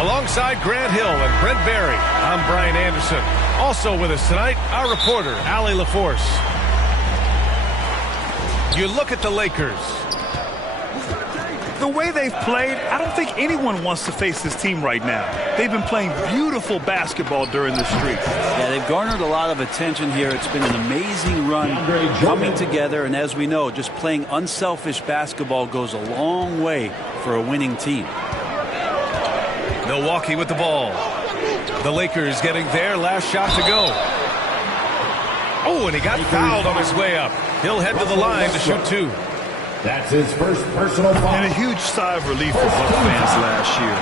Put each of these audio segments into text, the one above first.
Alongside Grant Hill and Brent Barry, I'm Brian Anderson. Also with us tonight, our reporter, Allie LaForce. You look at the Lakers. The way they've played, I don't think anyone wants to face this team right now. They've been playing beautiful basketball during the streak. Yeah, they've garnered a lot of attention here. It's been an amazing run coming together, and as we know, just playing unselfish basketball goes a long way for a winning team. Milwaukee with the ball. The Lakers getting their last shot to go. Oh, and he got fouled on his way up. He'll head to the line to shoot two. That's his first personal foul. And a huge sigh of relief for Bucks fans last year.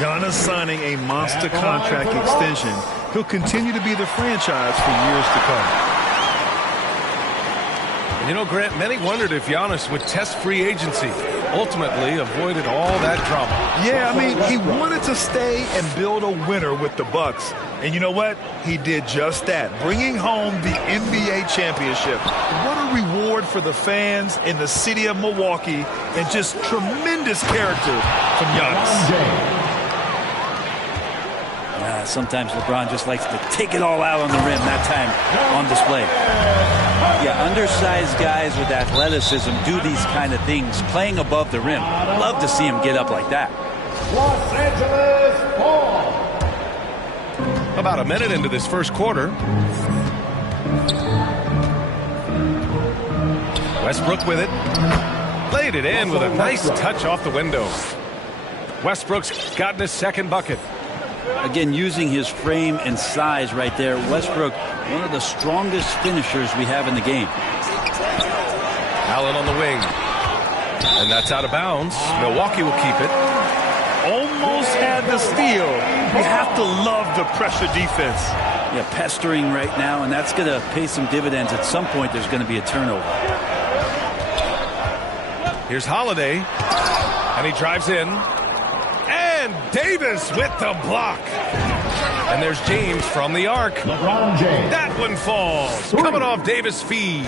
Giannis signing a monster contract extension. He'll continue to be the franchise for years to come. And you know, Grant, many wondered if Giannis would test free agency. Ultimately avoided all that drama. Yeah, I mean, he wanted to stay and build a winner with the Bucks. And you know what? He did just that, bringing home the NBA championship. What a reward for the fans in the city of Milwaukee, and just tremendous character from Giannis. Sometimes LeBron just likes to take it all out on the rim, that time on display. Yeah, undersized guys with athleticism do these kind of things, playing above the rim. Love to see him get up like that. Los Angeles ball. About a minute into this first quarter. Westbrook with it. Played it in with a nice touch off the window. Westbrook's gotten his second bucket. Again, using his frame and size right there, Westbrook, one of the strongest finishers we have in the game. Allen on the wing. And that's out of bounds. Milwaukee will keep it. Almost had the steal. You have to love the pressure defense. Yeah, pestering right now, and that's going to pay some dividends. At some point, there's going to be a turnover. Here's Holiday. And he drives in. And Davis with the block. And there's James from the arc. LeBron James. That one falls. Coming off Davis' feed.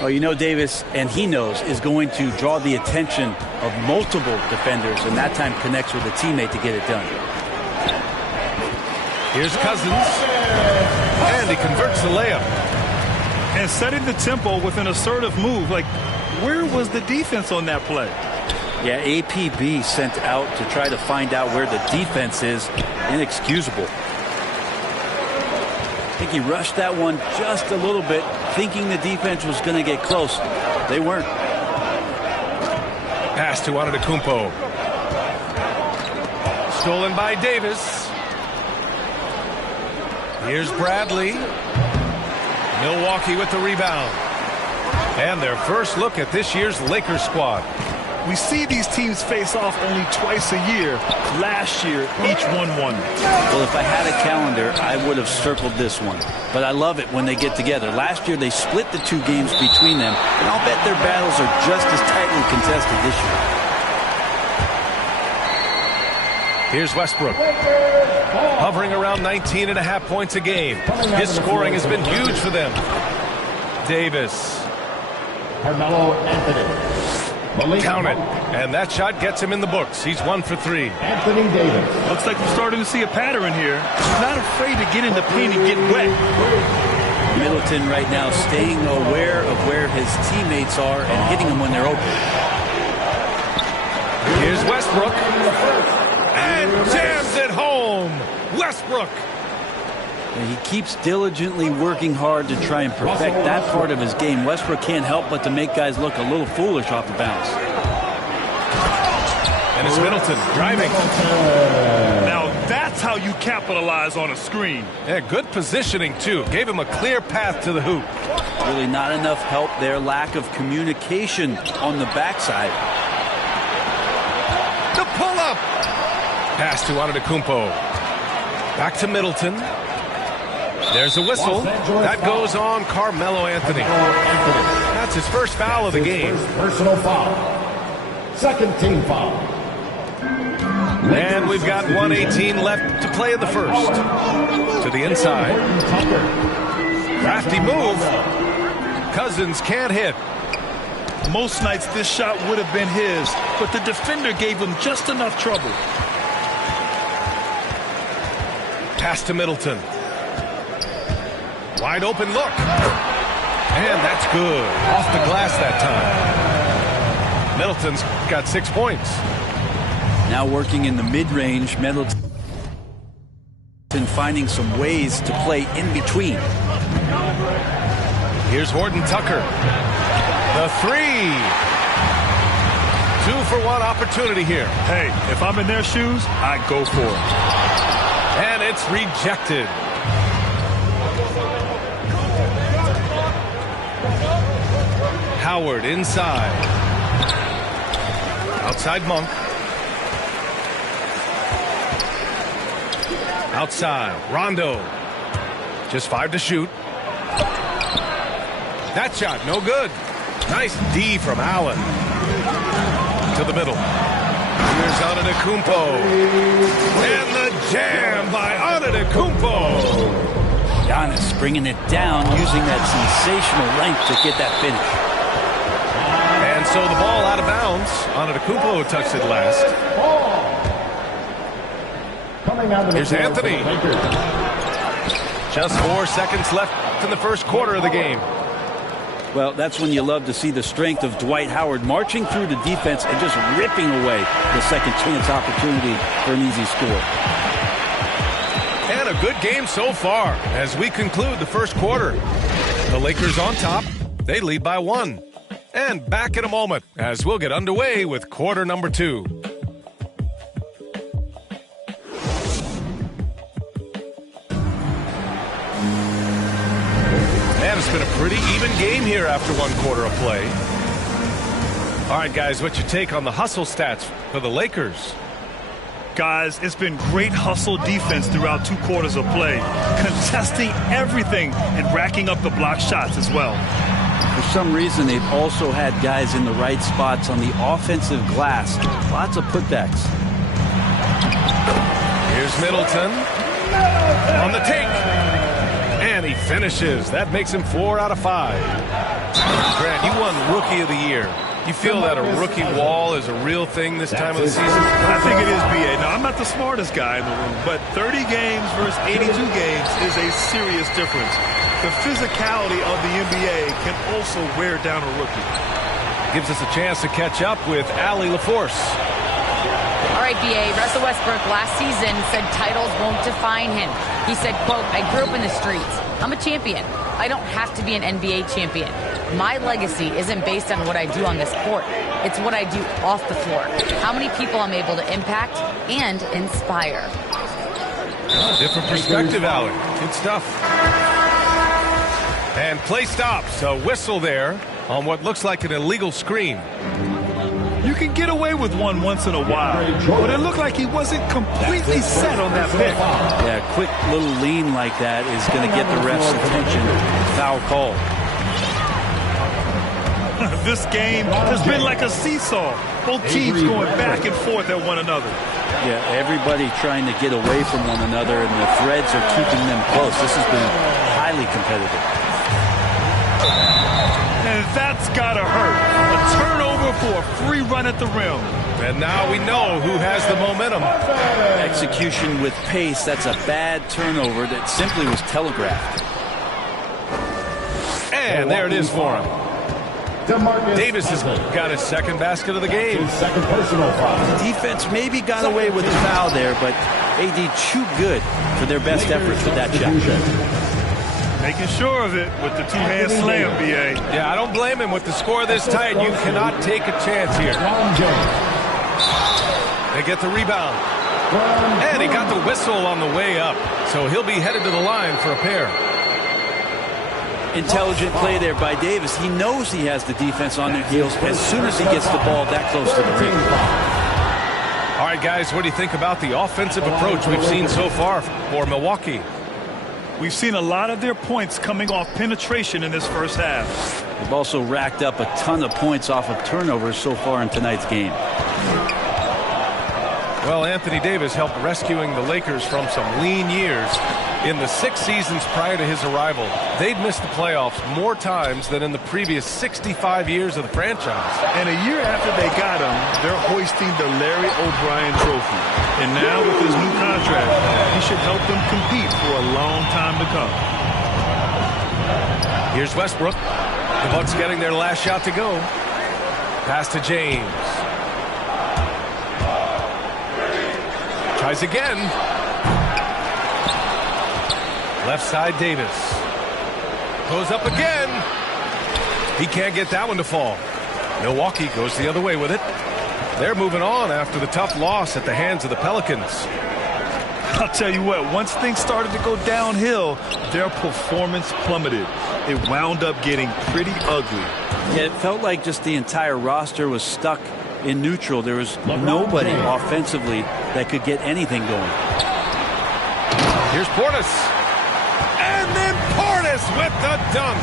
Oh, you know Davis, and he knows, is going to draw the attention of multiple defenders, and that time connects with a teammate to get it done. Here's Cousins. And he converts the layup. And setting the tempo with an assertive move. Like, where was the defense on that play? Yeah, APB sent out to try to find out where the defense is. Inexcusable. I think he rushed that one just a little bit, thinking the defense was going to get close. They weren't. Pass to Antetokounmpo. Stolen by Davis. Here's Bradley. Milwaukee with the rebound. And their first look at this year's Lakers squad. We see these teams face off only twice a year. Last year, each one won. Well, if I had a calendar, I would have circled this one. But I love it when they get together. Last year, they split the two games between them, and I'll bet their battles are just as tightly contested this year. Here's Westbrook. Hovering around 19.5 points a game. His scoring has been huge for them. Davis. Carmelo Anthony. Count it. And that shot gets him in the books. He's 1 for 3. Anthony Davis. Looks like we're starting to see a pattern here. He's not afraid to get in the paint and get wet. Middleton right now staying aware of where his teammates are and hitting them when they're open. Here's Westbrook. And jams it home. Westbrook. He keeps diligently working hard to try and perfect that part of his game. Westbrook can't help but to make guys look a little foolish off the bounce. And it's Middleton driving. Now that's how you capitalize on a screen. Yeah, good positioning, too. Gave him a clear path to the hoop. Really not enough help there. Lack of communication on the backside. The pull-up. Pass to Antetokounmpo. Back to Middleton. There's a whistle. That goes on Carmelo Anthony. That's his first foul of the game. First personal foul. Second team foul. And we've got 1:18 left to play in the first. To the inside. Crafty move. Cousins can't hit. Most nights this shot would have been his, but the defender gave him just enough trouble. Pass to Middleton. Wide open look. And that's good. Off the glass that time. Middleton's got 6 points. Now working in the mid-range, Middleton finding some ways to play in between. Here's Horton Tucker. The three. 2-for-1 opportunity here. Hey, if I'm in their shoes, I'd go for it. And it's rejected. Howard inside. Outside Monk. Outside. Rondo. Just 5 to shoot. That shot, no good. Nice D from Allen. To the middle. Here's Antetokounmpo. And the jam by Antetokounmpo. Giannis bringing it down, using that sensational length to get that finish. And so the ball out of bounds. Antetokounmpo touched it last. Here's Anthony. Just 4 seconds left in the first quarter of the game. Well, that's when you love to see the strength of Dwight Howard marching through the defense and just ripping away the second chance opportunity for an easy score. And a good game so far as we conclude the first quarter. The Lakers on top. They lead by 1. And back in a moment as we'll get underway with quarter number 2. And it's been a pretty even game here after 1 quarter of play. All right, guys, what's your take on the hustle stats for the Lakers? Guys, it's been great hustle defense throughout 2 quarters of play, contesting everything and racking up the block shots as well. For some reason, they've also had guys in the right spots on the offensive glass. Lots of putbacks. Here's Middleton on the take. And he finishes. That makes him 4 out of 5. Grant, you won Rookie of the Year. You feel that a rookie wall is a real thing this time of the season? I think it is, B.A. Now, I'm not the smartest guy in the room, but 30 games versus 82 games is a serious difference. The physicality of the NBA can also wear down a rookie. Gives us a chance to catch up with Allie LaForce. All right, B.A. Russell Westbrook last season said titles won't define him. He said, quote, "I grew up in the streets. I'm a champion. I don't have to be an NBA champion. My legacy isn't based on what I do on this court. It's what I do off the floor. How many people I'm able to impact and inspire." Different perspective, Allie. Good stuff. And play stops. A whistle there on what looks like an illegal screen. You can get away with one once in a while, but it looked like he wasn't completely set on that pick. Yeah, a quick little lean like that is going to get the ref's attention. Foul call. This game has been like a seesaw. Both teams going back and forth at one another. Yeah, everybody trying to get away from one another, and the threads are keeping them close. This has been highly competitive. And that's got to hurt. A turnover for a free run at the rim. And now we know who has the momentum. Execution with pace, that's a bad turnover that simply was telegraphed. And there it is for him. Davis has got his second basket of the game. Second personal foul. Defense maybe got away with the foul there, but AD too good for their best efforts with that shot. Making sure of it with the two-hand slam, B.A. Yeah, I don't blame him. With the score this tight, you cannot take a chance here. They get the rebound. And he got the whistle on the way up. So he'll be headed to the line for a pair. Intelligent play there by Davis. He knows he has the defense on their heels as soon as he gets the ball that close to the rim. All right, guys, what do you think about the offensive approach we've seen so far for Milwaukee? We've seen a lot of their points coming off penetration in this first half. They've also racked up a ton of points off of turnovers so far in tonight's game. Well, Anthony Davis helped rescuing the Lakers from some lean years. In the 6 seasons prior to his arrival, they'd missed the playoffs more times than in the previous 65 years of the franchise. And a year after they got him, they're hoisting the Larry O'Brien Trophy. And now with his new contract, He should help them compete for a long time to come. Here's Westbrook. The Bucks getting their last shot to go. Pass to James. Tries again. Left side, Davis. Goes up again. He can't get that one to fall. Milwaukee goes the other way with it. They're moving on after the tough loss at the hands of the Pelicans. I'll tell you what, once things started to go downhill, their performance plummeted. It wound up getting pretty ugly. Yeah, it felt like just the entire roster was stuck in neutral. There was nobody offensively that could get anything going. Here's Portis. And then Portis with the dunk.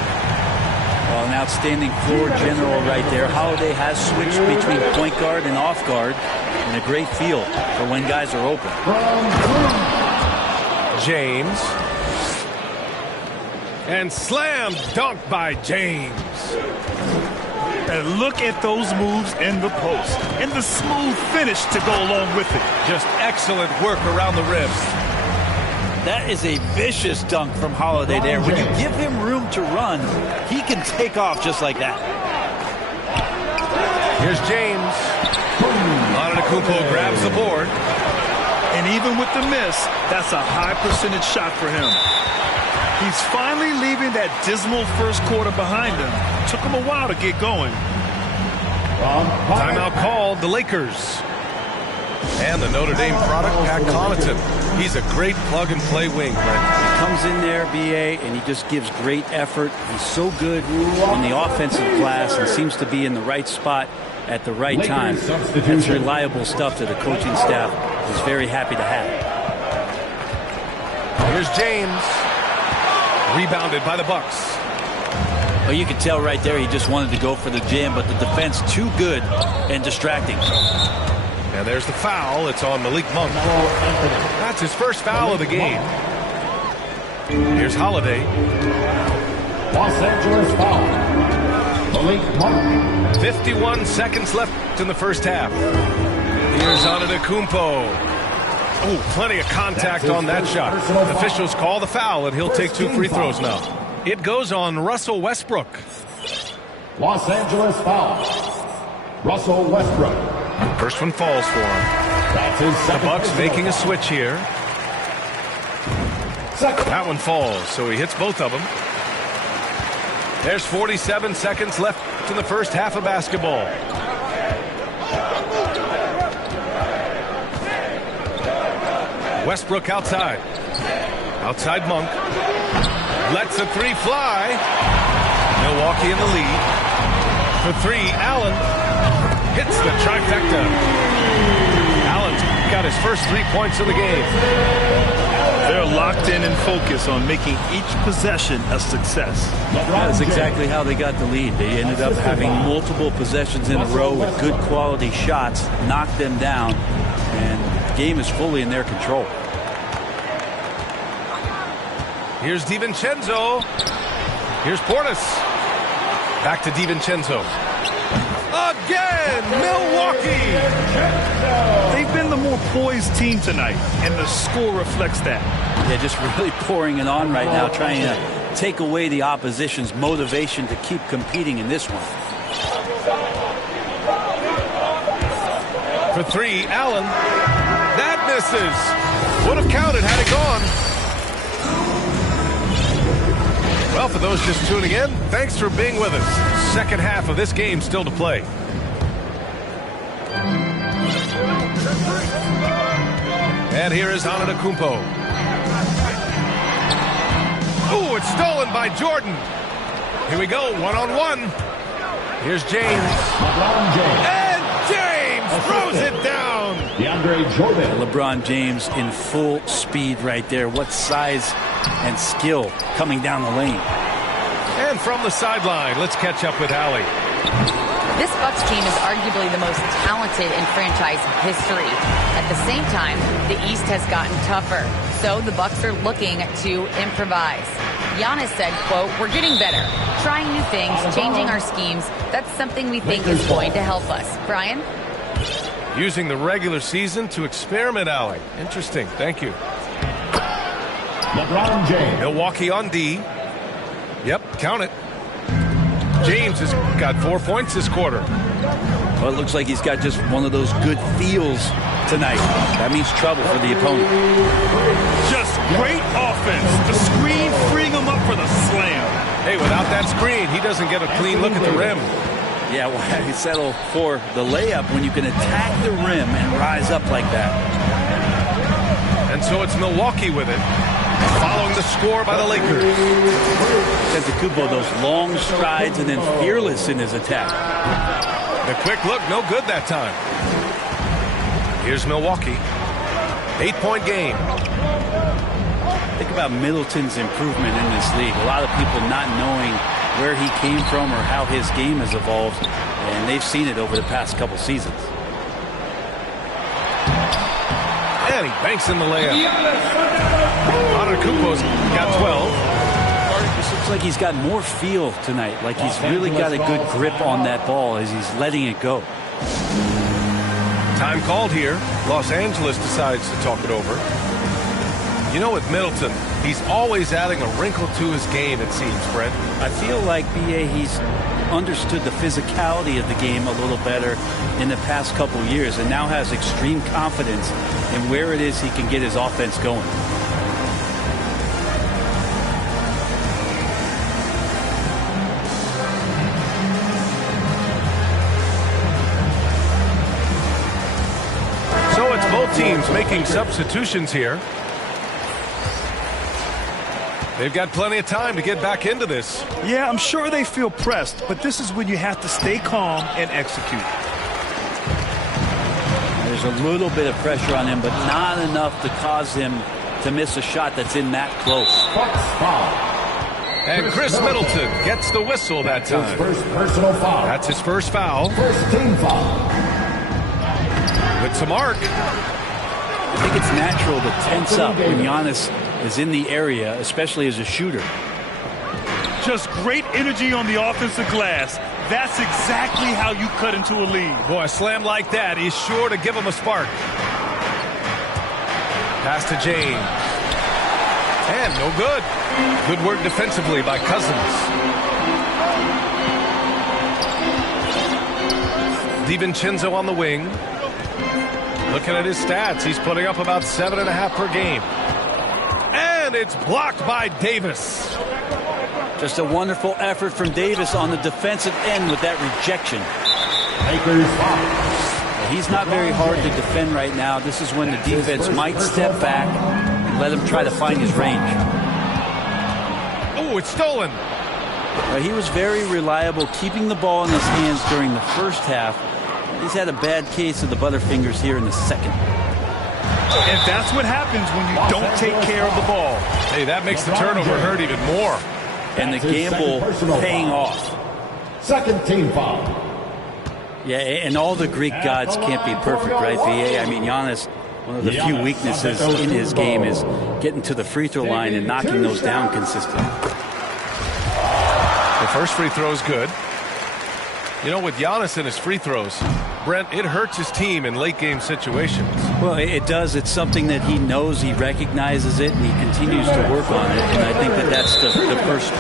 Well, an outstanding floor general right there. Holiday has switched between point guard and off guard, and a great feel for when guys are open. James. And slam dunk by James. And look at those moves in the post. And the smooth finish to go along with it. Just excellent work around the rim. That is a vicious dunk from Holiday there. When you give him room to run, he can take off just like that. Here's James. Antetokounmpo grabs the board. And even with the miss, that's a high percentage shot for him. He's finally leaving that dismal first quarter behind him. Took him a while to get going. Timeout called, the Lakers. And the Notre Dame product, Pat Connaughton. He's a great plug-and-play wing, Brent. He comes in there, BA, and he just gives great effort. He's so good on the offensive glass and seems to be in the right spot at the right time. That's reliable stuff that the coaching staff is very happy to have. Here's James. Rebounded by the Bucks. Well, you can tell right there he just wanted to go for the jam, but the defense too good and distracting. And there's the foul. It's on Malik Monk. That's his first foul of the game. Here's Holiday. Los Angeles foul. Malik Monk. 51 seconds left in the first half. Here's Antetokounmpo. Oh, plenty of contact on that shot. Officials call the foul, and he'll take 2 free throws now. It goes on Russell Westbrook. Los Angeles foul. Russell Westbrook. First one falls for him. That's his The second. Bucks making a switch here. Second. That one falls, so he hits both of them. There's 47 seconds left in the first half of basketball. Westbrook outside. Outside Monk. Lets a three fly. Milwaukee in the lead. For three, Allen hits the trifecta. Allen's got his first 3 points of the game. They're locked in and focused on making each possession a success. That's exactly how they got the lead. They ended up having multiple possessions in a row with good quality shots, knocked them down, and the game is fully in their control. Here's DiVincenzo. Here's Portis. Back to DiVincenzo. Again, Milwaukee. They've been the more poised team tonight, and the score reflects that. They're just really pouring it on right now, trying to take away the opposition's motivation to keep competing in this one. For three, Allen. That misses. Would have counted had it gone. Well, for those just tuning in, thanks for being with us. Second half of this game still to play. And here is Antetokounmpo. Ooh, it's stolen by Jordan. Here we go, one-on-one. Here's James. And James throws it down. DeAndre Jordan. LeBron James in full speed right there. What size and skill coming down the lane. And from the sideline, let's catch up with Allie. This Bucks team is arguably the most talented in franchise history. At the same time, the East has gotten tougher, so the Bucks are looking to improvise. Giannis said, quote, "We're getting better, trying new things, changing our schemes. That's something we think is going to help us." Brian? Using the regular season to experiment, Allie. Interesting. Thank you. LeBron James. Milwaukee on D. Yep, count it. James has got 4 points this quarter. Well, it looks like he's got just one of those good feels tonight. That means trouble for the opponent. Just great offense. The screen freeing him up for the slam. Hey, without that screen, he doesn't get a clean look at the rim. Yeah, why settle for the layup when you can attack the rim and rise up like that? And so it's Milwaukee with it, following the score by the Lakers. Antetokounmpo, those long strides and then fearless in his attack. The quick look, no good that time. Here's Milwaukee. 8-point game. Think about Middleton's improvement in this league. A lot of people not knowing where he came from or how his game has evolved, and they've seen it over the past couple seasons. And he banks in the layup. Antetokounmpo's got 12. This looks like he's got more feel tonight, like he's really got a good grip on that ball as he's letting it go. Time called here. Los Angeles decides to talk it over. You know, with Middleton, he's always adding a wrinkle to his game, it seems, Brent. I feel like, B.A., he's understood the physicality of the game a little better in the past couple years and now has extreme confidence in where it is he can get his offense going. So it's both teams making substitutions here. They've got plenty of time to get back into this. Yeah, I'm sure they feel pressed, but this is when you have to stay calm and execute. There's a little bit of pressure on him, but not enough to cause him to miss a shot that's in that close. And Chris Middleton gets the whistle that time. His first personal foul. That's his first foul. First team foul. With some arc. I think it's natural to tense up when Giannis is in the area, especially as a shooter. Just great energy on the offensive glass. That's exactly how you cut into a lead. Boy, a slam like that is sure to give him a spark. Pass to James. And no good. Good work defensively by Cousins. DiVincenzo on the wing. Looking at his stats, he's putting up about 7.5 per game. And it's blocked by Davis. Just a wonderful effort from Davis on the defensive end with that rejection. Lakers foul. He's not very hard to defend right now. This is when the defense might step back and let him try to find his range. Oh, it's stolen. He was very reliable, keeping the ball in his hands during the first half. He's had a bad case of the butterfingers here in the second. And that's what happens when you don't take care of the ball. Hey, that makes the turnover hurt even more. And the gamble paying off. Second team foul. Yeah, and all the Greek gods can't be perfect, right, B.A.? I mean, Giannis, one of the few weaknesses in his game is getting to the free throw line and knocking those down consistently. The first free throw is good. You know, with Giannis and his free throws, Brent, it hurts his team in late game situations. Well, it does. It's something that he knows, he recognizes it, and he continues to work on it. And I think that that's the first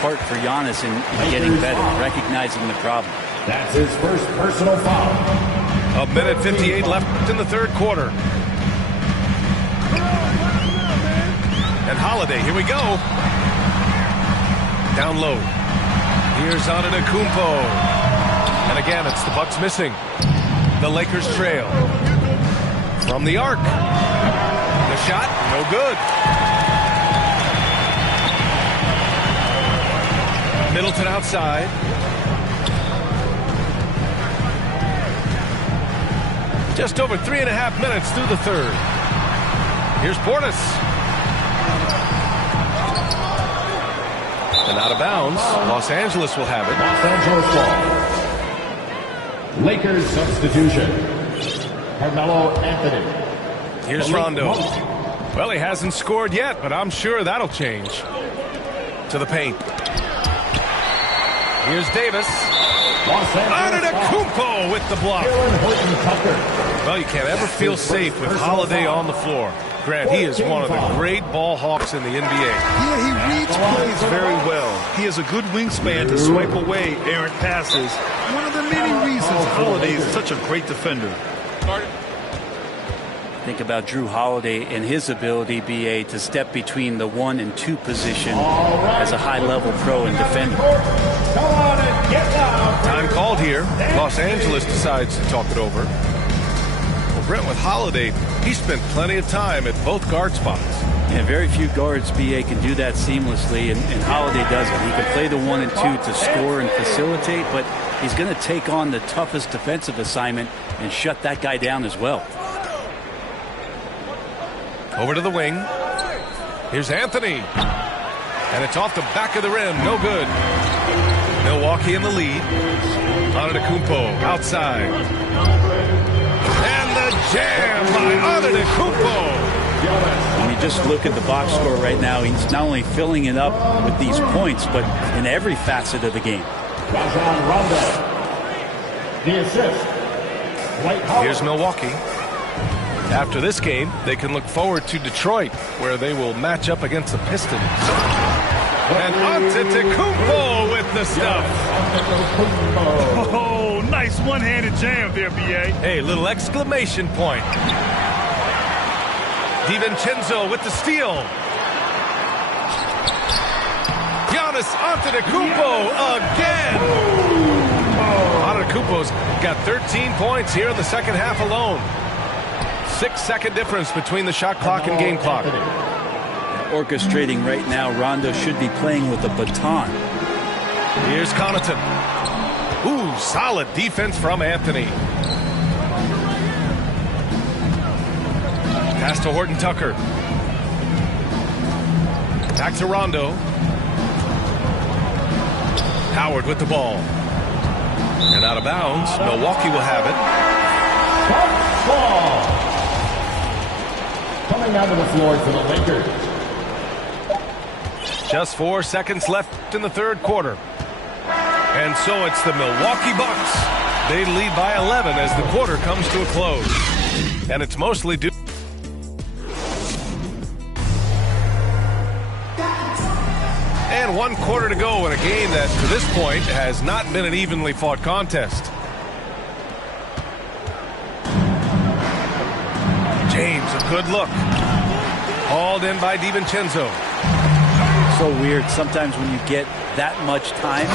part for Giannis in getting better, recognizing the problem. That's his first personal foul. A minute 58 left in the third quarter. And Holiday, here we go. Down low. Here's Antetokounmpo. And again, it's the Bucks missing. The Lakers trail. From the arc. The shot, no good. Middleton outside. Just over 3.5 minutes through the third. Here's Portis. And out of bounds. Los Angeles will have it. Los Angeles ball. Lakers substitution. Carmelo Anthony. Here's Rondo. Well, he hasn't scored yet, but I'm sure that'll change. To the paint. Here's Davis. Antetokounmpo with the block. Well, you can't ever feel safe with Holiday on the floor. Grant, he is one of the great ball hawks in the NBA. Yeah, he reads plays very well. He has a good wingspan to swipe away errant passes. One of the many reasons Holiday is such a great defender. Think about Drew Holiday and his ability, BA, to step between the 1 and 2 position as a high-level pro and defender. Time called here. Los Angeles decides to talk it over. Well, Brent, with Holiday, he spent plenty of time at both guard spots. And very few guards, BA, can do that seamlessly, and Holiday does it. He can play the 1 and 2 to score and facilitate, but he's going to take on the toughest defensive assignment and shut that guy down as well. Over to the wing. Here's Anthony. And it's off the back of the rim. No good. Milwaukee in the lead. Antetokounmpo outside. And the jam by Antetokounmpo. When you just look at the box score right now, he's not only filling it up with these points, but in every facet of the game. Rajon Rondo. The assist. Dwight Howard. Here's Milwaukee. After this game, they can look forward to Detroit, where they will match up against the Pistons. And Antetokounmpo with the stuff. Oh, nice one-handed jam there, B.A. Hey, little exclamation point. DiVincenzo with the steal. Giannis Antetokounmpo again. Antetokounmpo's got 13 points here in the second half alone. 6-second difference between the shot clock and game clock. Orchestrating right now, Rondo should be playing with a baton. Here's Connaughton. Ooh, solid defense from Anthony. Pass to Horton Tucker. Back to Rondo. Howard with the ball. And out of bounds. Milwaukee will have it. Ball. Coming out of the floor for the Lakers. Just 4 seconds left in the third quarter. And so it's the Milwaukee Bucks. They lead by 11 as the quarter comes to a close. And it's mostly due. And 1 quarter to go in a game that, to this point, has not been an evenly fought contest. James, a good look. Hauled in by DiVincenzo. So weird. Sometimes when you get that much time,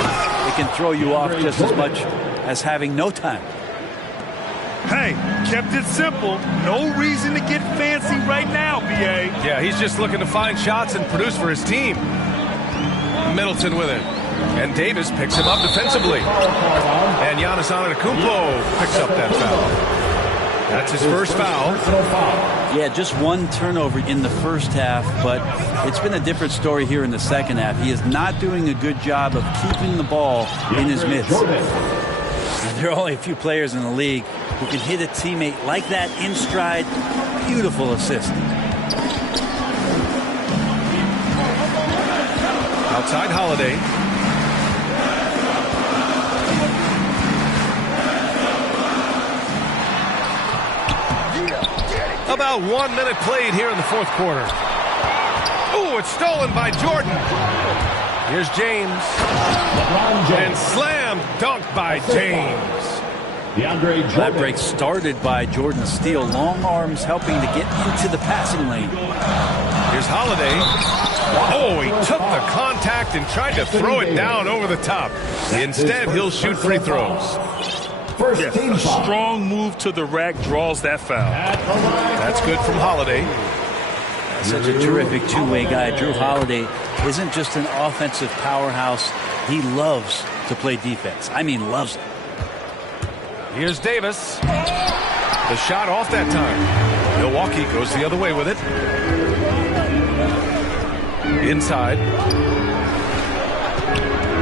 it can throw you off just as much as having no time. Hey, kept it simple. No reason to get fancy right now, B.A. Yeah, he's just looking to find shots and produce for his team. Middleton with it. And Davis picks him up defensively. And Giannis Antetokounmpo picks up that foul. That's his first foul. Yeah, just 1 turnover in the first half, but it's been a different story here in the second half. He is not doing a good job of keeping the ball in his midst. There are only a few players in the league who can hit a teammate like that in stride. Beautiful assist. Outside Holiday. About 1 minute played here in the fourth quarter. Ooh, it's stolen by Jordan. Here's James. And slam dunk by James. That break started by Jordan Steele. Long arms helping to get into the passing lane. Here's Holiday. Oh, he took the contact and tried to throw it down over the top. Instead, he'll shoot free throws. Yes, a strong move to the rack draws that foul. That's good from Holiday. Such a terrific two-way guy. Drew Holiday isn't just an offensive powerhouse. He loves to play defense. I mean, loves it. Here's Davis. The shot off that time. Milwaukee goes the other way with it. Inside.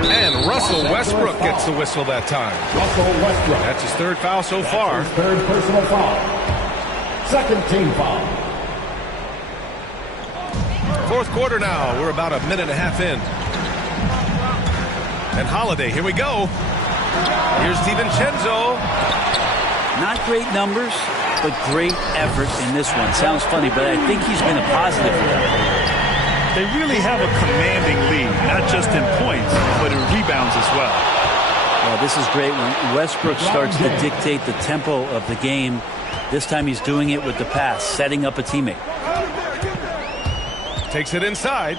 And Russell Westbrook gets the whistle that time. Russell Westbrook. That's his third foul so far. His third personal foul. Second team foul. Fourth quarter now. We're about a minute and a half in. And Holiday, here we go. Here's DiVincenzo. Not great numbers, but great effort in this one. Sounds funny, but I think he's been a positive for them. They really have a commanding lead, not just in points, but in rebounds as well. Well, this is great when Westbrook starts to dictate the tempo of the game. This time he's doing it with the pass, setting up a teammate. Takes it inside.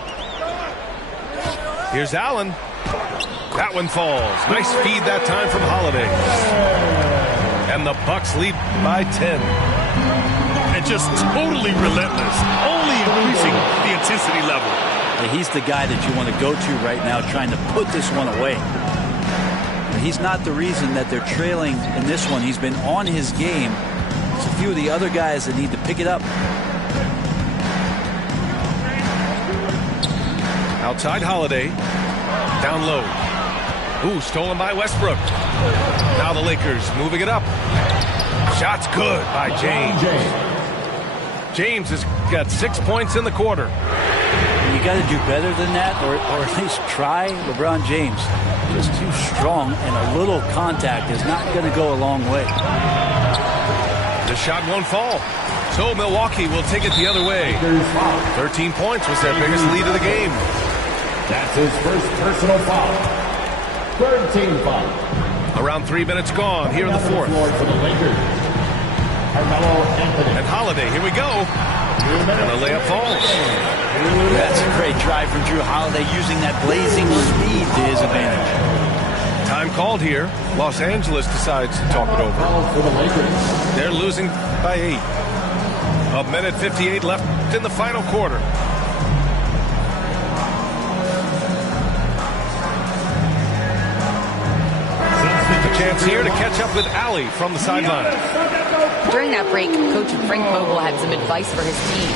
Here's Allen. That one falls. Nice feed that time from Holiday. And the Bucks lead by 10. And just totally relentless, only increasing the intensity level. He's the guy that you want to go to right now, trying to put this one away. He's not the reason that they're trailing in this one. He's been on his game. It's a few of the other guys that need to pick it up. Outside Holiday. Down low. Ooh, stolen by Westbrook. Now the Lakers moving it up. Shot's good by James. James has got 6 points in the quarter. You got to do better than that, or at least try. LeBron James, just too strong, and a little contact is not going to go a long way. The shot won't fall. So Milwaukee will take it the other way. 13 points was their biggest lead of the game. That's his first personal foul. Third team foul. Around 3 minutes gone here in the fourth. For the Lakers, Carmelo Anthony. And Holiday, here we go. And the layup falls. That's a great drive from Drew Holiday, using that blazing speed to his advantage. Time called here. Los Angeles decides to talk it over. For the Lakers. They're losing by 8. A minute 58 left in the final quarter. A chance here to catch up with Allie from the sideline. During that break, Coach Frank Vogel had some advice for his team.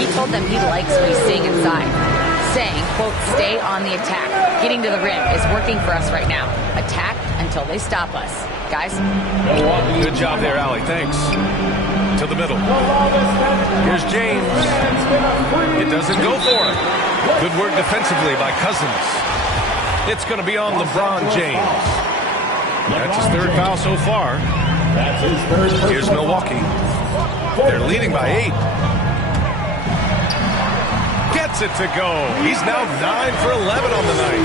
He told them he likes what he's seeing inside, saying, quote, stay on the attack. Getting to the rim is working for us right now. Attack until they stop us. Guys? Good job there, Allie. Thanks. To the middle. Here's James. It doesn't go for him. Good work defensively by Cousins. It's going to be on LeBron James. That's his third foul so far. Here's Milwaukee. They're leading by 8. Gets it to go. He's now 9 for 11 on the night.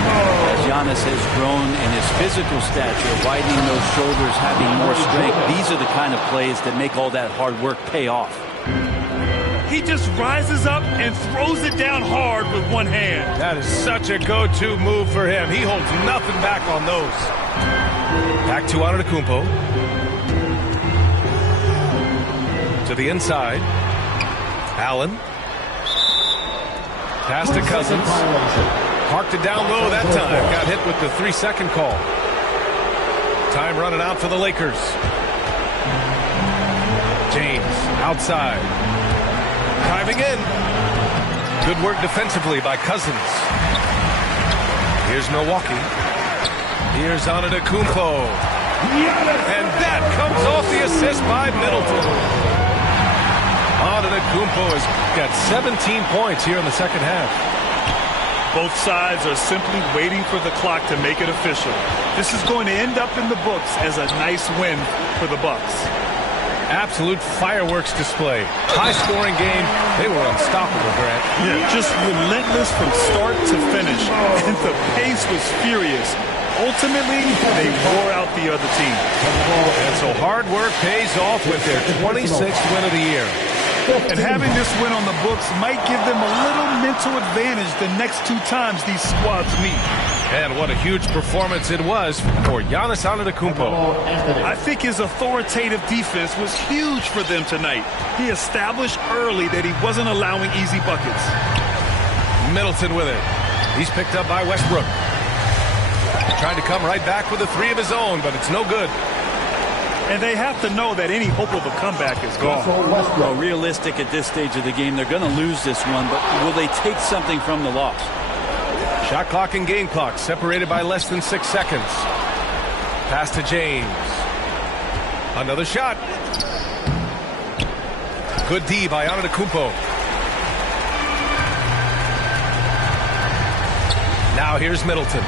As Giannis has grown in his physical stature, widening those shoulders, having more strength, these are the kind of plays that make all that hard work pay off. He just rises up and throws it down hard with one hand. That is such a go-to move for him. He holds nothing back on those. Back to Antetokounmpo. To the inside. Allen. Pass to Cousins. Parked it down low that time. Got hit with the 3-second call. Time running out for the Lakers. James outside. Driving in. Good work defensively by Cousins. Here's Milwaukee. Here's Antetokounmpo. And that comes off the assist by Middleton. Antetokounmpo has got 17 points here in the second half. Both sides are simply waiting for the clock to make it official. This is going to end up in the books as a nice win for the Bucks. Absolute fireworks display. High-scoring game. They were unstoppable, Grant. Yeah, just relentless from start to finish. And the pace was furious. Ultimately, they wore out the other team. And so hard work pays off with their 26th win of the year. And having this win on the books might give them a little mental advantage the next 2 times these squads meet. And what a huge performance it was for Giannis Antetokounmpo. I think his authoritative defense was huge for them tonight. He established early that he wasn't allowing easy buckets. Middleton with it. He's picked up by Westbrook. Trying to come right back with a 3 of his own, but it's no good. And they have to know that any hope of a comeback is gone. Well, realistic at this stage of the game, they're going to lose this one, but will they take something from the loss? Shot clock and game clock separated by less than 6 seconds. Pass to James. Another shot. Good D by Antetokounmpo. Now here's Middleton.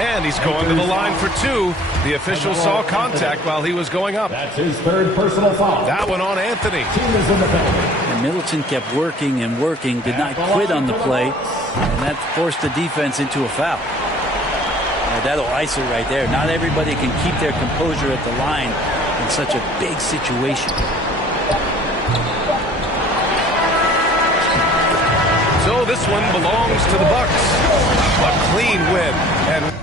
And he's going to the line for two. The official saw contact while he was going up. That's his third personal foul. That one on Anthony. Team is in the penalty. And Middleton kept working and working, did not quit on the play, and that forced the defense into a foul. That'll ice it right there. Not everybody can keep their composure at the line in such a big situation. So this one belongs to the Bucks. A clean win. And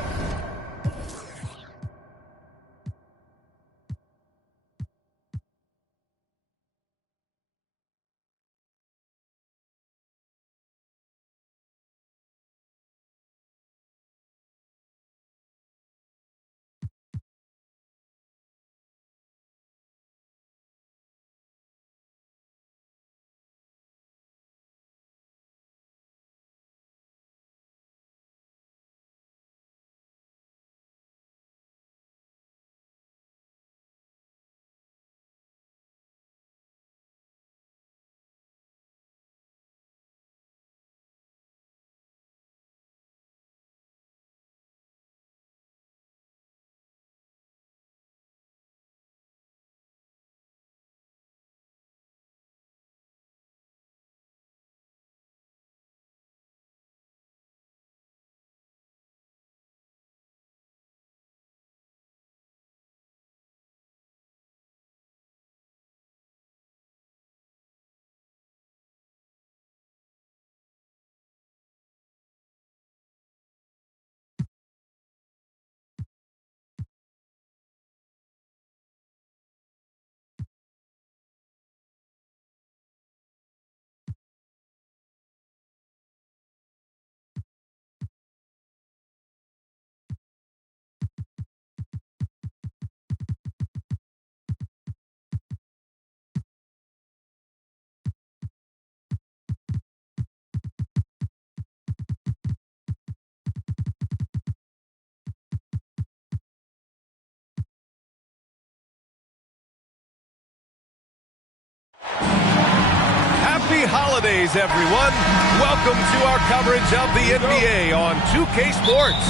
happy holidays, everyone. Welcome to our coverage of the NBA on 2K Sports.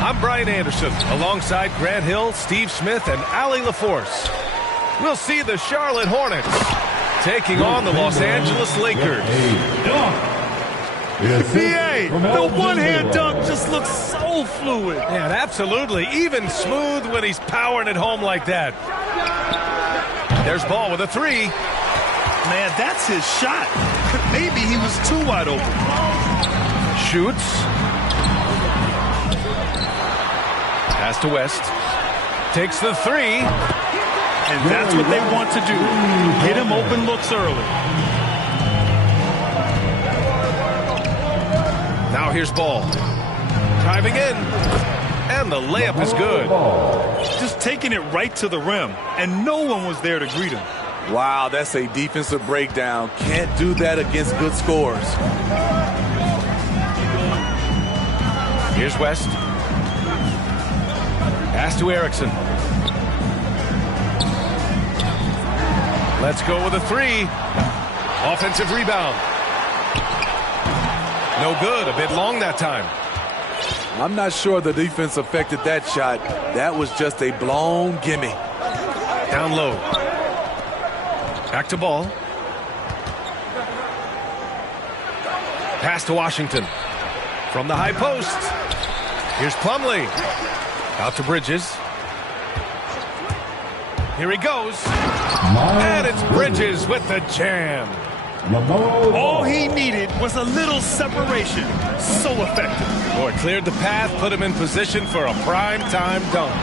I'm Brian Anderson, alongside Grant Hill, Steve Smith, and Allie LaForce. We'll see the Charlotte Hornets taking on the Los Angeles Lakers. BA, the one-hand dunk just looks so fluid. Yeah, absolutely. Even smooth when he's powering it home like that. There's Ball with a three. Man, that's his shot. Maybe he was too wide open. Shoots. Pass to West. Takes the three. And that's what they want to do. Get him open looks early. Now here's Ball. Driving in. And the layup is good. Just taking it right to the rim. And no one was there to greet him. Wow, that's a defensive breakdown. Can't do that against good scores. Here's West. Pass to Erickson. Let's go with a three. Offensive rebound. No good. A bit long that time. I'm not sure the defense affected that shot. That was just a blown gimme. Down low. Back to Ball. Pass to Washington. From the high post. Here's Plumlee. Out to Bridges. Here he goes. And it's Bridges with the jam. All he needed was a little separation. So effective. Boy, cleared the path, put him in position for a prime-time dunk.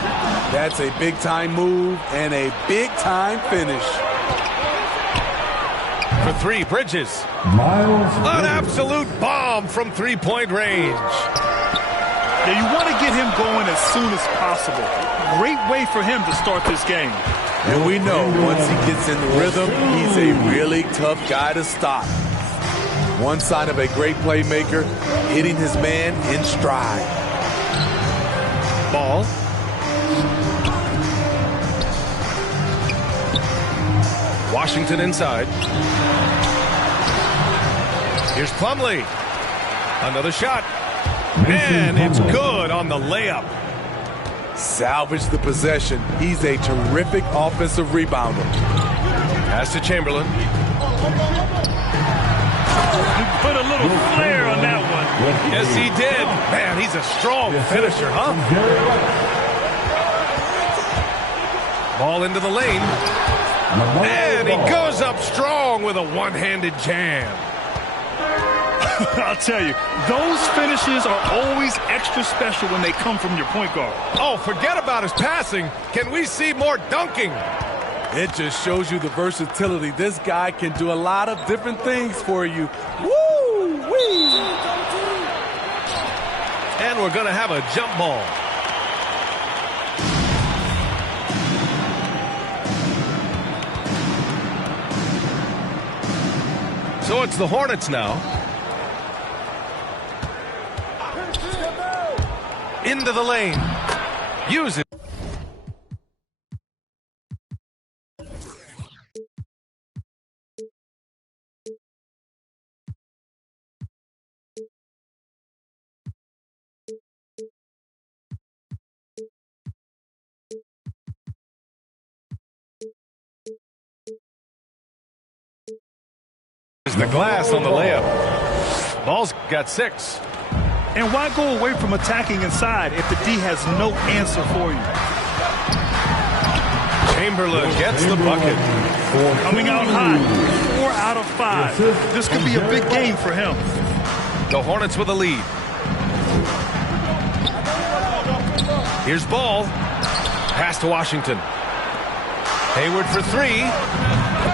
That's a big-time move and a big-time finish. For three, Bridges. An absolute bomb from three-point range. Now you want to get him going as soon as possible. Great way for him to start this game. And we know once he gets in the rhythm, he's a really tough guy to stop. One sign of a great playmaker, hitting his man in stride. Ball. Washington inside. Here's Plumlee. Another shot. And it's good on the layup. Salvage the possession. He's a terrific offensive rebounder. Pass to Chamberlain. He put a little flair on that one. Yes, he did. Man, he's a strong finisher, huh? Ball into the lane. And he goes up strong with a one-handed jam. I'll tell you, those finishes are always extra special when they come from your point guard. Oh, forget about his passing. Can we see more dunking? It just shows you the versatility. This guy can do a lot of different things for you. Woo-wee! And we're going to have a jump ball. So it's the Hornets now. Into the lane. Use it. The glass on the layup. Ball's got 6. And why go away from attacking inside if the D has no answer for you? Chamberlain gets the bucket. Coming out hot, 4 out of 5. This could be a big game for him. The Hornets with a lead. Here's Ball. Pass to Washington. Hayward for 3.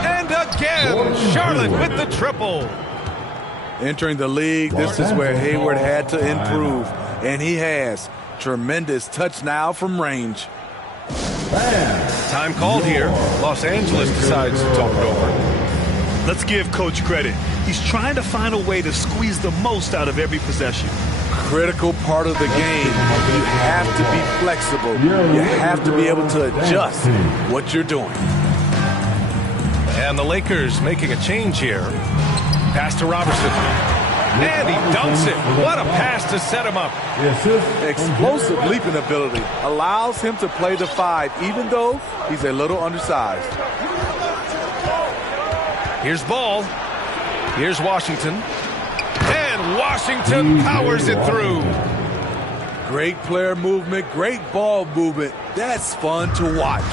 And again, Charlotte with the triple. Entering the league, this is where Hayward had to improve, and he has. Tremendous touch now from range. Time called here. Los Angeles decides to talk it over. Let's give Coach credit. He's trying to find a way to squeeze the most out of every possession. Critical part of the game. You have to be flexible. You have to be able to adjust what you're doing. And the Lakers making a change here. Pass to Robertson. And he dunks it. What a pass to set him up. Explosive leaping ability allows him to play the 5, even though he's a little undersized. Here's Ball. Here's Washington. And Washington powers it through. Great player movement, great ball movement. That's fun to watch.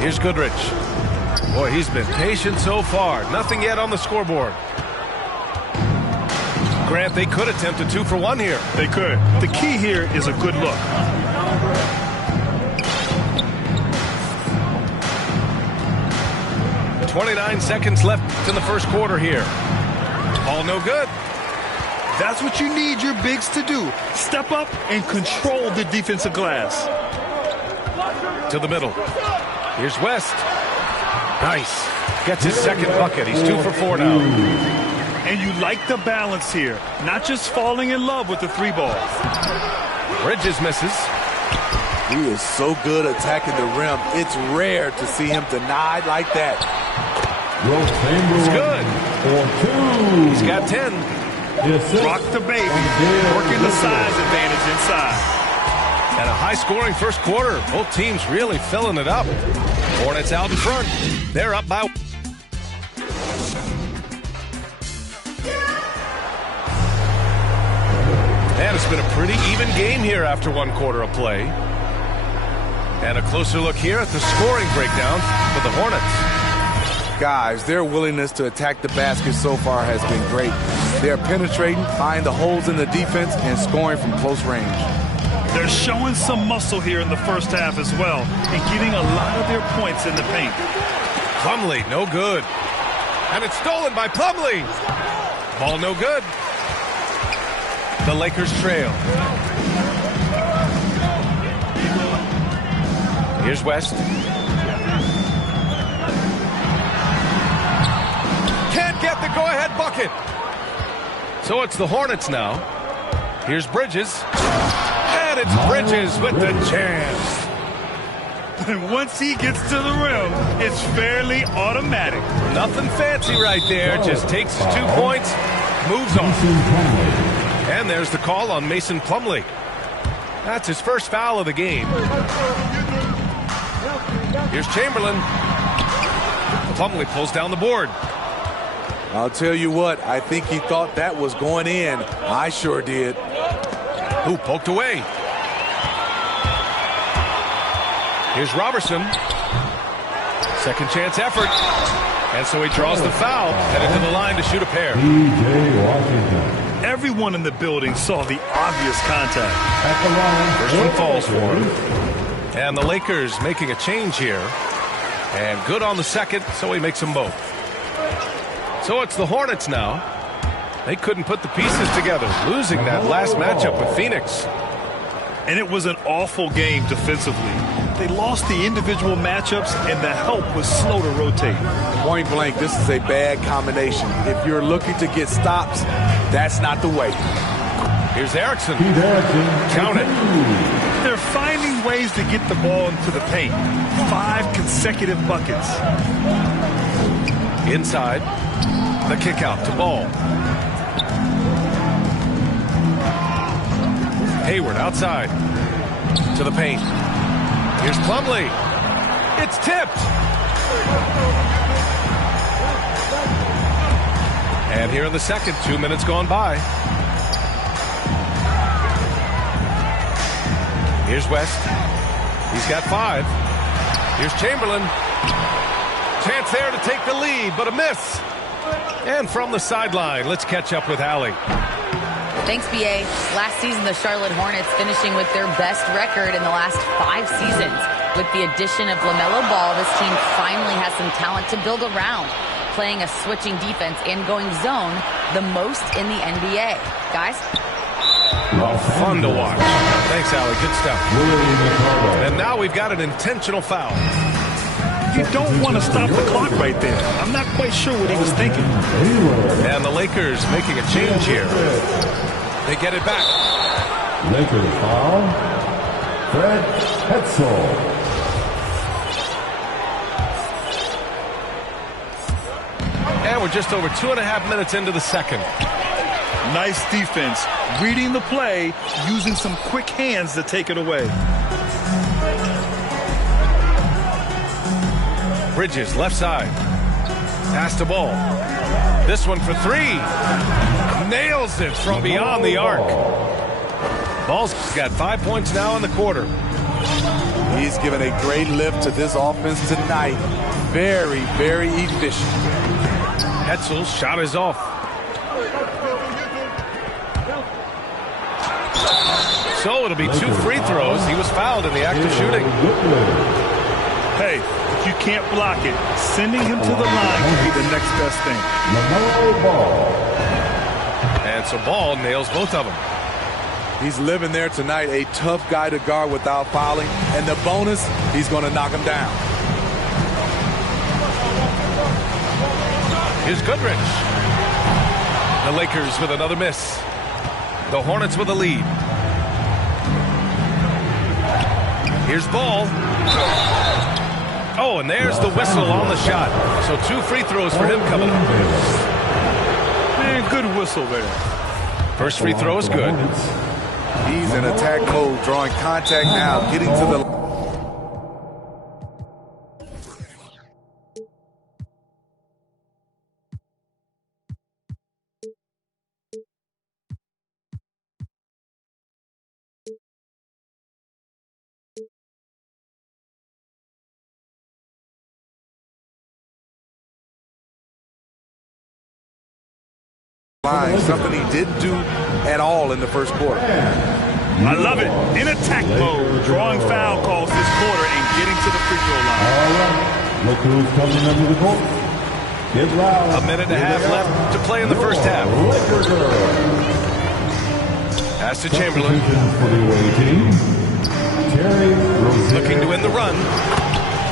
Here's Goodrich. Boy, he's been patient so far. Nothing yet on the scoreboard. Grant, they could attempt a 2 for 1 here. They could. The key here is a good look. .29 seconds left in the first quarter here. All no good. That's what you need your bigs to do. Step up and control the defensive glass. To the middle. Here's West. Nice. Gets his second bucket. He's 2 for 4 now. And you like the balance here. Not just falling in love with the 3 ball. Bridges misses. He is so good attacking the rim. It's rare to see him denied like that. He's good. He's got 10. Rock the baby. Working the size advantage inside. And a high-scoring first quarter. Both teams really filling it up. Hornets out in front. They're up by... And it's been a pretty even game here after 1 quarter of play. And a closer look here at the scoring breakdown for the Hornets. Guys, their willingness to attack the basket so far has been great. They're penetrating, finding the holes in the defense, and scoring from close range. They're showing some muscle here in the first half as well, and getting a lot of their points in the paint. Plumlee, no good. And it's stolen by Plumlee. Ball no good. The Lakers trail. Here's West. Can't get the go-ahead bucket. So it's the Hornets now. Here's Bridges. And it's Bridges with the jam. Once he gets to the rim, it's fairly automatic. Nothing fancy right there. Just takes his 2 points, moves on. And there's the call on Mason Plumlee. That's his first foul of the game. Here's Chamberlain. Plumlee pulls down the board. I'll tell you what, I think he thought that was going in. I sure did. Who poked away. Here's Robertson. Second chance effort. And so he draws the foul, headed to the line to shoot a pair. Everyone in the building saw the obvious contact. First one falls for him. And the Lakers making a change here. And good on the second, so he makes them both. So it's the Hornets now. They couldn't put the pieces together, losing that last matchup with Phoenix. And it was an awful game defensively. They lost the individual matchups, and the help was slow to rotate. Point blank, this is a bad combination. If you're looking to get stops, that's not the way. Here's Erickson. Count it. They're finding ways to get the ball into the paint. 5 consecutive buckets. Inside. The kick out to Ball. Hayward outside. To the paint. Here's Plumlee. It's tipped. And here in the second, 2 minutes gone by. Here's West. He's got 5. Here's Chamberlain. Chance there to take the lead, but a miss. And from the sideline, let's catch up with Allie. Thanks, B.A. Last season, the Charlotte Hornets finishing with their best record in the last 5 seasons. With the addition of LaMelo Ball, this team finally has some talent to build around, playing a switching defense and going zone the most in the NBA. Guys? Fun to watch. Thanks, Allie. Good stuff. And now we've got an intentional foul. You don't want to stop the clock right there. I'm not quite sure what he was thinking. And the Lakers making a change here. They get it back. Lakers foul. Fred Hetzel. And we're just over 2.5 minutes into the second. Nice defense. Reading the play, using some quick hands to take it away. Bridges, left side. Pass to Ball. This one for 3. Nails it from beyond the arc. Ball's got 5 points now in the quarter. He's given a great lift to this offense tonight. Very, very efficient. Hetzel's shot is off. So it'll be 2 free throws. He was fouled in the act of shooting. Hey, if you can't block it, sending him to the line will be the next best thing. And so Ball nails both of them. He's living there tonight, a tough guy to guard without fouling. And the bonus, he's going to knock him down. Here's Goodrich. The Lakers with another miss. The Hornets with a lead. Here's Ball. Oh, and there's the whistle on the shot. So 2 free throws for him coming up. Man, good whistle there. First free throw is good. He's in attack mode, drawing contact now, getting to the line, something he didn't do at all in the first quarter. I love it. In attack mode, drawing foul calls this quarter and getting to the free throw line. All right. Look who's coming under the court. Get loud. A minute and a half left to play in the first half. Pass to Chamberlain. For the away team, Terry Rozier. Looking to win the run.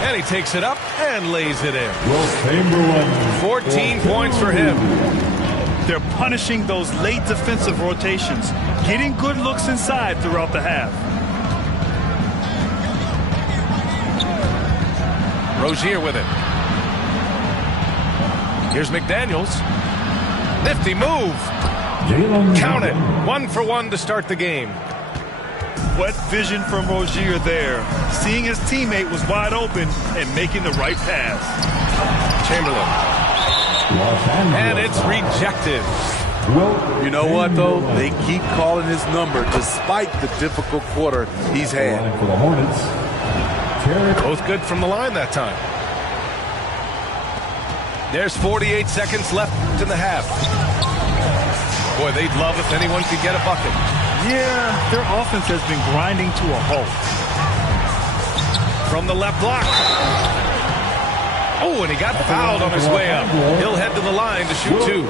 And he takes it up and lays it in. Will Chamberlain. 14 points for him. They're punishing those late defensive rotations, getting good looks inside throughout the half. Rozier with it. Here's McDaniels. Nifty move. Count it. 1 for 1 to start the game. What vision from Rozier there. Seeing his teammate was wide open and making the right pass. Chamberlain. And it's rejected. You know what, though? They keep calling his number despite the difficult quarter he's had. For the Hornets, Both good from the line that time. There's 48 seconds left in the half. Boy, they'd love if anyone could get a bucket. Yeah, their offense has been grinding to a halt. From the left block. Oh, and he got fouled on his way up. He'll head to the line to shoot 2.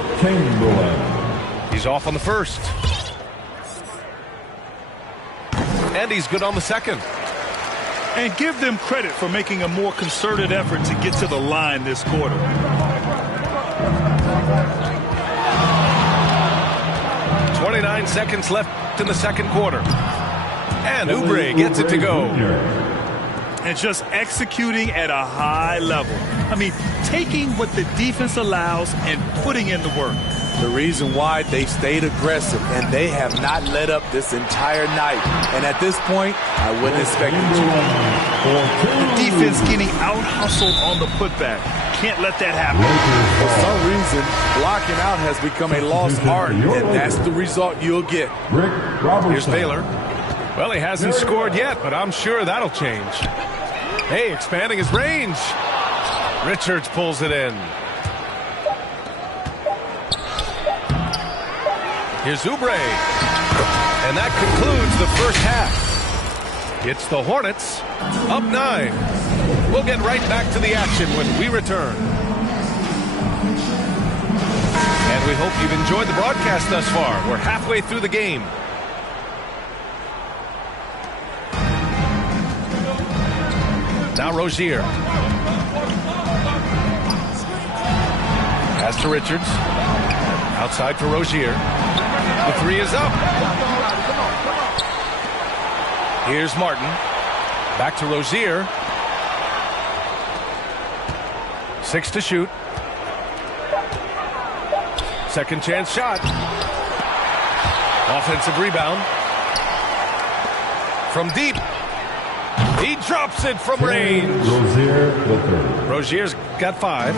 He's off on the first. And he's good on the second. And give them credit for making a more concerted effort to get to the line this quarter. .29 seconds left in the second quarter. And Oubre gets it to go. And just executing at a high level. I mean, taking what the defense allows and putting in the work. The reason why they stayed aggressive, and they have not let up this entire night. And at this point, I wouldn't expect them to. The defense getting out-hustled on the putback. Can't let that happen. For some reason, blocking out has become a lost art, and that's the result you'll get. Here's Baylor. Well, he hasn't scored yet, but I'm sure that'll change. Hey, expanding his range. Richards pulls it in. Here's Oubre. And that concludes the first half. It's the Hornets up 9. We'll get right back to the action when we return. And we hope you've enjoyed the broadcast thus far. We're halfway through the game. Now Rozier. Pass to Richards. Outside for Rozier. The 3 is up. Here's Martin. Back to Rozier. 6 to shoot. Second chance shot. Offensive rebound. From deep. He drops it from range. Rozier's got 5.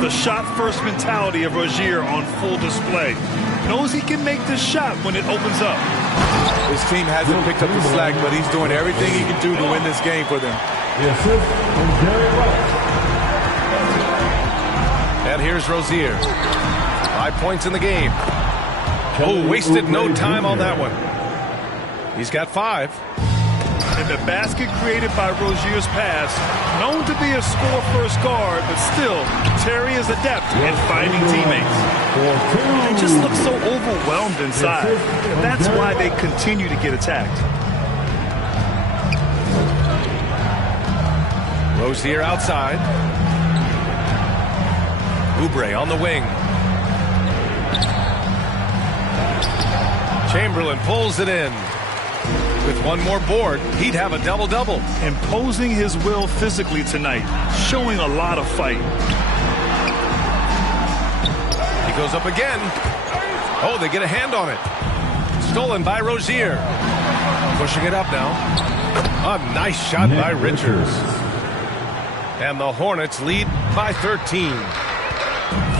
The shot-first mentality of Rozier on full display. Knows he can make this shot when it opens up. His team hasn't picked up the slack, but he's doing everything he can do to win this game for them. And here's Rozier. 5 points in the game. Oh, wasted no time on that one. He's got 5. And the basket created by Rozier's pass, known to be a score-first guard, but still, Terry is adept at finding teammates. They just look so overwhelmed inside. That's why they continue to get attacked. Rozier outside. Oubre on the wing. Chamberlain pulls it in. With one more board, he'd have a double-double. Imposing his will physically tonight, showing a lot of fight. He goes up again. Oh, they get a hand on it. Stolen by Rozier. Pushing it up now. A nice shot by Richards. And the Hornets lead by 13.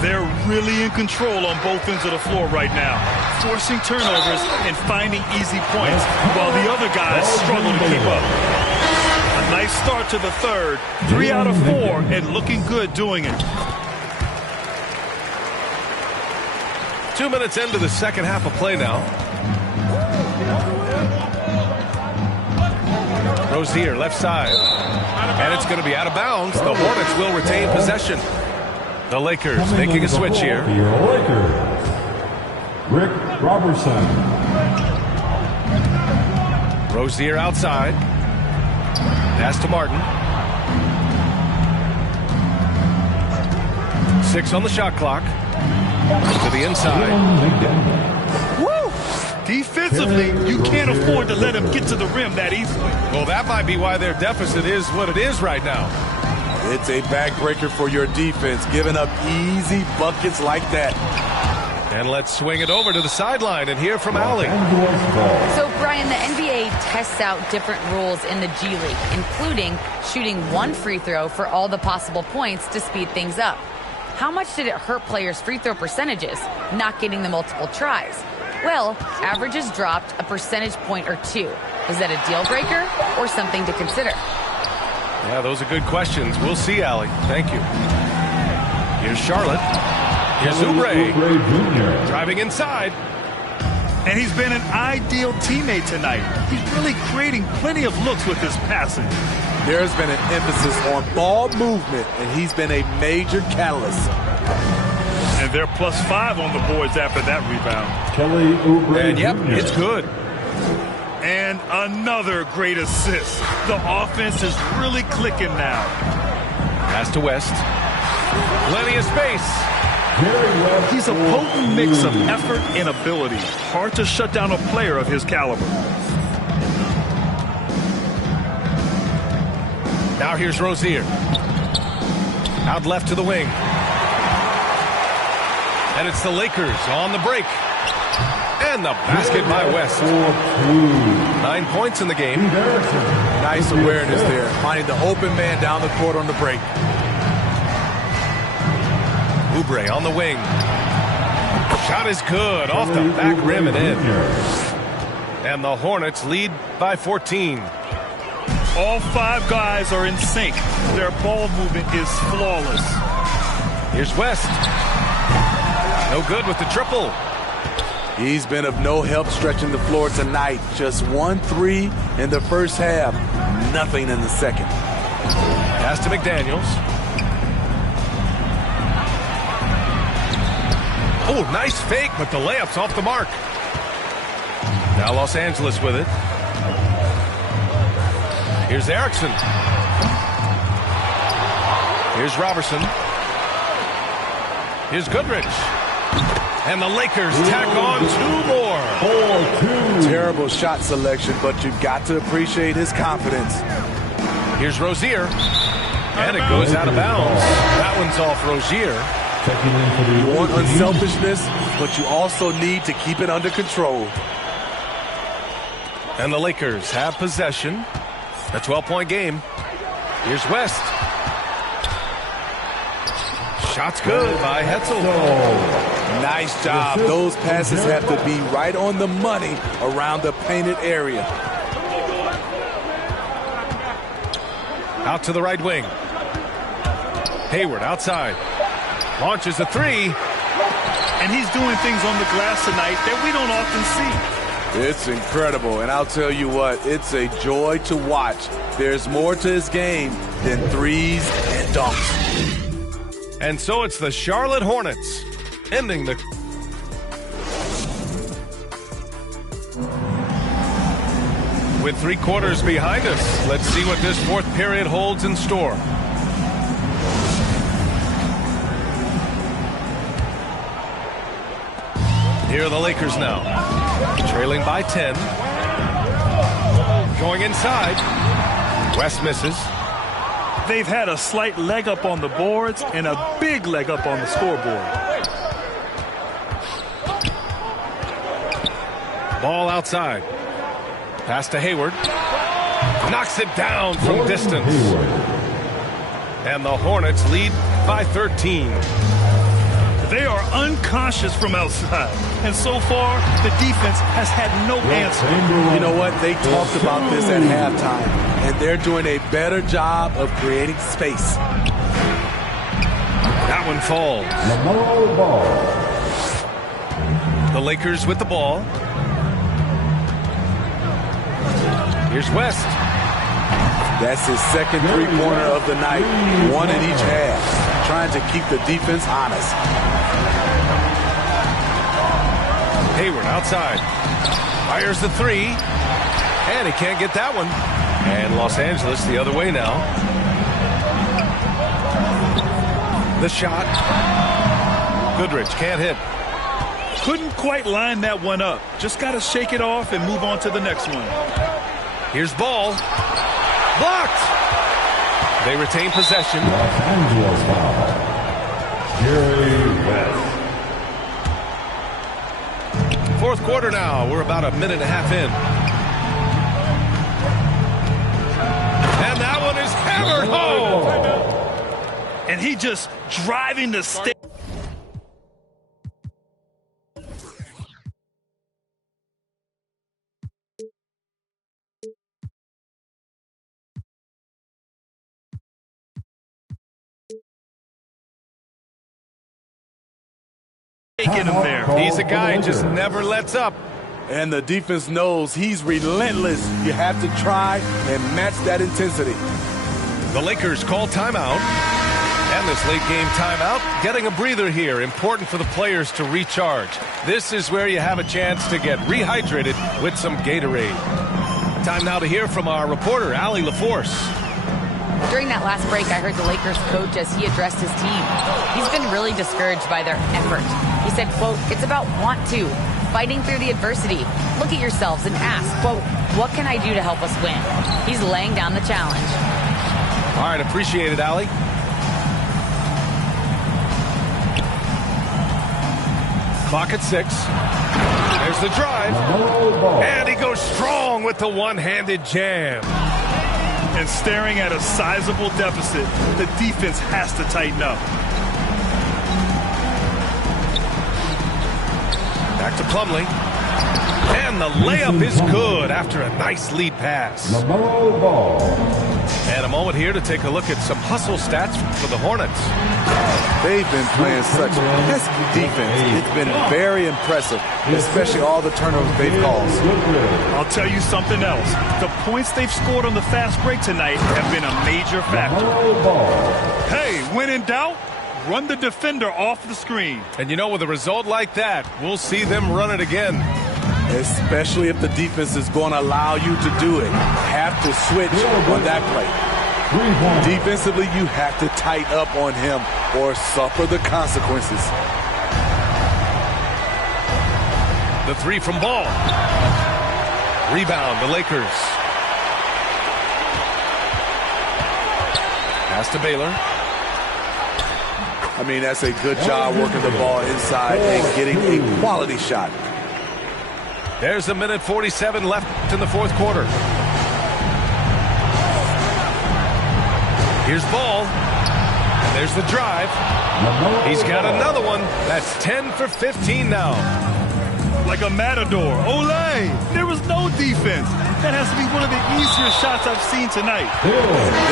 They're really in control on both ends of the floor right now, forcing turnovers and finding easy points, while the other guys struggle to keep up. A nice start to the third, 3 out of 4, and looking good doing it. 2 minutes into the second half of play now. Rozier, left side. And it's going to be out of bounds. The Hornets will retain possession. The Lakers making a switch here. Rick Robertson. Rozier outside. Pass to Martin. 6 on the shot clock. To the inside. Woo! Defensively, you can't afford to let him get to the rim that easily. Well, that might be why their deficit is what it is right now. It's a backbreaker for your defense, giving up easy buckets like that. And let's swing it over to the sideline and hear from Allie. So, Brian, the NBA tests out different rules in the G League, including shooting one free throw for all the possible points to speed things up. How much did it hurt players' free throw percentages, not getting the multiple tries? Well, averages dropped a percentage point or two. Is that a deal breaker or something to consider? Yeah, those are good questions. We'll see, Allie. Thank you. Here's Charlotte. Here's Oubre. Driving inside. And he's been an ideal teammate tonight. He's really creating plenty of looks with his passing. There's been an emphasis on ball movement, and he's been a major catalyst. And they're +5 on the boards after that rebound. Kelly Oubre And yep, Jr. it's good. And another great assist. The offense is really clicking now. Pass to West. Plenty of space. He's a potent mix of effort and ability. Hard to shut down a player of his caliber. Now here's Rozier. Out left to the wing. And it's the Lakers on the break. And the basket by West. 9 points in the game. Nice awareness there, finding the open man down the court on the break. Oubre on the wing. Shot is good. Off the back rim and in. And the Hornets lead by 14. All 5 guys are in sync. Their ball movement is flawless. Here's West. No good with the triple. He's been of no help stretching the floor tonight. Just 1 3 in the first half. Nothing in the second. Pass to McDaniels. Oh, nice fake, but the layup's off the mark. Now Los Angeles with it. Here's Erickson. Here's Robertson. Here's Goodrich. And the Lakers tack on 2 more. Terrible shot selection, but you've got to appreciate his confidence. Here's Rozier. And it goes out of bounds. That one's off Rozier. You want unselfishness, but you also need to keep it under control. And the Lakers have possession. A 12-point game. Here's West. Shot's good by Hetzel. Nice job. Those passes have to be right on the money around the painted area. Out to the right wing. Hayward outside. Launches a 3. And he's doing things on the glass tonight that we don't often see. It's incredible, and I'll tell you what, it's a joy to watch. There's more to his game than threes and dunks. And so it's the Charlotte Hornets ending the... With 3 quarters behind us, let's see what this 4th period holds in store. Here are the Lakers now. Trailing by 10. Going inside. West misses. They've had a slight leg up on the boards and a big leg up on the scoreboard. Ball outside. Pass to Hayward. Knocks it down from distance. And the Hornets lead by 13. They are unconscious from outside. And so far, the defense has had no answer. You know what? They talked about this at halftime, and they're doing a better job of creating space. That one falls. LaMelo Ball. The Lakers with the ball. Here's West. That's his second three-pointer of the night, 1 in each half, trying to keep the defense honest. Hayward outside. Fires the 3. And he can't get that one. And Los Angeles the other way now. The shot. Goodrich can't hit. Couldn't quite line that one up. Just got to shake it off and move on to the next one. Here's Ball. Blocked. They retain possession. Los Angeles foul. Jerry West. Fourth quarter now. We're about a minute and a half in. And that one is hammered home. And he just driving the stick. Taking him there. He's a guy who just never lets up. And the defense knows he's relentless. You have to try and match that intensity. The Lakers call timeout. And this late game timeout, getting a breather here. Important for the players to recharge. This is where you have a chance to get rehydrated with some Gatorade. Time now to hear from our reporter, Allie LaForce. During that last break, I heard the Lakers coach as he addressed his team. He's been really discouraged by their effort. He said, quote, "It's about want to, fighting through the adversity. Look at yourselves and ask, quote, what can I do to help us win?" He's laying down the challenge. All right, appreciate it, Allie. Clock at 6. There's the drive. And he goes strong with the one-handed jam. And staring at a sizable deficit, the defense has to tighten up. Back to Plumlee. And the layup is good after a nice lead pass. LaMelo Ball. And a moment here to take a look at some hustle stats for the Hornets. They've been playing such pesky defense. It's been very impressive, especially all the turnovers they've caused. I'll tell you something else. The points they've scored on the fast break tonight have been a major factor. LaMelo Ball. Hey, when in doubt, run the defender off the screen. And you know, with a result like that, we'll see them run it again. Especially if the defense is going to allow you to do it. Have to switch on that play. Defensively, you have to tighten up on him or suffer the consequences. The three from Ball. Rebound, the Lakers. Pass to Baylor. I mean, that's a good job working the ball inside and getting a quality shot. There's a minute 47 left in the fourth quarter. Here's Ball. And there's the drive. He's got another one. That's 10 for 15 now. Like a matador. Olay! There was no defense. That has to be one of the easier shots I've seen tonight.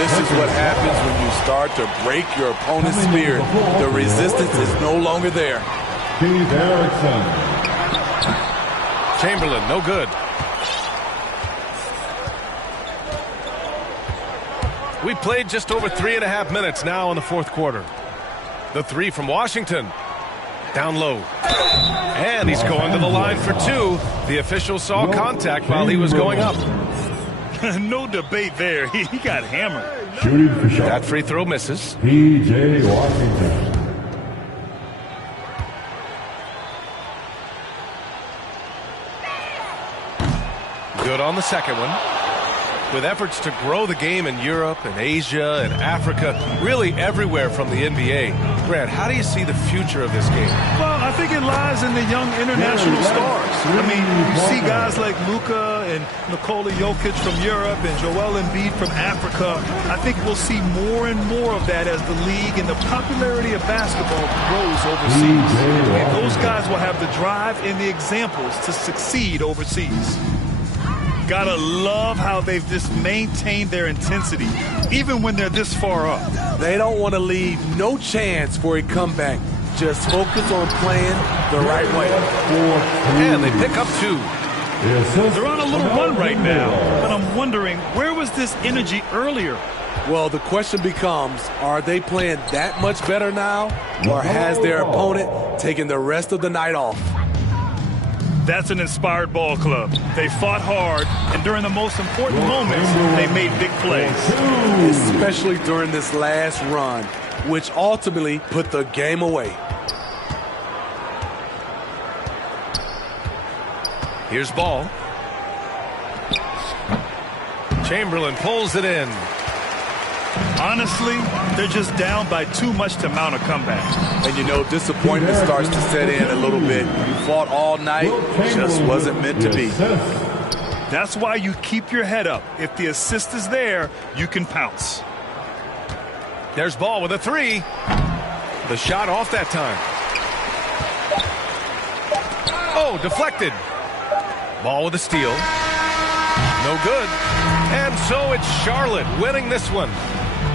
This is what happens when you start to break your opponent's spirit. The resistance is no longer there. Steve Erickson. Chamberlain, no good. We played just over 3.5 minutes now in the fourth quarter. The three from Washington. Down low. And he's going to the line for two. The official saw contact while he was going up. No debate there. He got hammered. Shooting for shot. That free throw misses. P.J. Washington. Good on the second one. With efforts to grow the game in Europe and Asia and Africa, really everywhere from the NBA. Grant, how do you see the future of this game? Well, I think it lies in the young international stars. I mean, you see guys like Luka and Nikola Jokic from Europe and Joel Embiid from Africa. I think we'll see more and more of that as the league and the popularity of basketball grows overseas. And those guys will have the drive and the examples to succeed overseas. Gotta love how they've just maintained their intensity, even when they're this far up. They don't want to leave no chance for a comeback. Just focus on playing the right way. And they pick up two. They're on a little run right now, but I'm wondering, where was this energy earlier? Well, the question becomes, are they playing that much better now, or has their opponent taken the rest of the night off? That's an inspired ball club. They fought hard, and during the most important moments, they made big plays. Especially during this last run, which ultimately put the game away. Here's Ball. Chamberlain pulls it in. Honestly, they're just down by too much to mount a comeback. And you know, disappointment starts to set in a little bit. You fought all night, just wasn't meant to be. That's why you keep your head up. If the assist is there, you can pounce. There's Ball with a three. The shot off that time. Oh, deflected. Ball with a steal. No good. And so it's Charlotte winning this one.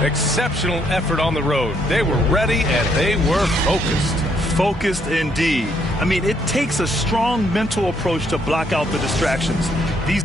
Exceptional effort on the road. They were ready and they were focused. Focused indeed. I mean, it takes a strong mental approach to block out the distractions. These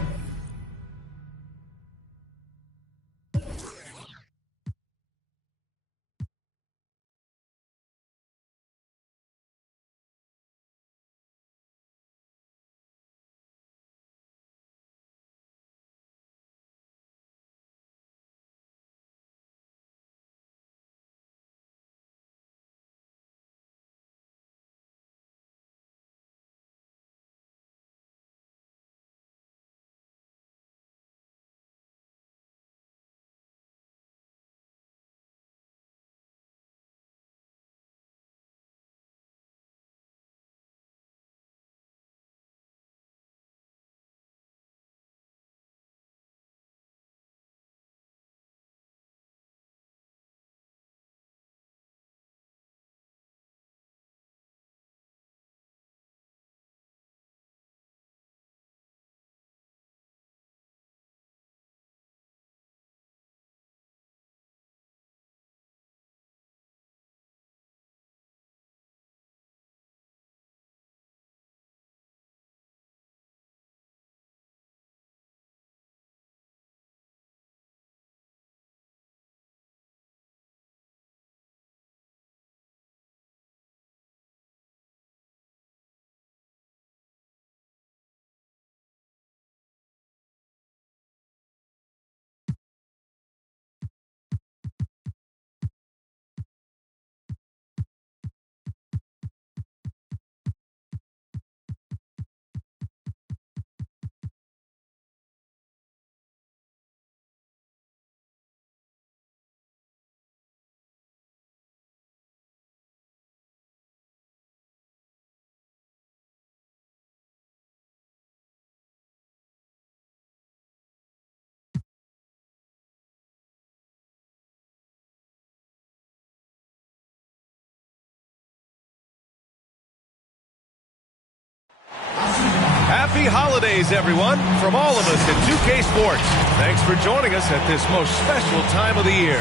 Happy holidays, everyone, from all of us at 2K Sports. Thanks for joining us at this most special time of the year.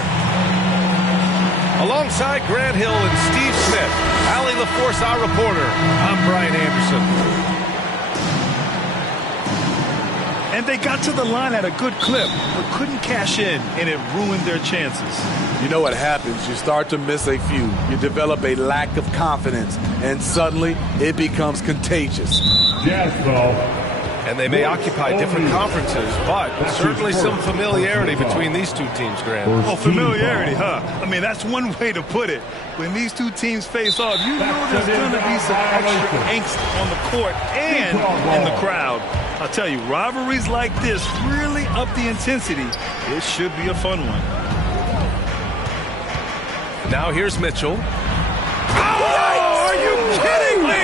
Alongside Grant Hill and Steve Smith, Allie LaForce, our reporter, I'm Brian Anderson. And they got to the line at a good clip, but couldn't cash in, and it ruined their chances. You know what happens? You start to miss a few. You develop a lack of confidence, and suddenly it becomes contagious. And they may occupy different conferences, but certainly some familiarity between these two teams, Grant. Oh, familiarity, huh? I mean, that's one way to put it. When these two teams face off, you know there's going to be some extra angst on the court and in the crowd. I'll tell you, rivalries like this really up the intensity. It should be a fun one. Now here's Mitchell. Oh, are you kidding me?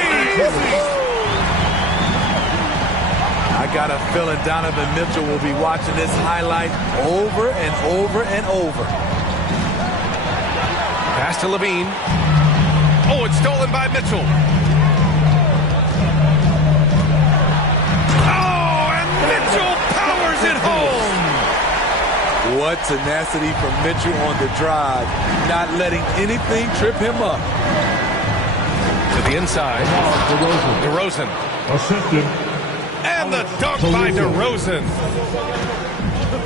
I got a feeling Donovan Mitchell will be watching this highlight over and over and over. Pass to Levine. Oh, it's stolen by Mitchell. Oh, and Mitchell powers it home. What tenacity from Mitchell on the drive, not letting anything trip him up. To the inside. DeRozan. Assisted. And the dunk by DeRozan.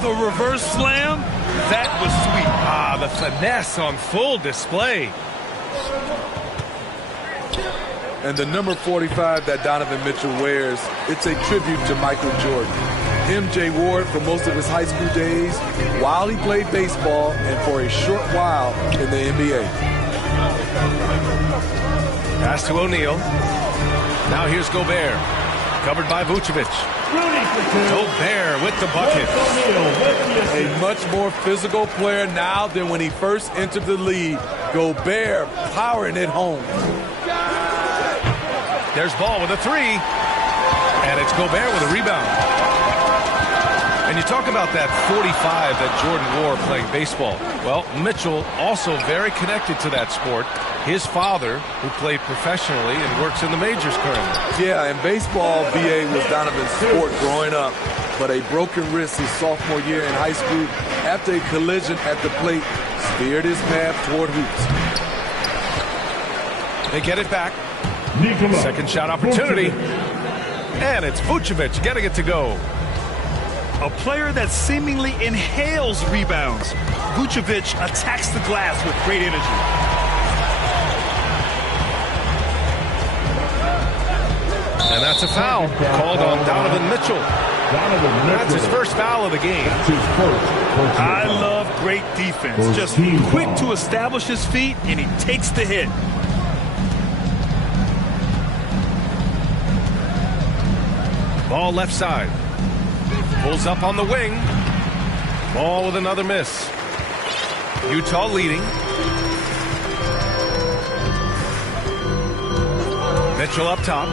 The reverse slam, that was sweet. Ah, the finesse on full display. And the number 45 that Donovan Mitchell wears, it's a tribute to Michael Jordan. MJ wore it for most of his high school days while he played baseball and for a short while in the NBA. Pass to O'Neal. Now here's Gobert. Covered by Vucevic. Gobert with the bucket. A much more physical player now than when he first entered the league. Gobert powering it home. There's Ball with a three. And it's Gobert with a rebound. And you talk about that 45 that Jordan wore playing baseball. Well, Mitchell also very connected to that sport. His father, who played professionally and works in the majors currently. Yeah, and baseball, BA, was Donovan's sport growing up. But a broken wrist his sophomore year in high school after a collision at the plate steered his path toward hoops. They get it back. Second shot opportunity. And it's Vucevic getting it to go. A player that seemingly inhales rebounds. Vucevic attacks the glass with great energy. And that's a foul called on Donovan Mitchell. That's his first foul of the game. I love great defense. Just quick to establish his feet, and he takes the hit. Ball left side. Pulls up on the wing. Ball with another miss. Utah leading. Mitchell up top.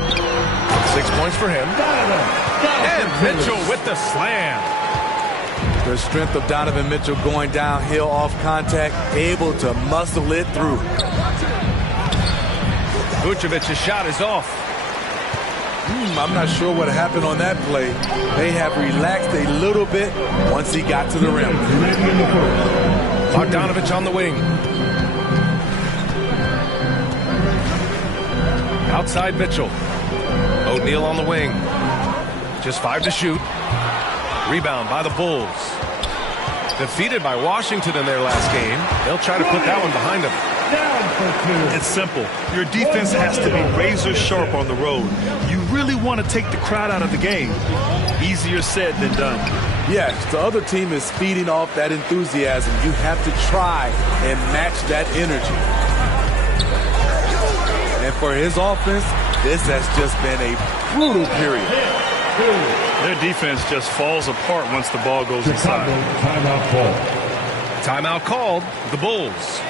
6 points for him. And Mitchell with the slam. The strength of Donovan Mitchell going downhill off contact, able to muscle it through. Vucevic's shot is off. I'm not sure what happened on that play. They have relaxed a little bit once he got to the rim. Bogdanovich on the wing. Outside Mitchell. O'Neal on the wing. Just 5 to shoot. Rebound by the Bulls. Defeated by Washington in their last game. They'll try to put that one behind them. It's simple. Your defense has to be razor sharp on the road. You really want to take the crowd out of the game. Easier said than done. Yes, the other team is feeding off that enthusiasm. You have to try and match that energy. And for his offense, this has just been a brutal period. Their defense just falls apart once the ball goes inside. Timeout called. The Bulls.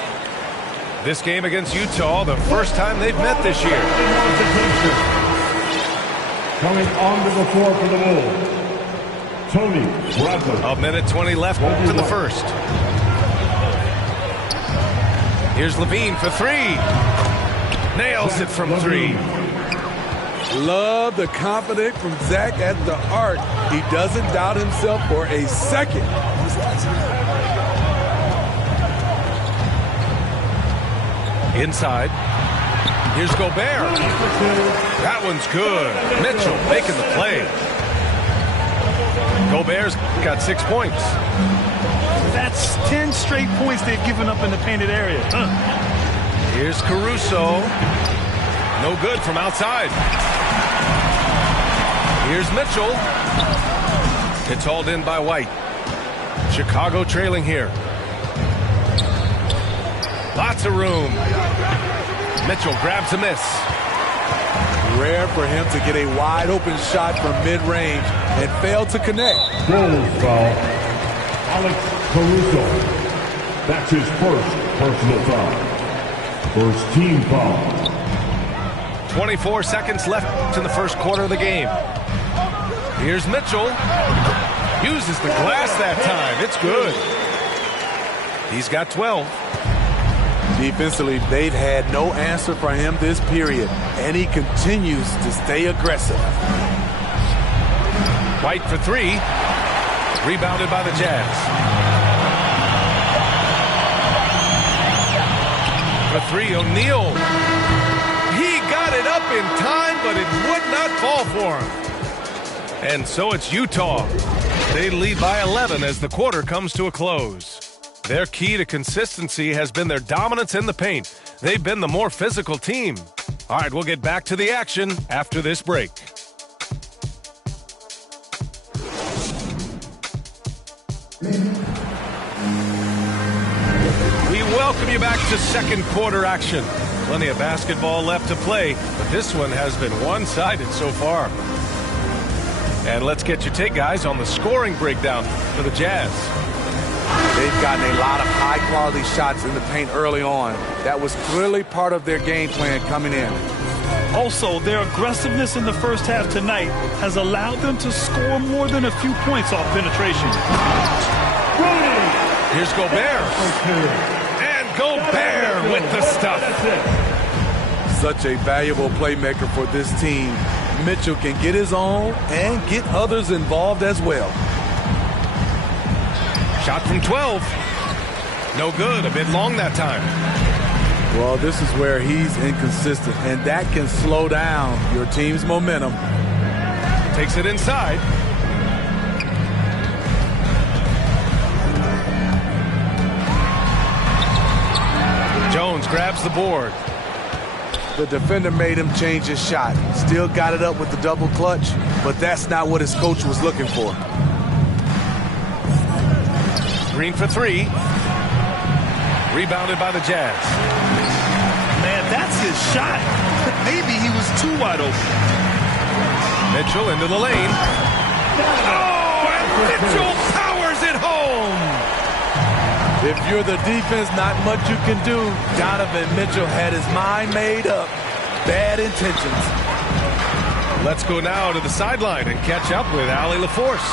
This game against Utah, the first time they've met this year. Coming onto the floor for the Bulls, Tony Bradley. A minute 20 left to the first. Here's Levine for three. Nails it from three. Love the confidence from Zach at the arc. He doesn't doubt himself for a second. Inside. Here's Gobert. That one's good. Mitchell making the play. Gobert's got 6 points. That's 10 straight points they've given up in the painted area. Here's Caruso. No good from outside. Here's Mitchell. It's hauled in by White. Chicago trailing here. Lots of room. Mitchell grabs a miss. Rare for him to get a wide open shot from mid-range and fail to connect. Bulls foul. Alex Caruso. That's his first personal foul. First team foul. 24 seconds left in the first quarter of the game. Here's Mitchell. Uses the glass that time. It's good. He's got 12. Defensively, they've had no answer for him this period, and he continues to stay aggressive. White for three. Rebounded by the Jazz. For three, O'Neal. He got it up in time, but it would not fall for him. And so it's Utah. They lead by 11 as the quarter comes to a close. Their key to consistency has been their dominance in the paint. They've been the more physical team. All right, we'll get back to the action after this break. We welcome you back to second quarter action. Plenty of basketball left to play, but this one has been one-sided so far. And let's get your take, guys, on the scoring breakdown for the Jazz. They've gotten a lot of high-quality shots in the paint early on. That was clearly part of their game plan coming in. Also, their aggressiveness in the first half tonight has allowed them to score more than a few points off penetration. Here's Gobert. And Gobert with the stuff. Such a valuable playmaker for this team. Mitchell can get his own and get others involved as well. Shot from 12. No good. A bit long that time. Well, this is where he's inconsistent, and that can slow down your team's momentum. Takes it inside. Jones grabs the board. The defender made him change his shot. Still got it up with the double clutch, but that's not what his coach was looking for. Green for three. Rebounded by the Jazz. Man, that's his shot. Maybe he was too wide open. Mitchell into the lane. Oh, and Mitchell powers it home. If you're the defense, not much you can do. Donovan Mitchell had his mind made up. Bad intentions. Let's go now to the sideline and catch up with Allie LaForce.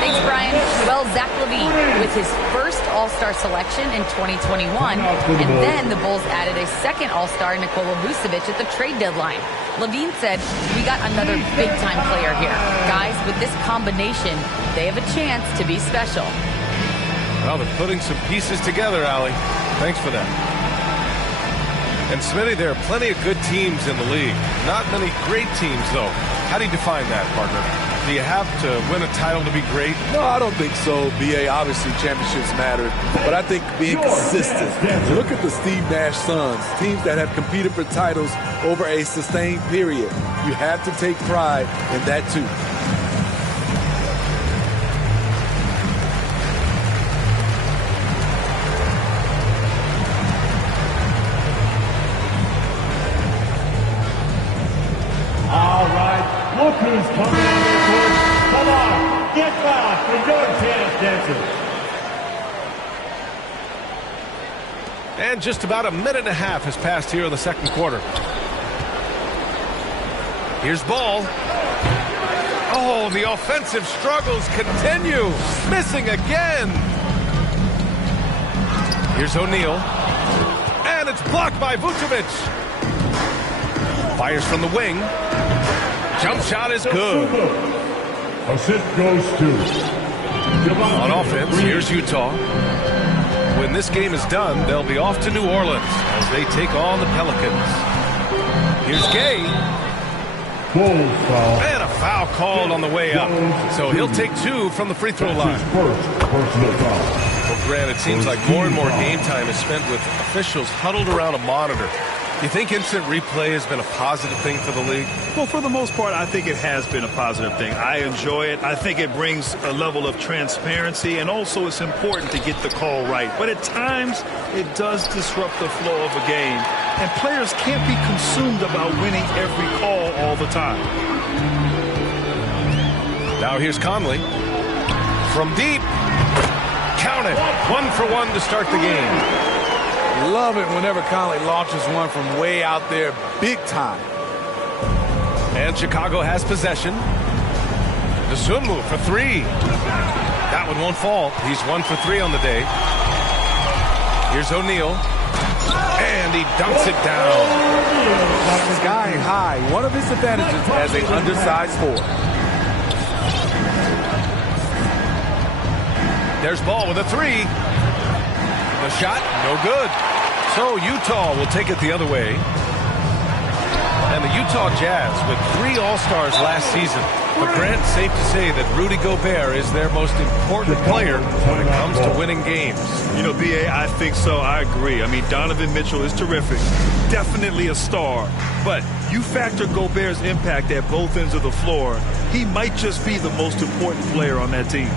Thanks, Brian. Well, Zach LaVine with his first All-Star selection in 2021, and then the Bulls added a second All-Star, Nikola Vucevic, at the trade deadline. LaVine said, "We got another big-time player here. Guys, with this combination, they have a chance to be special." Well, they're putting some pieces together, Allie. Thanks for that. And Smitty, there are plenty of good teams in the league. Not many great teams, though. How do you define that, partner? Do you have to win a title to be great? No, I don't think so, B.A. Obviously, championships matter. But I think being consistent. Look at the Steve Nash Suns, teams that have competed for titles over a sustained period. You have to take pride in that, too. All right, look who's coming on the court. Come on, get back for your dance dancers. And just about a minute and a half has passed here in the second quarter. Here's Ball. Oh, the offensive struggles continue. Missing again. Here's O'Neal. And it's blocked by Vucevic. Fires from the wing. Jump shot is good. Assist goes to On offense, here's Utah. When this game is done, they'll be off to New Orleans as they take on the Pelicans. Here's Gay. Bulls foul. And a foul called on the way up. So he'll take two from the free throw line. First personal foul. Well, Grant, it seems like more and more game time is spent with officials huddled around a monitor. You think instant replay has been a positive thing for the league? Well, for the most part, I think it has been a positive thing. I enjoy it. I think it brings a level of transparency, and also it's important to get the call right. But at times, it does disrupt the flow of a game, and players can't be consumed about winning every call all the time. Now here's Conley. From deep. Count it. 1 for 1 to start the game. Love it whenever Conley launches one from way out there, big time. And Chicago has possession. Dosunmu for three. That one won't fall. He's 1 for 3 on the day. Here's O'Neal. And he dunks it down. Sky high, one of his advantages as an undersized forward. There's Ball with a three. The shot, no good. So Utah will take it the other way. And the Utah Jazz with 3 All-Stars last season. But Grant, safe to say that Rudy Gobert is their most important player when it comes to winning games. You know, B.A., I think so. I agree. I mean, Donovan Mitchell is terrific. Definitely a star. But you factor Gobert's impact at both ends of the floor, he might just be the most important player on that team.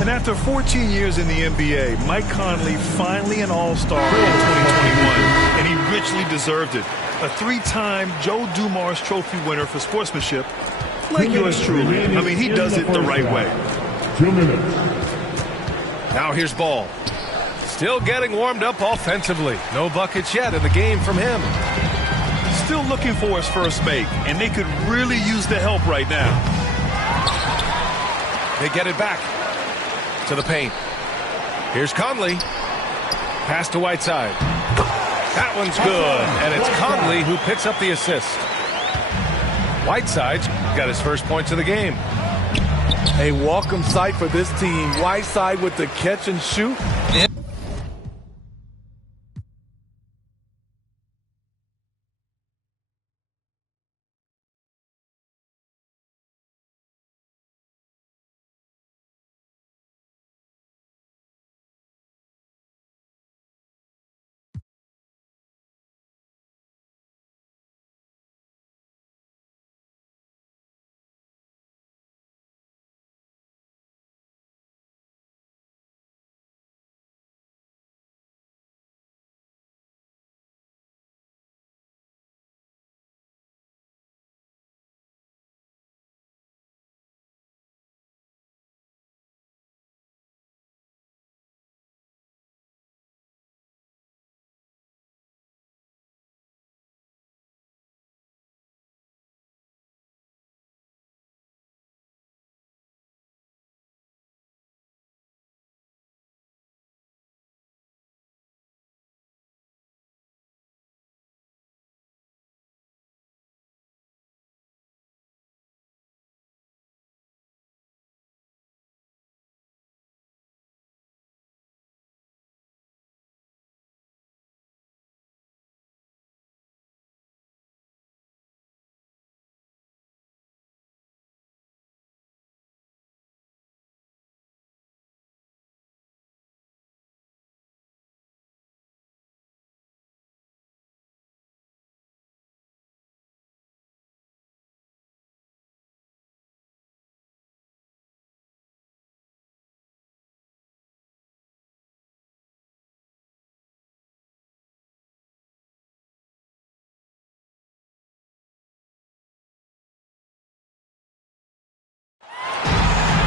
And after 14 years in the NBA, Mike Conley finally an all-star in 2021, and he richly deserved it. A 3-time Joe Dumars Trophy winner for sportsmanship, like yours truly. I mean, he does it the right way. 2 minutes. Now here's Ball. Still getting warmed up offensively. No buckets yet in the game from him. Still looking for his first make, and they could really use the help right now. They get it back to the paint. Here's Conley. Pass to Whiteside. That one's good, and it's Conley who picks up the assist. Whiteside's got his first points of the game. A welcome sight for this team. Whiteside with the catch and shoot.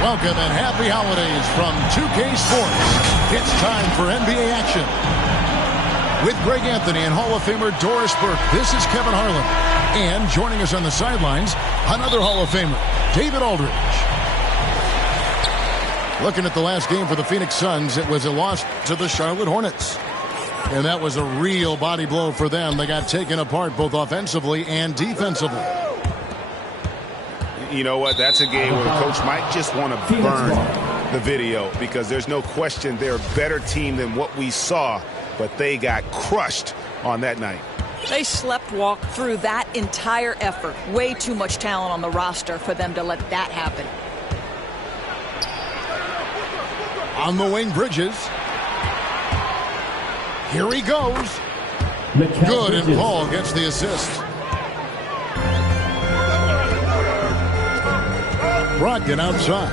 Welcome and happy holidays from 2K Sports. It's time for NBA action. With Greg Anthony and Hall of Famer Doris Burke, this is Kevin Harlan. And joining us on the sidelines, another Hall of Famer, David Aldridge. Looking at the last game for the Phoenix Suns, it was a loss to the Charlotte Hornets. And that was a real body blow for them. They got taken apart both offensively and defensively. You know what? That's a game where the coach might just want to burn the video because there's no question they're a better team than what we saw, but they got crushed on that night. They sleptwalk through that entire effort. Way too much talent on the roster for them to let that happen. On the wing, Bridges. Here he goes. Good, and Paul gets the assist. Brogdon outside.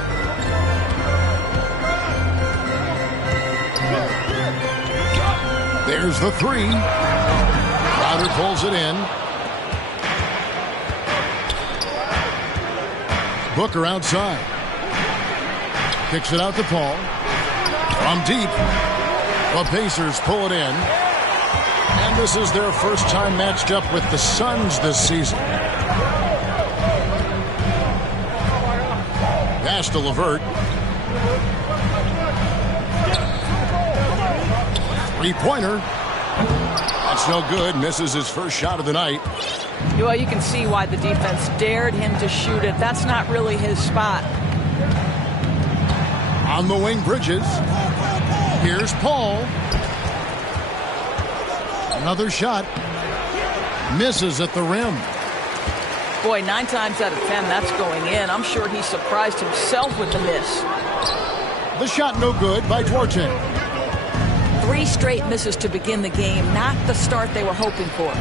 There's the three. Crowder pulls it in. Booker outside. Kicks it out to Paul. From deep. The Pacers pull it in. And this is their first time matched up with the Suns this season. Pass to LeVert. Three-pointer. That's no good. Misses his first shot of the night. Well, you can see why the defense dared him to shoot it. That's not really his spot. On the wing, Bridges. Here's Paul. Another shot. Misses at the rim. Boy, 9 times out of 10, that's going in. I'm sure he surprised himself with the miss. The shot no good by Duarte. 3 straight misses to begin the game. Not the start they were hoping for.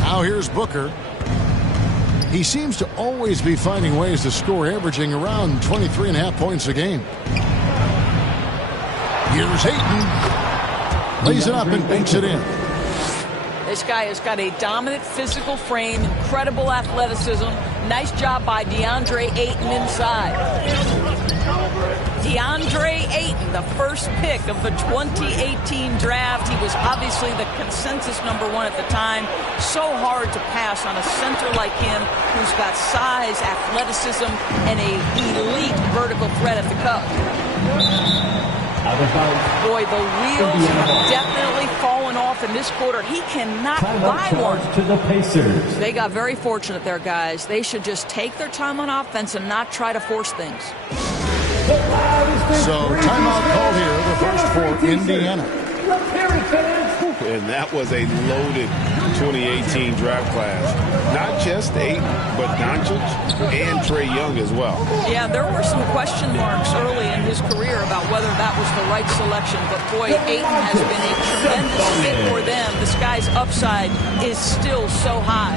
Now here's Booker. He seems to always be finding ways to score, averaging around 23.5 points a game. Here's Ayton. Lays it up and banks it in. This guy has got a dominant physical frame, incredible athleticism. Nice job by DeAndre Ayton inside. DeAndre Ayton, the first pick of the 2018 draft. He was obviously the consensus #1 at the time. So hard to pass on a center like him who's got size, athleticism, and a elite vertical threat at the cup. Boy, the wheels have definitely fallen off in this quarter. He cannot buy one. To the Pacers. They got very fortunate there, guys. They should just take their time on offense and not try to force things. So, timeout call here, the first for Indiana. And that was a loaded 2018 draft class. Not just Ayton, but Doncic and Trae Young as well. Yeah, there were some question marks early in his career about whether that was the right selection. But, boy, Ayton has been a tremendous fit for them. This guy's upside is still so high.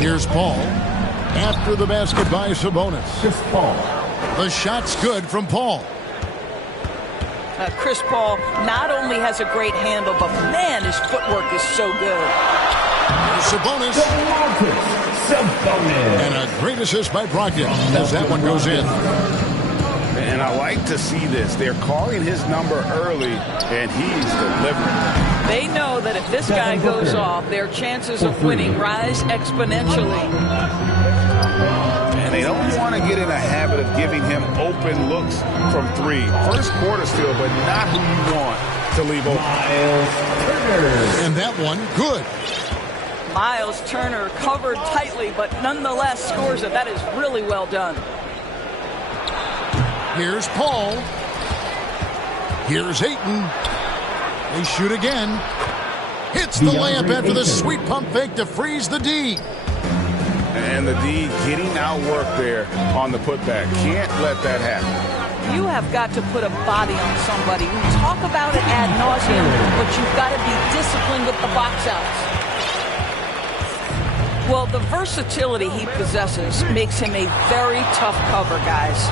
Here's Paul. After the basket by Sabonis. Paul. The shot's good from Paul. Chris Paul not only has a great handle, but, man, his footwork is so good. Sabonis. And a great assist by Brogdon as that one goes in. And I like to see this. They're calling his number early, and he's delivering. They know that if this guy goes off, their chances of winning rise exponentially. And they don't want to get in a habit of giving him open looks from three. First quarter still, but not who you want to leave open. And that one, good. Miles Turner covered tightly, but nonetheless scores it. That is really well done. Here's Paul. Here's Ayton. They shoot again. Hits the layup after the sweet pump fake to freeze the D. And the D getting outworked there on the putback. Can't let that happen. You have got to put a body on somebody. We talk about it ad nauseum, but you've got to be disciplined with the box outs. Well, the versatility he possesses makes him a very tough cover, guys.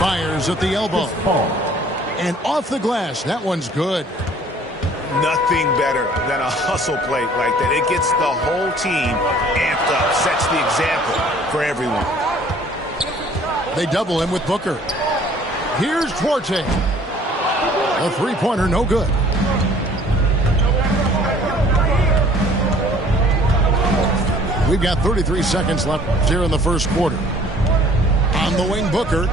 Fires at the elbow. And off the glass. That one's good. Nothing better than a hustle play like that. It gets the whole team amped up, sets the example for everyone. They double him with Booker. Here's Duarte. A three-pointer, no good. We've got 33 seconds left here in the first quarter. On the wing, Booker.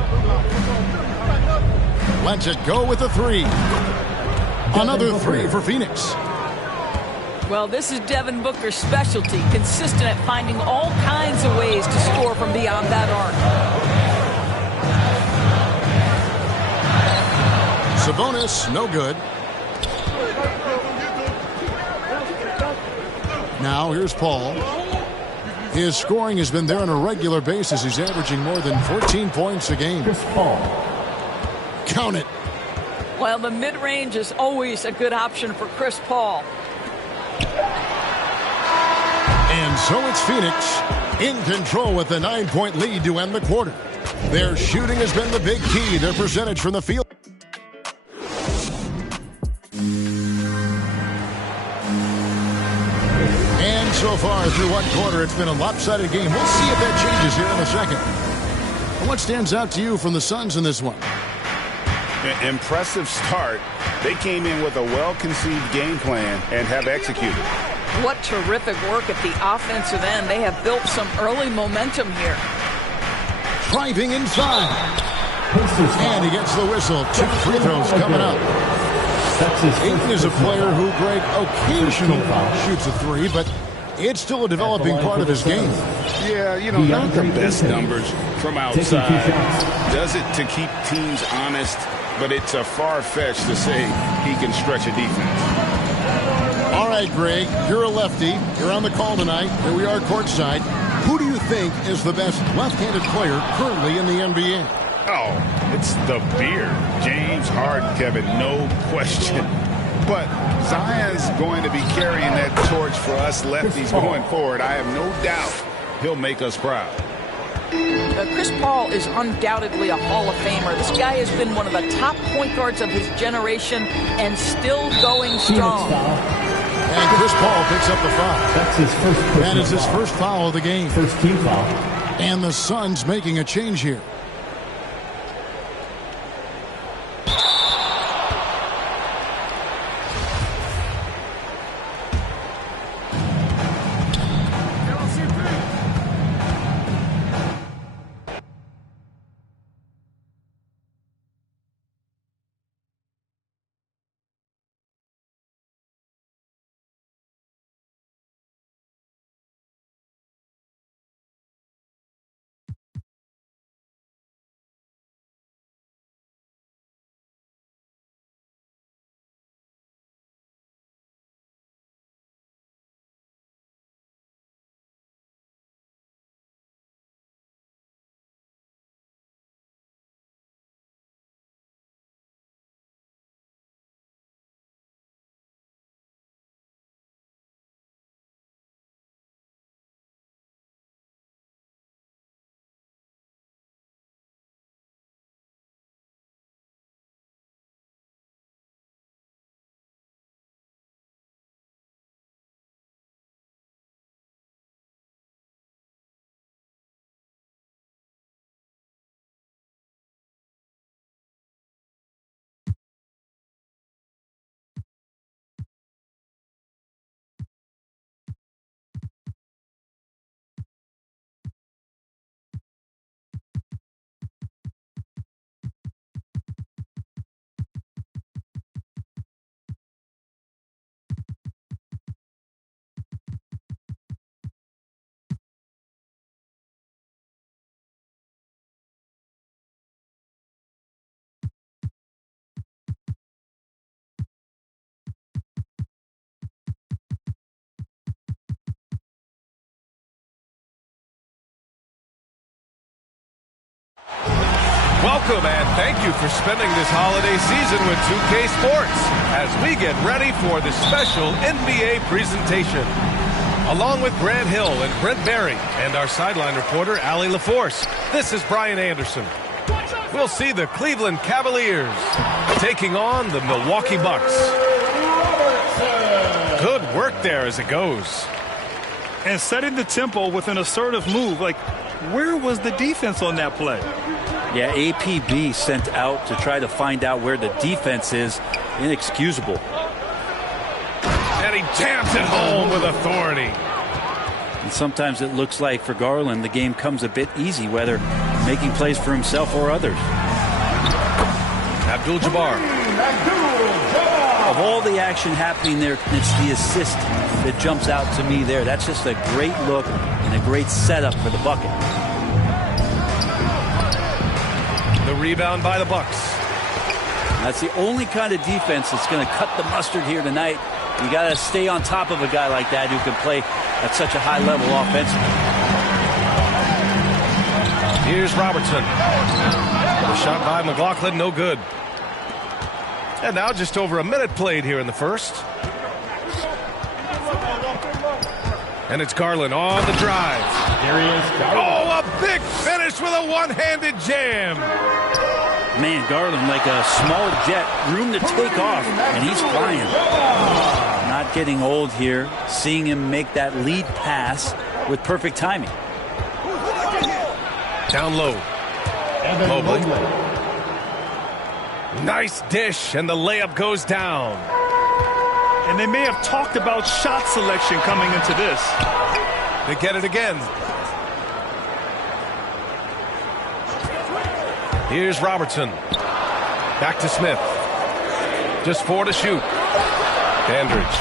Lets it go with a three. Another three for Phoenix. Well, this is Devin Booker's specialty, consistent at finding all kinds of ways to score from beyond that arc. Sabonis, no good. Now here's Paul. His scoring has been there on a regular basis. He's averaging more than 14 points a game. Count it. Well, the mid-range is always a good option for Chris Paul. And so it's Phoenix in control with a 9-point lead to end the quarter. Their shooting has been the big key. Their percentage from the field. And so far through one quarter, it's been a lopsided game. We'll see if that changes here in a second. And what stands out to you from the Suns in this one? Impressive start. They came in with a well-conceived game plan and have executed. What terrific work at the offensive end. They have built some early momentum here. Driving inside. And he gets the whistle. 2 free throws coming up. Ayton is a player who, Greg, occasionally shoots a three, but it's still a developing part of his game. Yeah, you know, not the best numbers from outside. Does it to keep teams honest, but it's a far-fetched to say he can stretch a defense. All right, Greg, you're a lefty. You're on the call tonight. Here we are courtside. Who do you think is the best left-handed player currently in the NBA? Oh, it's the beard. James Harden, Kevin, no question. But Zion's going to be carrying that torch for us lefties going forward. I have no doubt he'll make us proud. Chris Paul is undoubtedly a Hall of Famer. This guy has been one of the top point guards of his generation and still going strong. And Chris Paul picks up the foul. That's his first personal That is his foul. first foul of the game. First team foul. And the Suns making a change here. Welcome and thank you for spending this holiday season with 2K Sports as we get ready for the special NBA presentation. Along with Grant Hill and Brent Berry and our sideline reporter, Allie LaForce, this is Brian Anderson. We'll see the Cleveland Cavaliers taking on the Milwaukee Bucks. Good work there as it goes. And setting the tempo with an assertive move. Like, where was the defense on that play? Yeah, APB sent out to try to find out where the defense is. Inexcusable. And he jams it home with authority. And sometimes it looks like for Garland the game comes a bit easy, whether making plays for himself or others. Abdul-Jabbar. Of all the action happening there, it's the assist that jumps out to me there. That's just a great look and a great setup for the bucket. The rebound by the Bucks. That's the only kind of defense that's going to cut the mustard here tonight. You got to stay on top of a guy like that who can play at such a high level offensively. Here's Robertson. The shot by McLaughlin, no good. And now just over a minute played here in the first. And it's Garland on the drive. There he is. Oh, a big finish with a one-handed jam. Man, Garland like a small jet, room to take off, and he's flying. Not getting old here, seeing him make that lead pass with perfect timing. Down low. Mobley. Nice dish, and the layup goes down. And they may have talked about shot selection coming into this. They get it again. Here's Robertson. Back to Smith. Just 4 to shoot. Dandridge.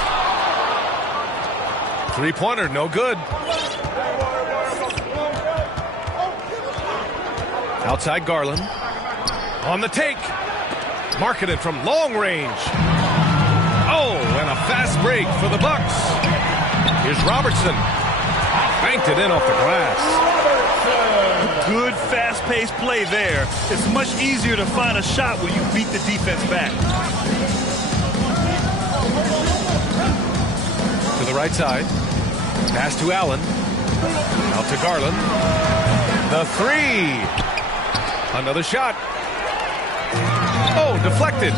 Three-pointer, no good. Outside Garland. On the take. Marketed from long range. Oh, and a fast break for the Bucks. Here's Robertson. Banked it in off the glass. Good fast-paced play there. It's much easier to find a shot when you beat the defense back. the right side. Pass to Allen. Out to Garland. The three. Another shot. Oh, deflected.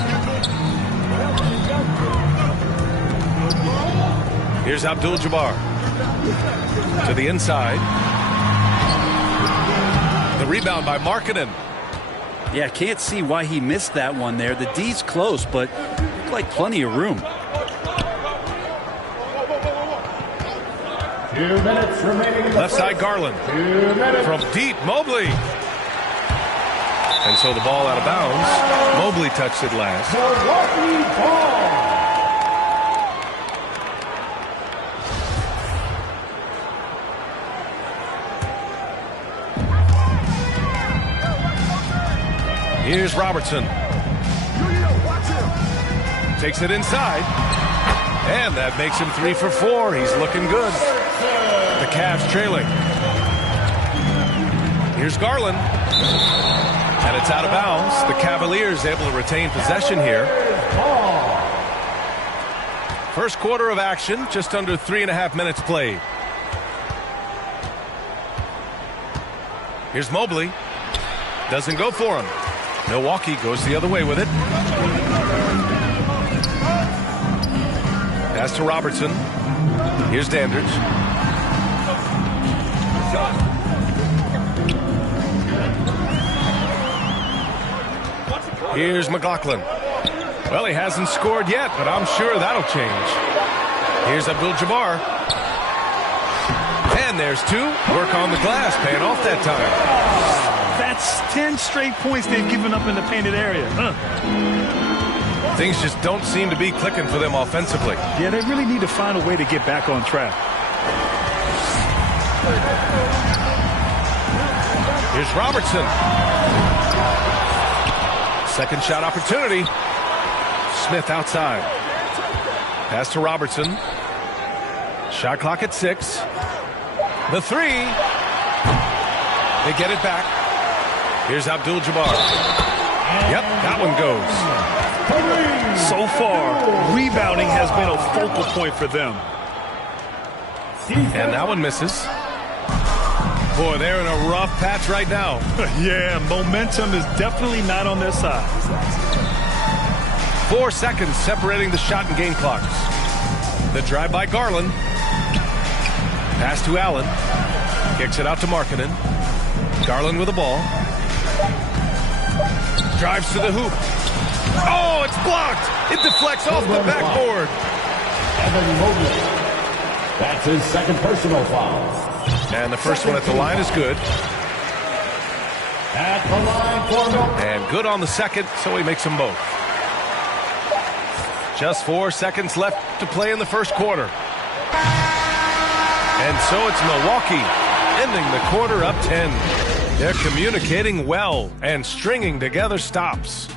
Here's Abdul-Jabbar. To the inside. The rebound by Markkanen. Yeah, can't see why he missed that one there. The D's close, but looked like plenty of room. 2 minutes remaining. Left side Garland. 2 minutes. From deep, Mobley. And so the ball out of bounds. Mobley touched it last. Milwaukee ball. Here's Robertson. Takes it inside. And that makes him 3 for 4. He's looking good. The Cavs trailing. Here's Garland. And it's out of bounds. The Cavaliers able to retain possession here. First quarter of action, just under 3.5 minutes played. Here's Mobley. Doesn't go for him. Milwaukee goes the other way with it. Pass to Robertson. Here's Dandridge. Here's McLaughlin. Well, he hasn't scored yet, but I'm sure that'll change. Here's Abdul-Jabbar. And there's 2. Work on the glass, paying off that time. That's 10 straight points they've given up in the painted area. Things just don't seem to be clicking for them offensively. Yeah, they really need to find a way to get back on track. Here's Robertson. Second shot opportunity. Smith outside. Pass to Robertson. Shot clock at 6. The 3. They get it back. Here's Abdul-Jabbar. Yep, that one goes. So far, rebounding has been a focal point for them. And that one misses. Boy, they're in a rough patch right now. Yeah, momentum is definitely not on their side. 4 seconds separating the shot and game clocks. The drive by Garland. Pass to Allen. Kicks it out to Markkanen. Garland with the ball. Drives to the hoop. Oh, it's blocked. It deflects off the backboard. Evan Mobley. That's his second personal foul. And the first one at the line is good. At the line for Milwaukee. And good on the second, so he makes them both. Just 4 seconds left to play in the first quarter. And so it's Milwaukee ending the quarter up 10. They're communicating well and stringing together stops.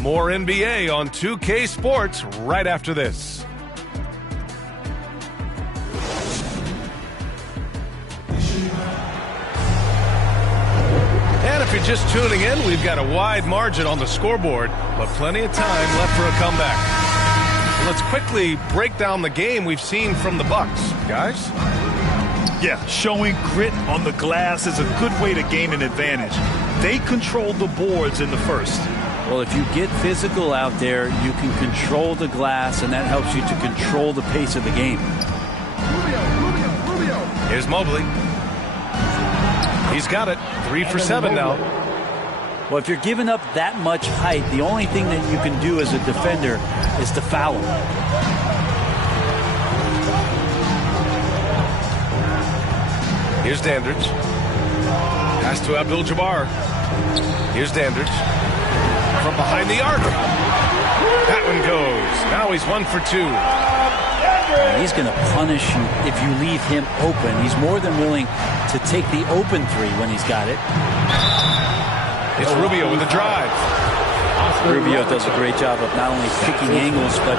More NBA on 2K Sports right after this. And if you're just tuning in, we've got a wide margin on the scoreboard, but plenty of time left for a comeback. Let's quickly break down the game we've seen from the Bucks, guys. Yeah, showing grit on the glass is a good way to gain an advantage. They controlled the boards in the first. Well, if you get physical out there, you can control the glass, and that helps you to control the pace of the game. Here's Mobley. He's got it. 3 for 7 now. Well, if you're giving up that much height, the only thing that you can do as a defender is to foul him. Here's Dandridge. Pass to Abdul-Jabbar. Here's Dandridge. From behind the arc. That one goes. Now he's 1 for 2. And he's going to punish you if you leave him open. He's more than willing to take the open 3 when he's got it. It's Rubio with the drive. Rubio does a great job of not only picking angles, but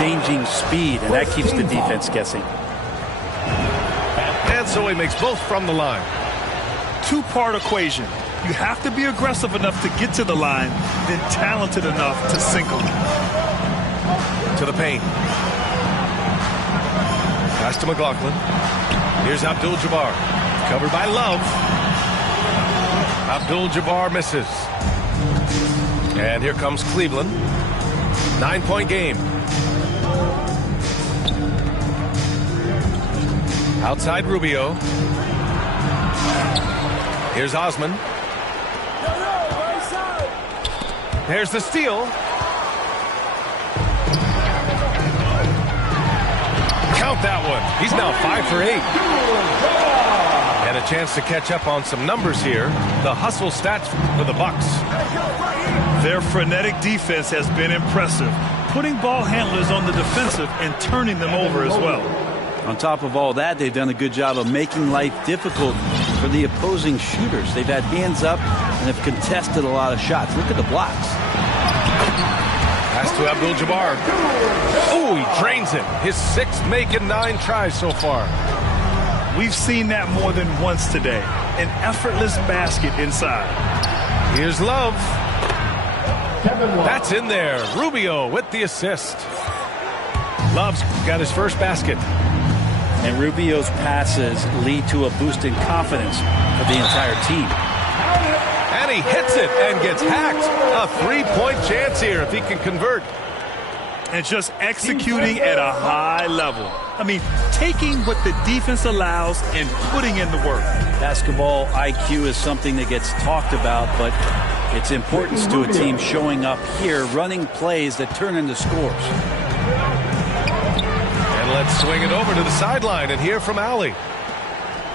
changing speed, and that keeps the defense guessing. And so he makes both from the line. Two-part equation. You have to be aggressive enough to get to the line, then talented enough to single. To the paint. Pass to McLaughlin. Here's Abdul-Jabbar. Covered by Love. Abdul-Jabbar misses. And here comes Cleveland. 9-point game. Outside Rubio. Here's Osman. There's the steal. Count that one. He's now 5 for 8. And a chance to catch up on some numbers here. The hustle stats for the Bucks. Their frenetic defense has been impressive, putting ball handlers on the defensive and turning them over as well. On top of all that, they've done a good job of making life difficult for the opposing shooters. They've had hands up and have contested a lot of shots. Look at the blocks. Pass to Abdul-Jabbar. Oh, he drains it. His 6th make in 9 tries so far. We've seen that more than once today. An effortless basket inside. Here's Love. That's in there. Rubio with the assist. Love's got his first basket. And Rubio's passes lead to a boost in confidence for the entire team. And he hits it and gets hacked. A 3-point chance here if he can convert. And just executing at a high level. I mean, taking what the defense allows and putting in the work. Basketball IQ is something that gets talked about, but its importance to a team showing up here, running plays that turn into scores. And let's swing it over to the sideline and hear from Allie.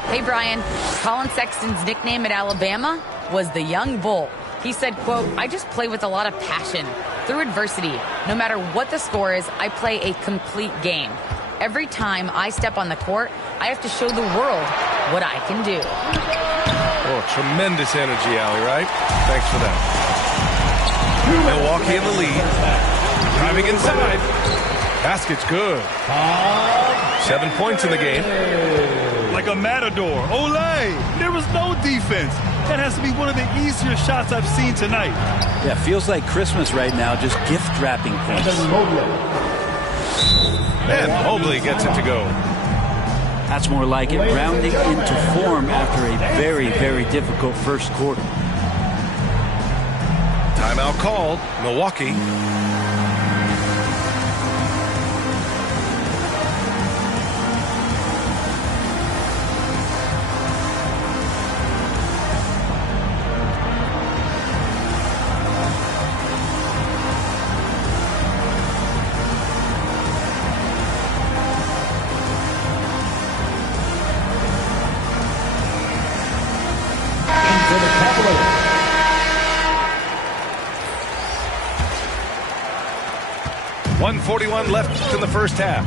Hey, Brian. Colin Sexton's nickname at Alabama was the Young Bull. He said, quote, "I just play with a lot of passion. Through adversity, no matter what the score is, I play a complete game. Every time I step on the court, I have to show the world what I can do." Oh, tremendous energy, Allie, right? Thanks for that. Milwaukee in the lead. Driving inside. Basket's good. 7 points in the game. Like a matador. Olay! There was no defense. That has to be one of the easier shots I've seen tonight. Yeah, feels like Christmas right now, just gift wrapping points. And Mobley gets it to go. That's more like it, rounding into form after a very, very difficult first quarter. Timeout called. Milwaukee. For the Cavaliers. 1:41 left in the first half.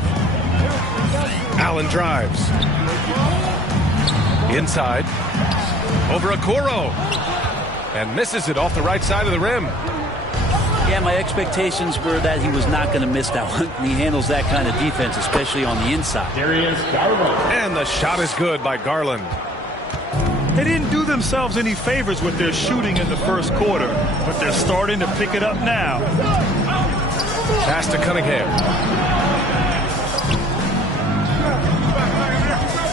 Allen drives. Inside. Over Okoro. And misses it off the right side of the rim. Yeah, my expectations were that he was not going to miss that one. He handles that kind of defense, especially on the inside. Darius Garland. And the shot is good by Garland. They didn't do themselves any favors with their shooting in the first quarter, but they're starting to pick it up now. Pass to Cunningham.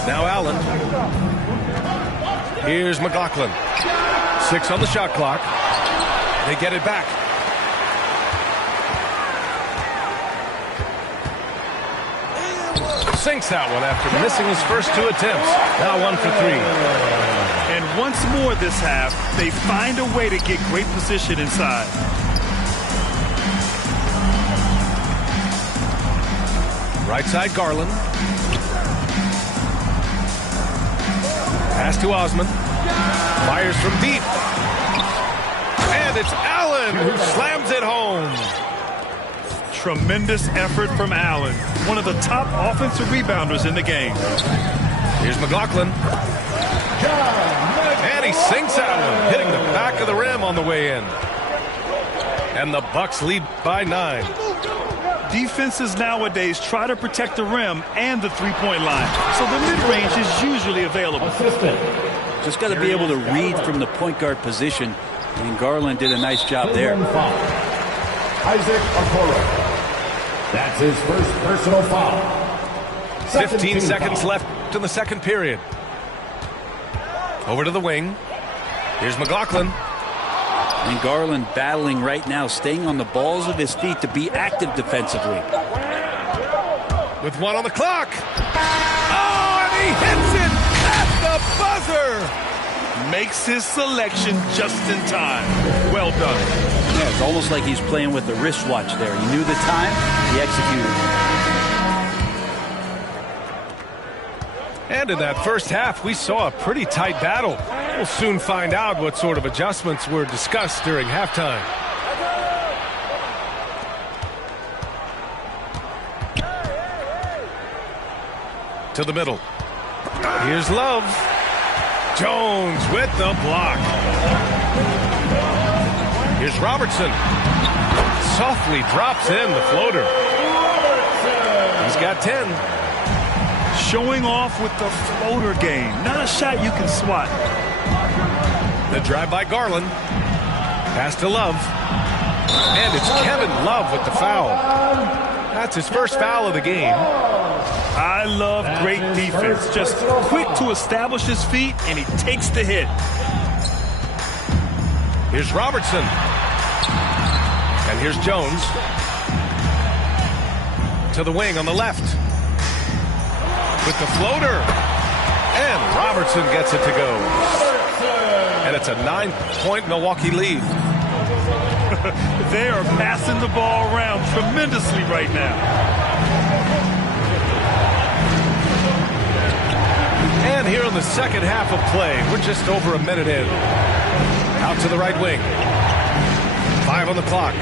Now Allen. Here's McLaughlin. 6 on the shot clock. They get it back. Sinks that one after missing his first 2 attempts. Now 1 for 3. And once more this half, they find a way to get great position inside. Right side Garland. Pass to Osman. Fires from deep. And it's Allen who slams it home. Tremendous effort from Allen, one of the top offensive rebounders in the game. Here's McLaughlin. And he sinks that one, hitting the back of the rim on the way in. And the Bucks lead by 9. Defenses nowadays try to protect the rim and the three-point line, so the mid-range is usually available. Just got to be able to read from the point guard position, and Garland did a nice job there. Isaac Okoro. That's his first personal foul. 15 seconds left in the second period. Over to the wing. Here's McLaughlin. And Garland battling right now, staying on the balls of his feet to be active defensively. With 1 on the clock. Oh, and he hits it at the buzzer. Makes his selection just in time. Well done. Yeah, it's almost like he's playing with the wristwatch there. He knew the time, he executed. And in that first half, we saw a pretty tight battle. We'll soon find out what sort of adjustments were discussed during halftime. To the middle. Here's Love. Jones with the block. Here's Robertson. Softly drops in the floater. He's got 10. Showing off with the floater game. Not a shot you can swat. The drive by Garland. Pass to Love. And it's Kevin Love with the foul. That's his first foul of the game. I love great defense. Just quick to establish his feet, and he takes the hit. Here's Robertson. And here's Jones. To the wing on the left. With the floater. And Robertson gets it to go. And it's a 9-point Milwaukee lead. They are passing the ball around tremendously right now. And here in the second half of play, we're just over a minute in. Out to the right wing. 5 on the clock.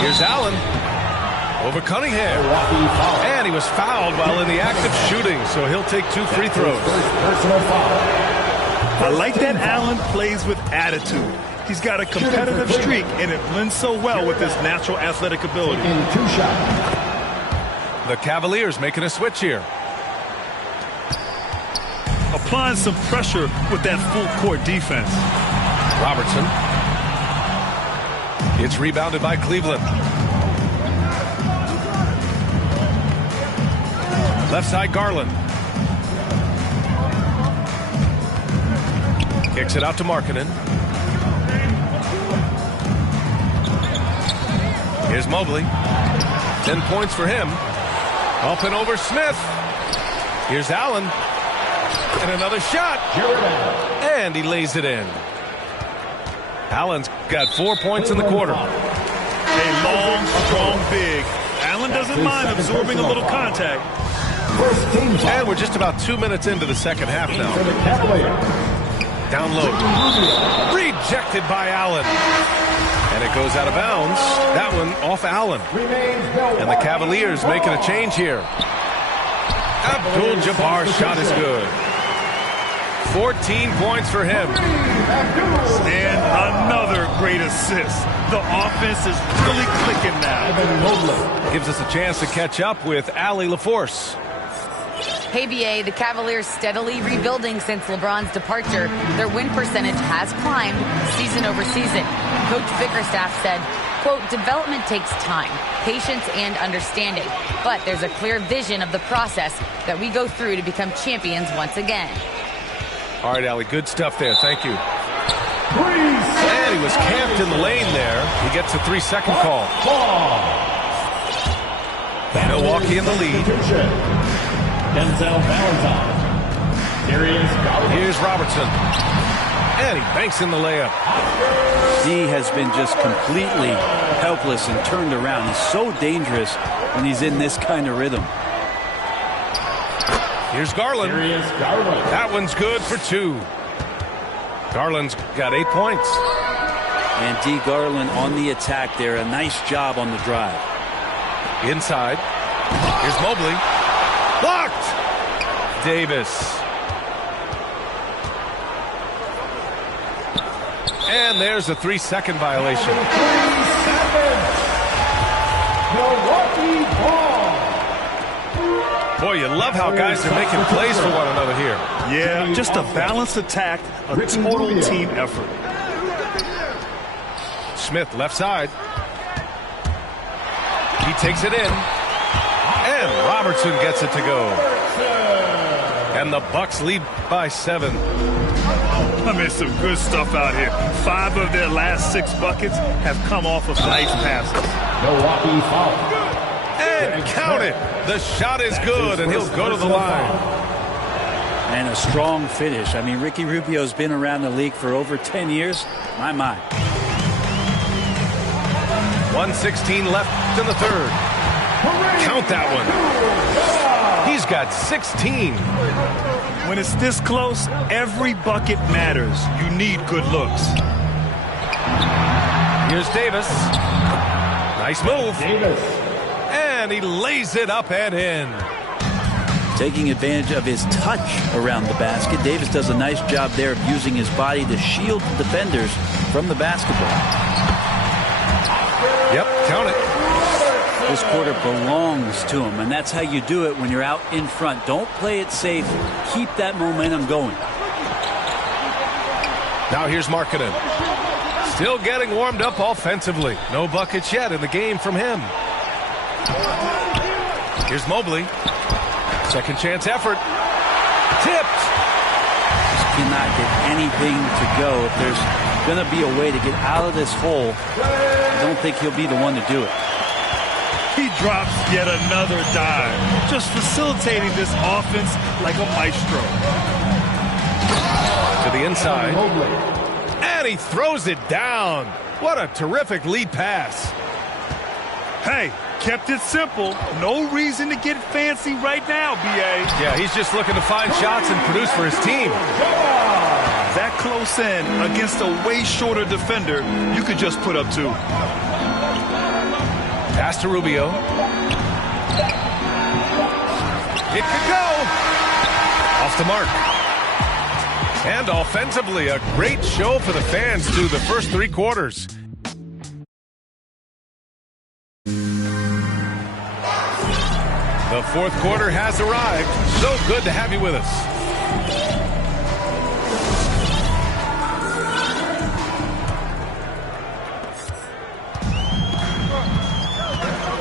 Here's Allen. Over Cunningham. And he was fouled while in the act of shooting, so he'll take 2 free throws. I like that Allen plays with attitude. He's got a competitive streak, and it blends so well with his natural athletic ability. The Cavaliers making a switch here. Applying some pressure with that full-court defense. Robertson. It's rebounded by Cleveland. Left side, Garland. Kicks it out to Markkanen. Here's Mobley. 10 points for him. Up and over Smith. Here's Allen. And another shot. And he lays it in. Allen's got 4 points in the quarter. A long, strong big. Allen doesn't mind absorbing a little contact. And we're just about 2 minutes into the second half now. Down low. Rejected by Allen. And it goes out of bounds. That one off Allen. And the Cavaliers making a change here. Abdul-Jabbar's shot is good. 14 points for him. And another great assist. The offense is really clicking now. Gives us a chance to catch up with Allie LaForce. Hey, BA, the Cavaliers steadily rebuilding since LeBron's departure. Their win percentage has climbed season over season. Coach Bickerstaff said, quote, development takes time, patience, and understanding. But there's a clear vision of the process that we go through to become champions once again. All right, Allie, good stuff there. Thank you. And he was camped in the lane there. He gets a 3-second call. Milwaukee in the lead. Denzel Valentine. Here's Robertson. And he banks in the layup. He has been just completely helpless and turned around. He's so dangerous when he's in this kind of rhythm. Here's Garland. That one's good for 2. Garland's got 8 points. And D. Garland on the attack there. A nice job on the drive. Inside. Here's Mobley. Blocked! Davis. And there's a 3-second violation. Milwaukee ball. Boy, you love how guys are making plays for one another here. Yeah, just a balanced attack, a total team effort. Smith, left side. He takes it in. And Robertson gets it to go. And the Bucks lead by 7. I mean, some good stuff out here. 5 of their last 6 buckets have come off of nice passes. Milwaukee foul. And count it. The shot is good, and he'll go to the line. And a strong finish. I mean, Ricky Rubio's been around the league for over 10 years. My. 1:16 left in the third. Count that one. He's got 16. When it's this close, every bucket matters. You need good looks. Here's Davis. Nice move. Davis. And he lays it up and in. Taking advantage of his touch around the basket. Davis does a nice job there of using his body to shield the defenders from the basketball. Yep, count it. This quarter belongs to him, and that's how you do it when you're out in front. Don't play it safe. Keep that momentum going. Now here's Markkanen. Still getting warmed up offensively. No buckets yet in the game from him. Here's Mobley. Second chance effort. Tipped. Just cannot get anything to go. If there's going to be a way to get out of this hole, I don't think he'll be the one to do it. He drops yet another dive, just facilitating this offense like a maestro. To the inside. And he throws it down. What a terrific lead pass. Hey, kept it simple. No reason to get fancy right now, B.A. Yeah, he's just looking to find shots and produce for his team. That close in against a way shorter defender, you could just put up 2. Pass to Rubio. It could go. Off the mark. And offensively, a great show for the fans through the first 3 quarters. The fourth quarter has arrived. So good to have you with us.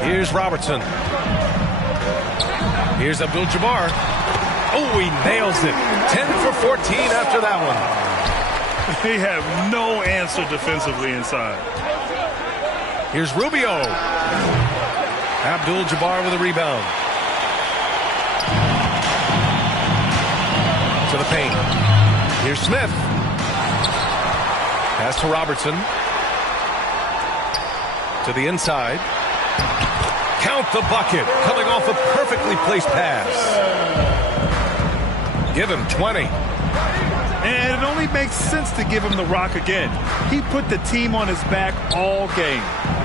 Here's Robertson. Here's Abdul-Jabbar. Oh, he nails it. 10 for 14 after that one. They have no answer defensively inside. Here's Rubio. Abdul-Jabbar with a rebound. To the paint. Here's Smith. Pass to Robertson. To the inside. Count the bucket. Coming off a perfectly placed pass. Give him 20. And it only makes sense to give him the rock again. He put the team on his back all game.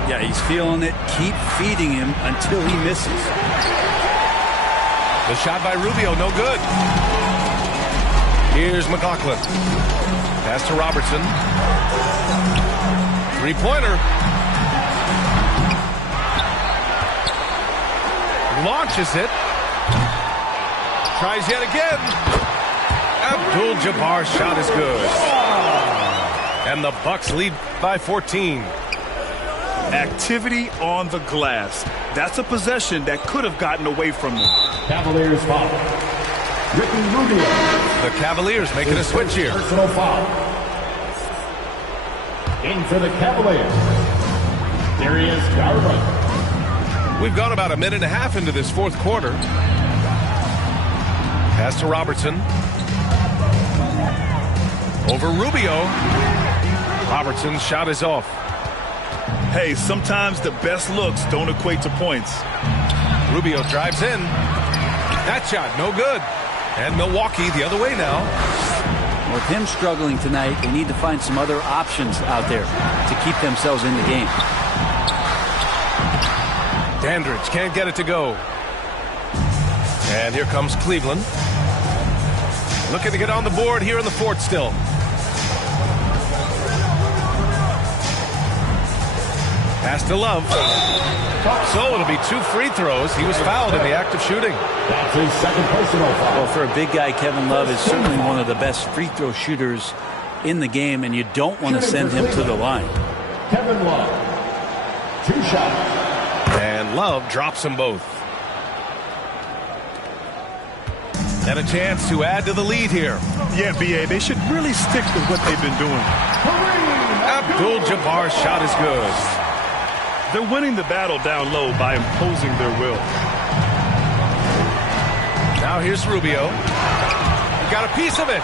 Yeah, he's feeling it. Keep feeding him until he misses. The shot by Rubio, no good. Here's McLaughlin. Pass to Robertson. Three-pointer. Launches it. Tries yet again. Abdul-Jabbar's shot is good. And the Bucks lead by 14. Activity on the glass. That's a possession that could have gotten away from them. Cavaliers foul. Ricky Rubio. The Cavaliers making a switch here. Personal foul. In for the Cavaliers. Darius Garland. We've gone about a minute and a half into this fourth quarter. Pass to Robertson. Over Rubio. Robertson's shot is off. Hey, sometimes the best looks don't equate to points. Rubio drives in. That shot, no good. And Milwaukee the other way now. With him struggling tonight, they need to find some other options out there to keep themselves in the game. Dandridge can't get it to go. And here comes Cleveland. Looking to get on the board here in the fourth still. Pass to Love. So it'll be 2 free throws. He was fouled in the act of shooting. That's his second personal foul. Well, for a big guy, Kevin Love is certainly one of the best free throw shooters in the game, and you don't want to send him to the line. Kevin Love. 2 shots. And Love drops them both. And a chance to add to the lead here. Yeah, B.A., they should really stick with what they've been doing. Abdul-Jabbar's shot is good. They're winning the battle down low by imposing their will. Now here's Rubio. Got a piece of it.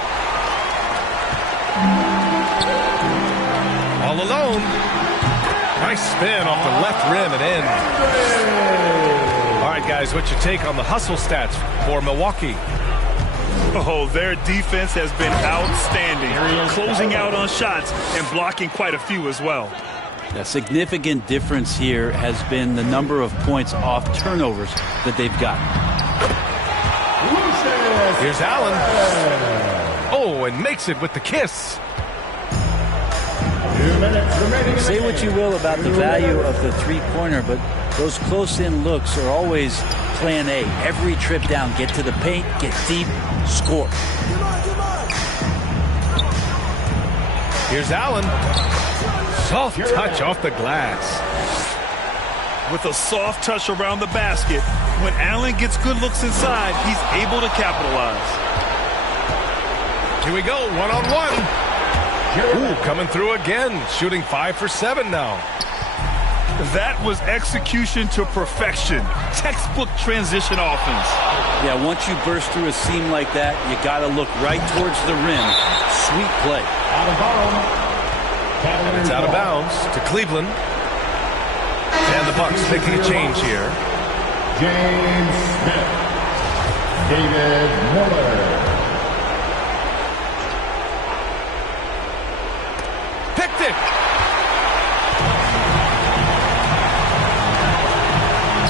All alone. Nice spin off the left rim and in. All right, guys, what's your take on the hustle stats for Milwaukee? Oh, their defense has been outstanding, closing out on shots and blocking quite a few as well. A significant difference here has been the number of points off turnovers that they've gotten. Here's Allen. Oh, and makes it with the kiss. Say what you will about the value of the three-pointer, but those close-in looks are always plan A. Every trip down, get to the paint, get deep, score. Here's Allen. Soft touch off the glass. With a soft touch around the basket, when Allen gets good looks inside, he's able to capitalize. Here we go, one-on-one. Ooh, coming through again, shooting 5 for 7 now. That was execution to perfection. Textbook transition offense. Yeah, once you burst through a seam like that, you got to look right towards the rim. Sweet play. Out of bounds. And it's out of bounds to Cleveland. And the Bucks making a change here. James Smith. David Miller. Picked it.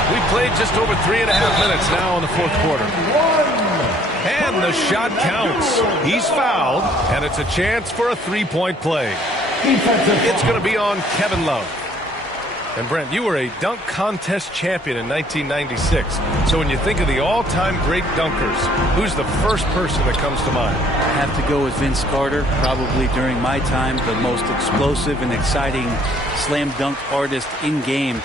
We played just over 3.5 minutes now in the fourth quarter. And the shot counts. He's fouled, and it's a chance for a three-point play. It's going to be on Kevin Love. And Brent, you were a dunk contest champion in 1996. So when you think of the all-time great dunkers, who's the first person that comes to mind? I have to go with Vince Carter, probably during my time, the most explosive and exciting slam dunk artist in game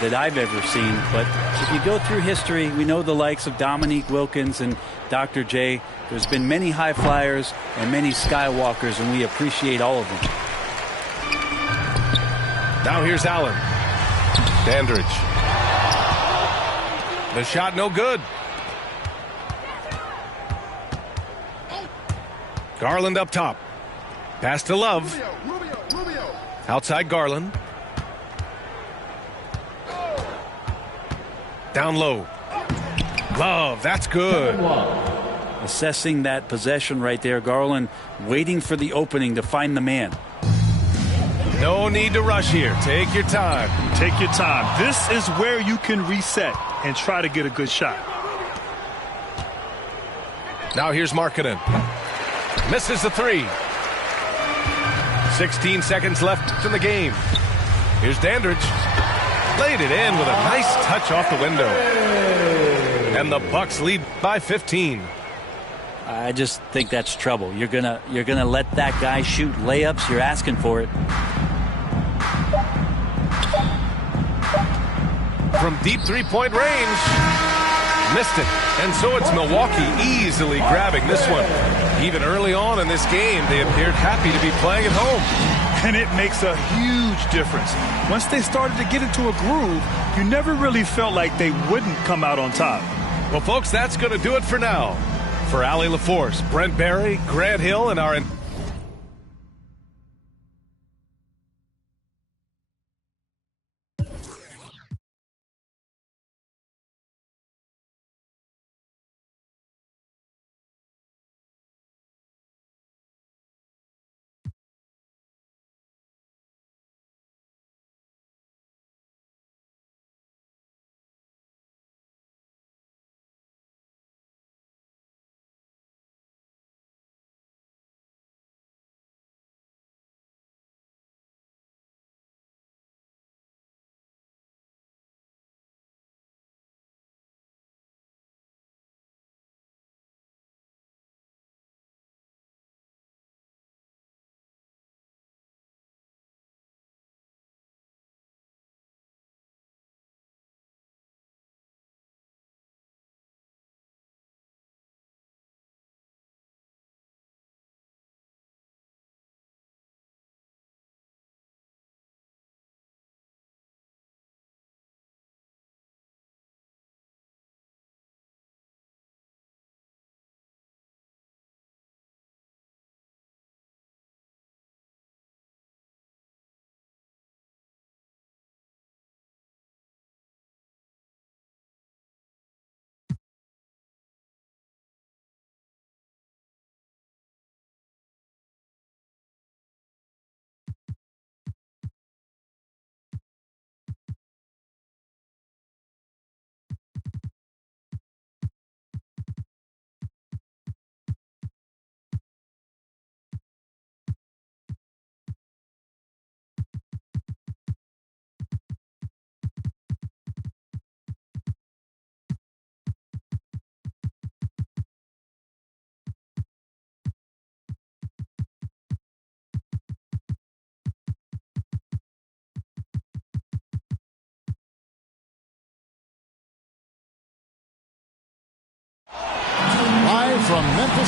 that I've ever seen. But if you go through history, we know the likes of Dominique Wilkins and Dr. J. There's been many high flyers and many skywalkers, and we appreciate all of them. Now here's Allen. Dandridge. The shot no good. Garland up top. Pass to Love. Outside Garland. Down low. Love, that's good. Assessing that possession right there, Garland waiting for the opening to find the man. No need to rush here. Take your time. Take your time. This is where you can reset and try to get a good shot. Now here's Markkanen. Misses the three. 16 seconds left in the game. Here's Dandridge. Laid it in with a nice touch off the window. And the Bucks lead by 15. I just think that's trouble. You're gonna let that guy shoot layups. You're asking for it. From deep three-point range. Missed it. And so it's Milwaukee easily grabbing this one. Even early on in this game, they appeared happy to be playing at home. And it makes a huge difference. Once they started to get into a groove, you never really felt like they wouldn't come out on top. Well, folks, that's going to do it for now. For Allie LaForce, Brent Barry, Grant Hill, and our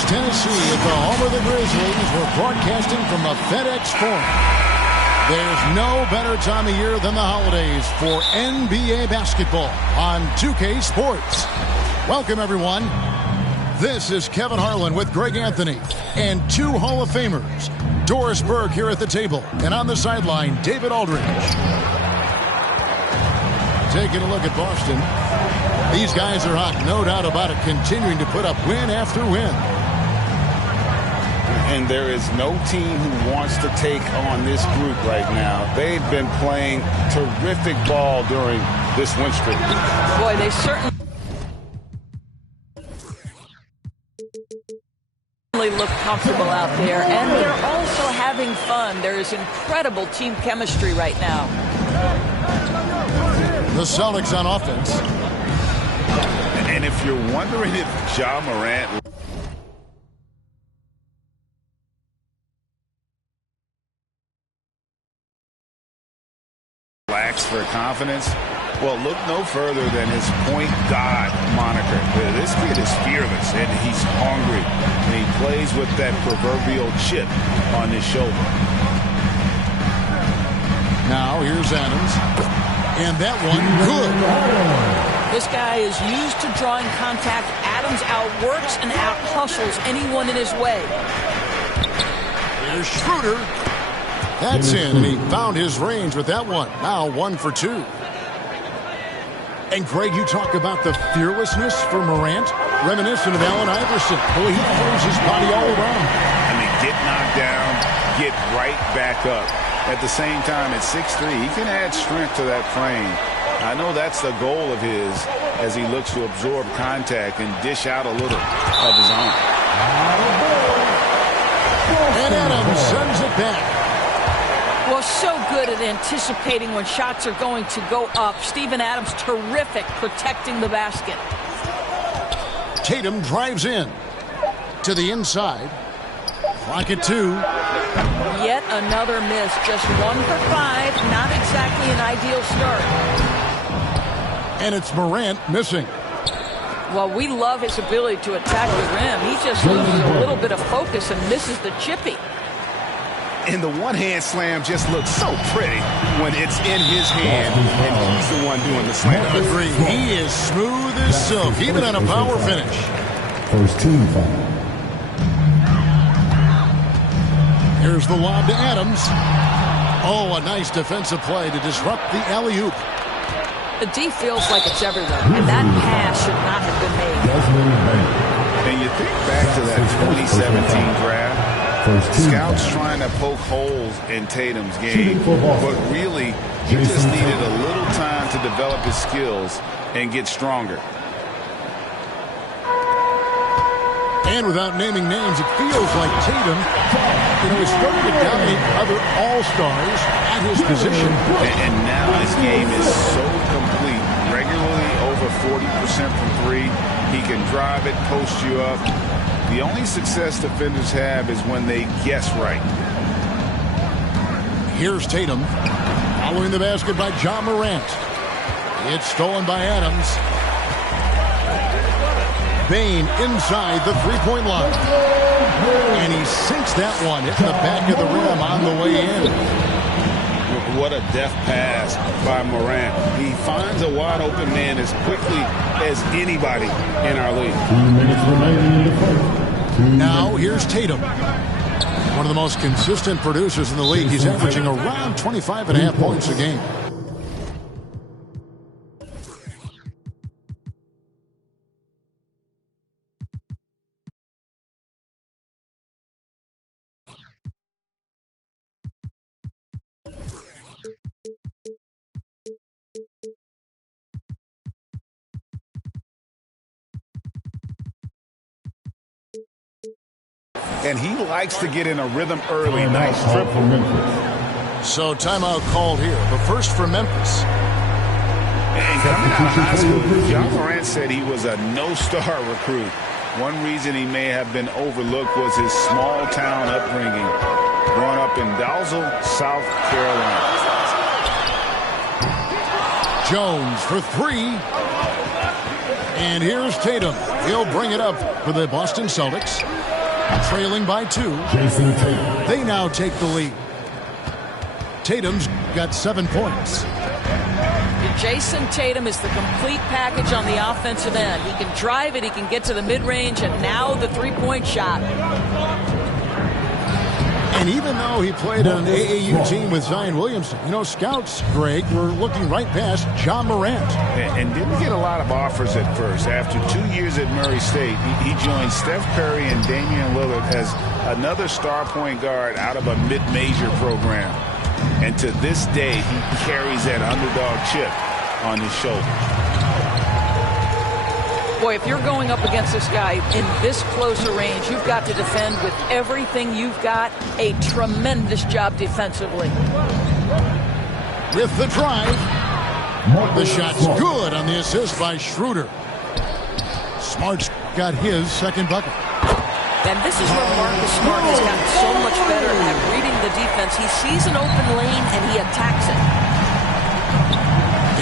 Memphis, Tennessee, at the home of the Grizzlies. We're broadcasting from the FedEx Forum. There's no better time of year than the holidays for NBA basketball on 2K Sports. Welcome, everyone. This is Kevin Harlan with Greg Anthony and two Hall of Famers. Doris Burke here at the table, and on the sideline, David Aldridge. Taking a look at Boston. These guys are hot, no doubt about it, continuing to put up win after win. And there is no team who wants to take on this group right now. They've been playing terrific ball during this win streak. Boy, they certainly look comfortable out there, and they're also having fun. There is incredible team chemistry right now. The Celtics on offense. And if you're wondering if Ja Morant lacks for confidence, well, look no further than his point guard moniker. This kid is fearless, and he's hungry, and he plays with that proverbial chip on his shoulder. Now here's Adams, and that one good. This guy is used to drawing contact. Adams outworks and out-hustles anyone in his way. Here's Schroeder. That's in, and he found his range with that one. Now 1 for 2. And Greg, you talk about the fearlessness for Morant, reminiscent of Allen Iverson. Boy, he throws his body all around. I mean, get knocked down, get right back up. At the same time, at 6'3", he can add strength to that frame. I know that's the goal of his as he looks to absorb contact and dish out a little of his own. And Adams sends it back. Well, so good at anticipating when shots are going to go up. Steven Adams, terrific protecting the basket. Tatum drives in to the inside. Clock at 2. Yet another miss. Just 1 for 5. Not exactly an ideal start. And it's Morant missing. Well, we love his ability to attack the rim. He just loses a little bit of focus and misses the chippy. And the one-hand slam just looks so pretty when it's in his hand and he's the one doing the slam. Agreed. He is smooth as silk, even on a power finish. First team foul. Here's the lob to Adams. Oh, a nice defensive play to disrupt the alley-oop. The D feels like it's everywhere, and that pass should not have been made. And you think back to that 2017 draft. Scouts trying to poke holes in Tatum's game, but really, he just needed a little time to develop his skills and get stronger. And without naming names, it feels like Tatum, is starting to dominate other all-stars at his position. And now his game is so complete, regularly over 40% from 3. He can drive it, post you up. The only success defenders have is when they guess right. Here's Tatum. Following the basket by Ja Morant. It's stolen by Adams. Bane inside the three-point line. And he sinks that one, hitting the back of the rim on the way in. What a deft pass by Morant. He finds a wide-open man as quickly as anybody in our league. 2 minutes remaining in the first. Now here's Tatum. One of the most consistent producers in the league. He's averaging around 25.5 points a game. And he likes to get in a rhythm early. Nice triple. So timeout called here, but first for Memphis. And coming out of high school, Ja Morant said he was a no-star recruit. One reason he may have been overlooked was his small-town upbringing, growing up in Dalzell, South Carolina. Jones for 3. And here's Tatum. He'll bring it up for the Boston Celtics. Trailing by 2. They now take the lead. Tatum's got 7 points. Jason Tatum is the complete package on the offensive end. He can drive it, he can get to the mid-range, and now the three-point shot. And even though he played on an AAU team with Zion Williamson, you know, scouts, Greg, were looking right past John Morant. And didn't get a lot of offers at first. After 2 years at Murray State, he joined Steph Curry and Damian Lillard as another star point guard out of a mid-major program. And to this day, he carries that underdog chip on his shoulder. Boy, if you're going up against this guy in this close a range, you've got to defend with everything you've got. A tremendous job defensively. With the drive, the shot's good on the assist by Schroeder. Smart's got his second bucket. And this is where Marcus Smart has gotten so much better at reading the defense. He sees an open lane and he attacks it.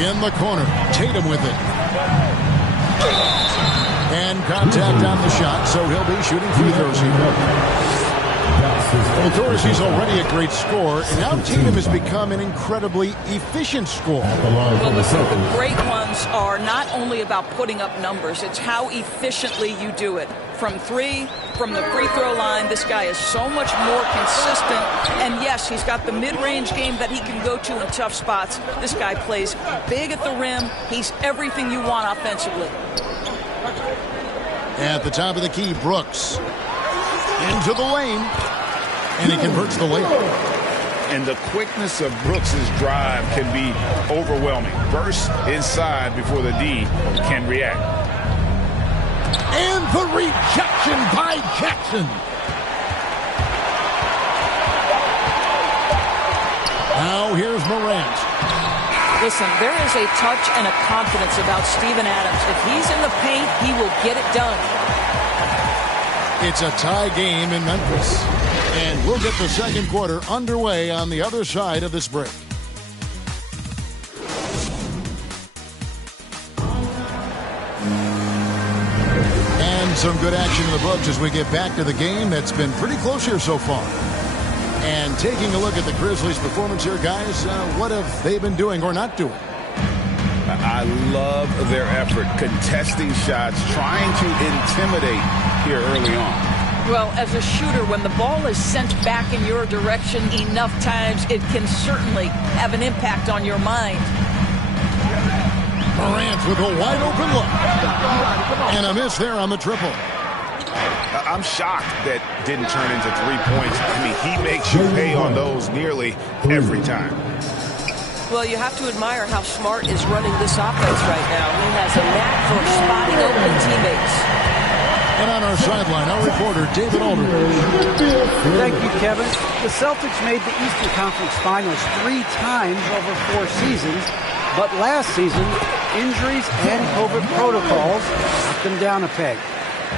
In the corner, Tatum with it. And contact on the shot, so he'll be shooting free throws here. Well, Doris, he's already a great scorer, and now Tatum has become an incredibly efficient scorer. Well, listen, the great ones are not only about putting up numbers, it's how efficiently you do it. From three, from the free throw line, this guy is so much more consistent. And yes, he's got the mid-range game that he can go to in tough spots. This guy plays big at the rim. He's everything you want offensively. At the top of the key, Brooks. Into the lane. And he converts the layup. And the quickness of Brooks's drive can be overwhelming. Burst inside before the D can react. And the rejection by Jackson. Now here's Morant. Listen, there is a touch and a confidence about Steven Adams. If he's in the paint, he will get it done. It's a tie game in Memphis. And we'll get the second quarter underway on the other side of this break. And some good action in the books as we get back to the game that's been pretty close here so far. And taking a look at the Grizzlies' performance here, guys, what have they been doing or not doing? I love their effort, contesting shots, trying to intimidate here early on. Well, as a shooter, when the ball is sent back in your direction enough times, it can certainly have an impact on your mind. Morant with a wide open look. And a miss there on the triple. I'm shocked that didn't turn into 3 points. I mean, he makes you pay on those nearly every time. Well, you have to admire how Smart is running this offense right now. He has a knack for spotting open teammates. And on our sideline, our reporter, David Aldridge. Thank you, Kevin. The Celtics made the Eastern Conference Finals 3 times over 4 seasons, but last season, injuries and COVID protocols knocked them down a peg.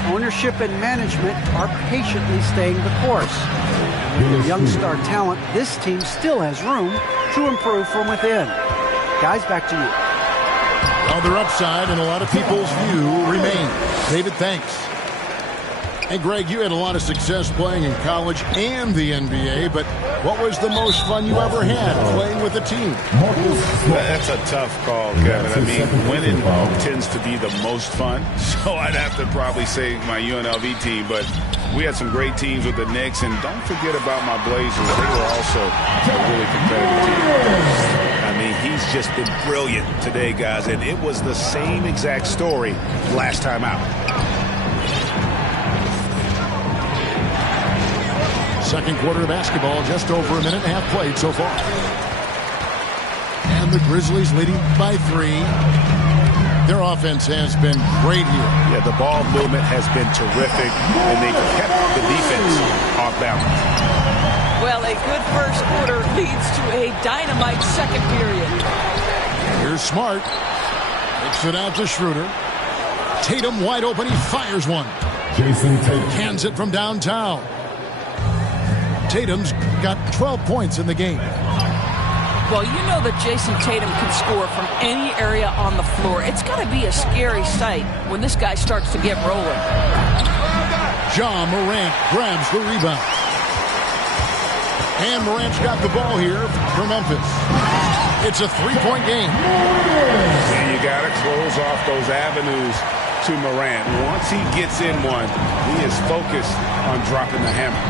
Ownership and management are patiently staying the course. With their young star talent, this team still has room to improve from within. Guys, back to you. Other upside in a lot of people's view remains. David, thanks. And Greg, you had a lot of success playing in college and the NBA, but what was the most fun you ever had playing with a team? That's a tough call, Kevin. I mean, winning tends to be the most fun, so I'd have to probably say my UNLV team, but we had some great teams with the Knicks, and don't forget about my Blazers. They were also a really competitive team. I mean, he's just been brilliant today, guys, and it was the same exact story last time out. Second quarter of basketball, just over a minute and a half played so far. And the Grizzlies leading by 3. Their offense has been great here. Yeah, the ball movement has been terrific, and they kept the defense off balance. Well, a good first quarter leads to a dynamite second period. Here's Smart. Kicks it out to Schroeder. Tatum wide open. He fires one. Jason Tatum. Hands it from downtown. Tatum's got 12 points in the game. Well, you know that Jason Tatum can score from any area on the floor. It's got to be a scary sight when this guy starts to get rolling. Ja Morant grabs the rebound. And Morant's got the ball here for Memphis. It's a three-point game. And you got to close off those avenues to Morant. Once he gets in one, he is focused on dropping the hammer.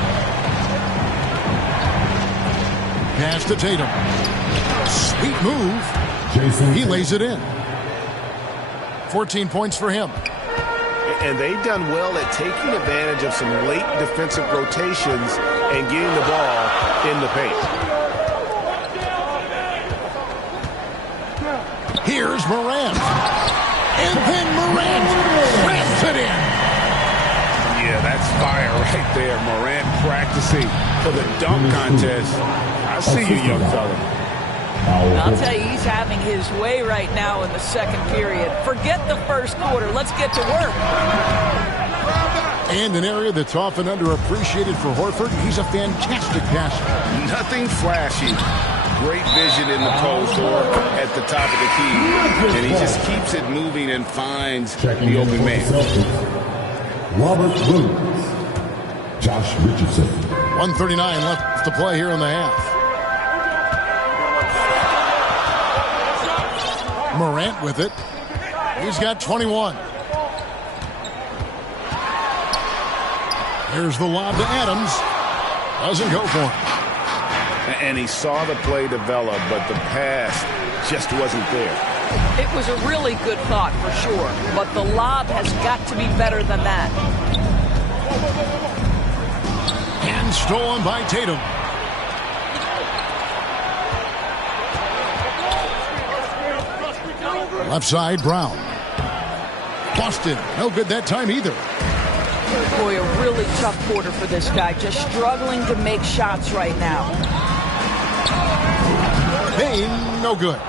Pass to Tatum. Sweet move. He lays it in. 14 points for him. And they've done well at taking advantage of some late defensive rotations and getting the ball in the paint. Here's Morant. And then Morant rams it in. Yeah, that's fire right there. Morant practicing for the dunk contest. I see you, young fella. I'll tell you, he's having his way right now in the second period. Forget the first quarter. Let's get to work. And an area that's often underappreciated for Horford, he's a fantastic passer. Nothing flashy. Great vision in the post or at the top of the key. And he just keeps it moving and finds the open man. Robert Williams. Josh Richardson. 1:39 left to play here in the half. Morant with it. He's got 21. Here's the lob to Adams. Doesn't go for him. And he saw the play develop, but the pass just wasn't there. It was a really good thought for sure, but the lob has got to be better than that. And stolen by Tatum. Left side, Brown. Boston, no good that time either. Boy, a really tough quarter for this guy. Just struggling to make shots right now. Payne, no good.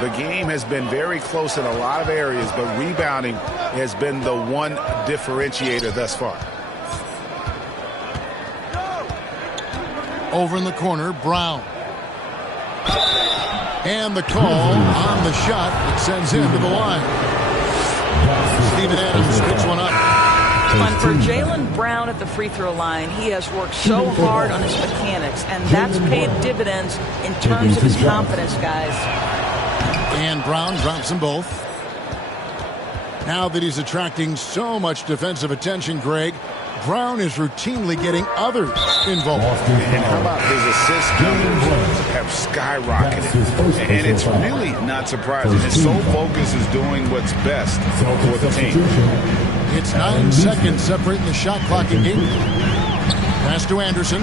The game has been very close in a lot of areas, but rebounding has been the one differentiator thus far. Over in the corner, Brown. And the call on the shot that sends him to the line. Steven Adams picks one up. Fun for Jaylen Brown at the free throw line. He has worked so hard on his mechanics, and that's paid dividends in terms of his confidence, guys. And Brown drops them both. Now that he's attracting so much defensive attention, Greg, Brown is routinely getting others involved. And how about his assist numbers have skyrocketed? And it's really not surprising. His sole focus is doing what's best for the team. It's 9 seconds separating the shot clock in game. Pass to Anderson.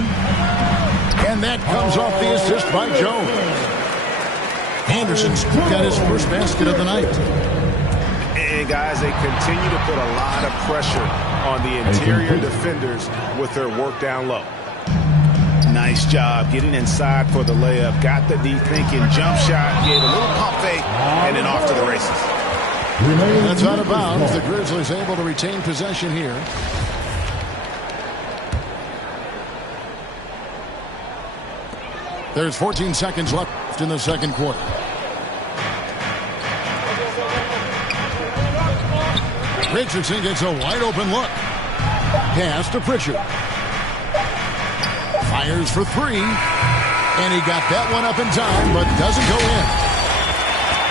And that comes off the assist by Jones. Anderson's got his first basket of the night. And guys, they continue to put a lot of pressure on the interior defenders with their work down low. Nice job getting inside for the layup. Got the deep thinking jump shot, gave a little pump fake, and then off to the races. That's out of bounds. The Grizzlies able to retain possession here. There's 14 seconds left in the second quarter. Richardson gets a wide open look. Pass to Pritchard. Fires for three. And he got that one up in time, but doesn't go in.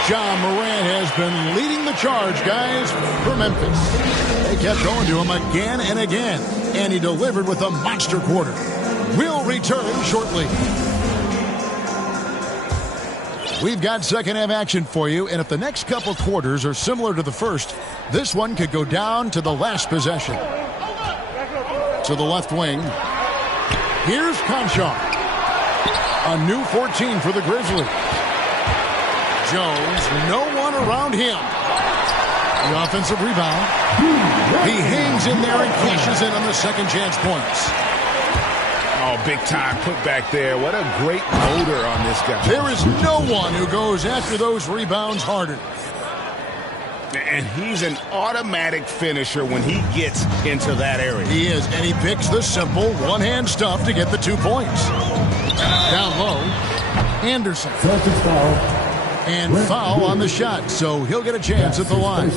Ja Morant has been leading the charge, guys, for Memphis. They kept going to him again and again, and he delivered with a monster quarter. We'll return shortly. We've got second half action for you, and if the next couple quarters are similar to the first, this one could go down to the last possession. To the left wing. Here's Conchar. A new 14 for the Grizzlies. Jones, no one around him. The offensive rebound. He hangs in there and cashes in on the second chance points. Oh, big time put back there. What a great motor on this guy. There is no one who goes after those rebounds harder. And he's an automatic finisher when he gets into that area. He is, and he picks the simple one-hand stuff to get the 2 points. Down low, Anderson. And foul on the shot, so he'll get a chance at the line.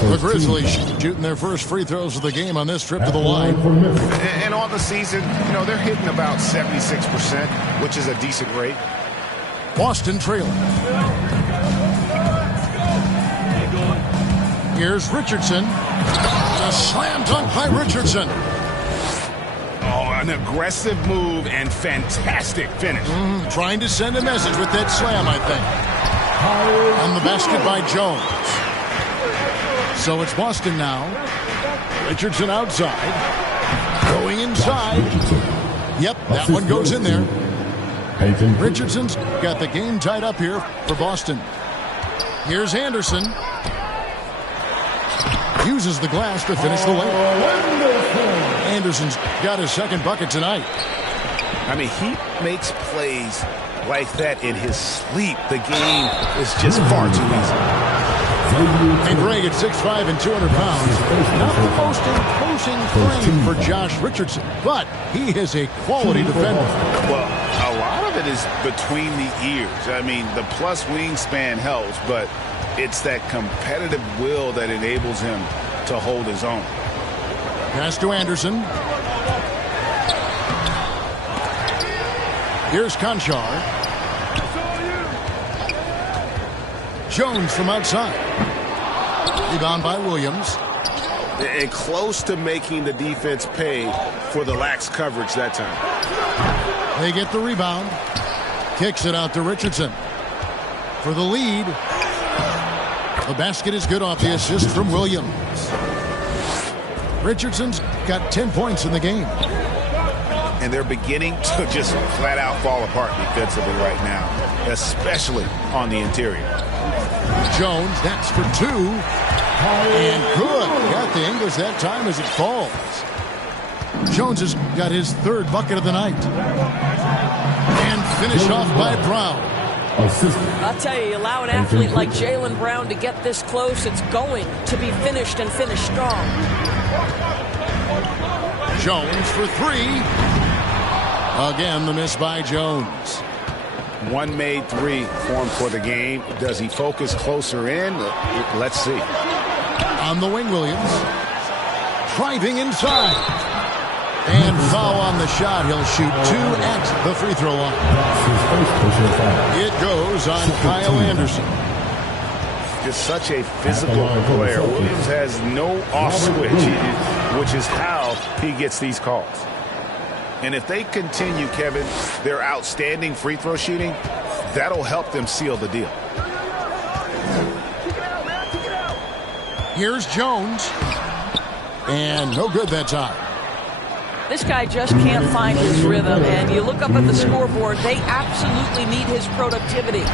The Grizzlies shooting their first free throws of the game on this trip to the line. And on the season, they're hitting about 76%, which is a decent rate. Boston trailing. Here's Richardson. A slam dunk by Richardson. Oh, an aggressive move and fantastic finish. Trying to send a message with that slam, I think. On the basket by Jones. So it's Boston now. Richardson outside. Going inside. Yep, that one goes in there. Richardson's got the game tied up here for Boston. Here's Anderson. Uses the glass to finish the layup. Anderson's got his second bucket tonight. I mean, he makes plays like that in his sleep. The game is just far too easy. And Greg at 6'5" and 200 pounds. Not the most imposing frame for Josh Richardson, but he is a quality defender. Well, a lot of it is between the ears. I mean, the plus wingspan helps, but it's that competitive will that enables him to hold his own. Pass to Anderson. Here's Conchar. Jones from outside. Rebound by Williams. And close to making the defense pay for the lax coverage that time. They get the rebound. Kicks it out to Richardson. For the lead. The basket is good off the assist from Williams. Richardson's got 10 points in the game. And they're beginning to just flat out fall apart defensively right now, especially on the interior. Jones, that's for two. And good. Got the English that time as it falls. Jones has got his third bucket of the night. And finished off by Brown. I'll tell you, allow an athlete like Jaylen Brown to get this close, it's going to be finished and finished strong. Jones for three. Again, the miss by Jones. One made three formed for the game. Does he focus closer in? Let's see. On the wing, Williams. Driving inside. And foul on the shot. He'll shoot two at the free throw line. It goes on Kyle Anderson. Just such a physical player. Williams has no off switch, which is how he gets these calls. And if they continue, Kevin, their outstanding free throw shooting, that'll help them seal the deal. Here's Jones. And no good that time. This guy just can't find his rhythm, and you look up at the scoreboard, they absolutely need his productivity.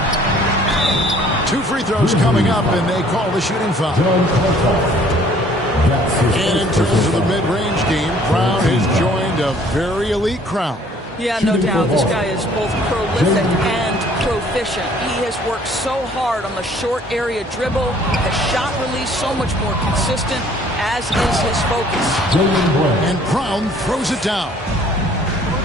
Two free throws coming up, and they call the shooting foul. And in terms of the mid-range game, Brown has joined a very elite crowd. Yeah, no doubt. This guy is both prolific and proficient. He has worked so hard on the short area dribble, the shot release so much more consistent, as is his focus. And Brown throws it down.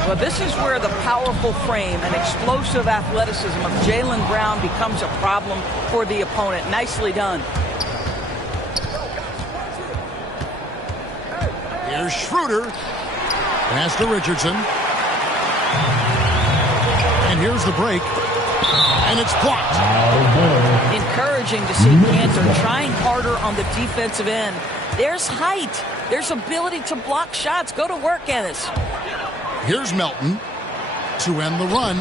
But this is where the powerful frame and explosive athleticism of Jaylen Brown becomes a problem for the opponent. Nicely done. Here's Schroeder. Pass to Richardson. And here's the break. And it's blocked. Encouraging to see Cantor trying harder on the defensive end. There's height. There's ability to block shots. Go to work, Ennis. Here's Melton to end the run.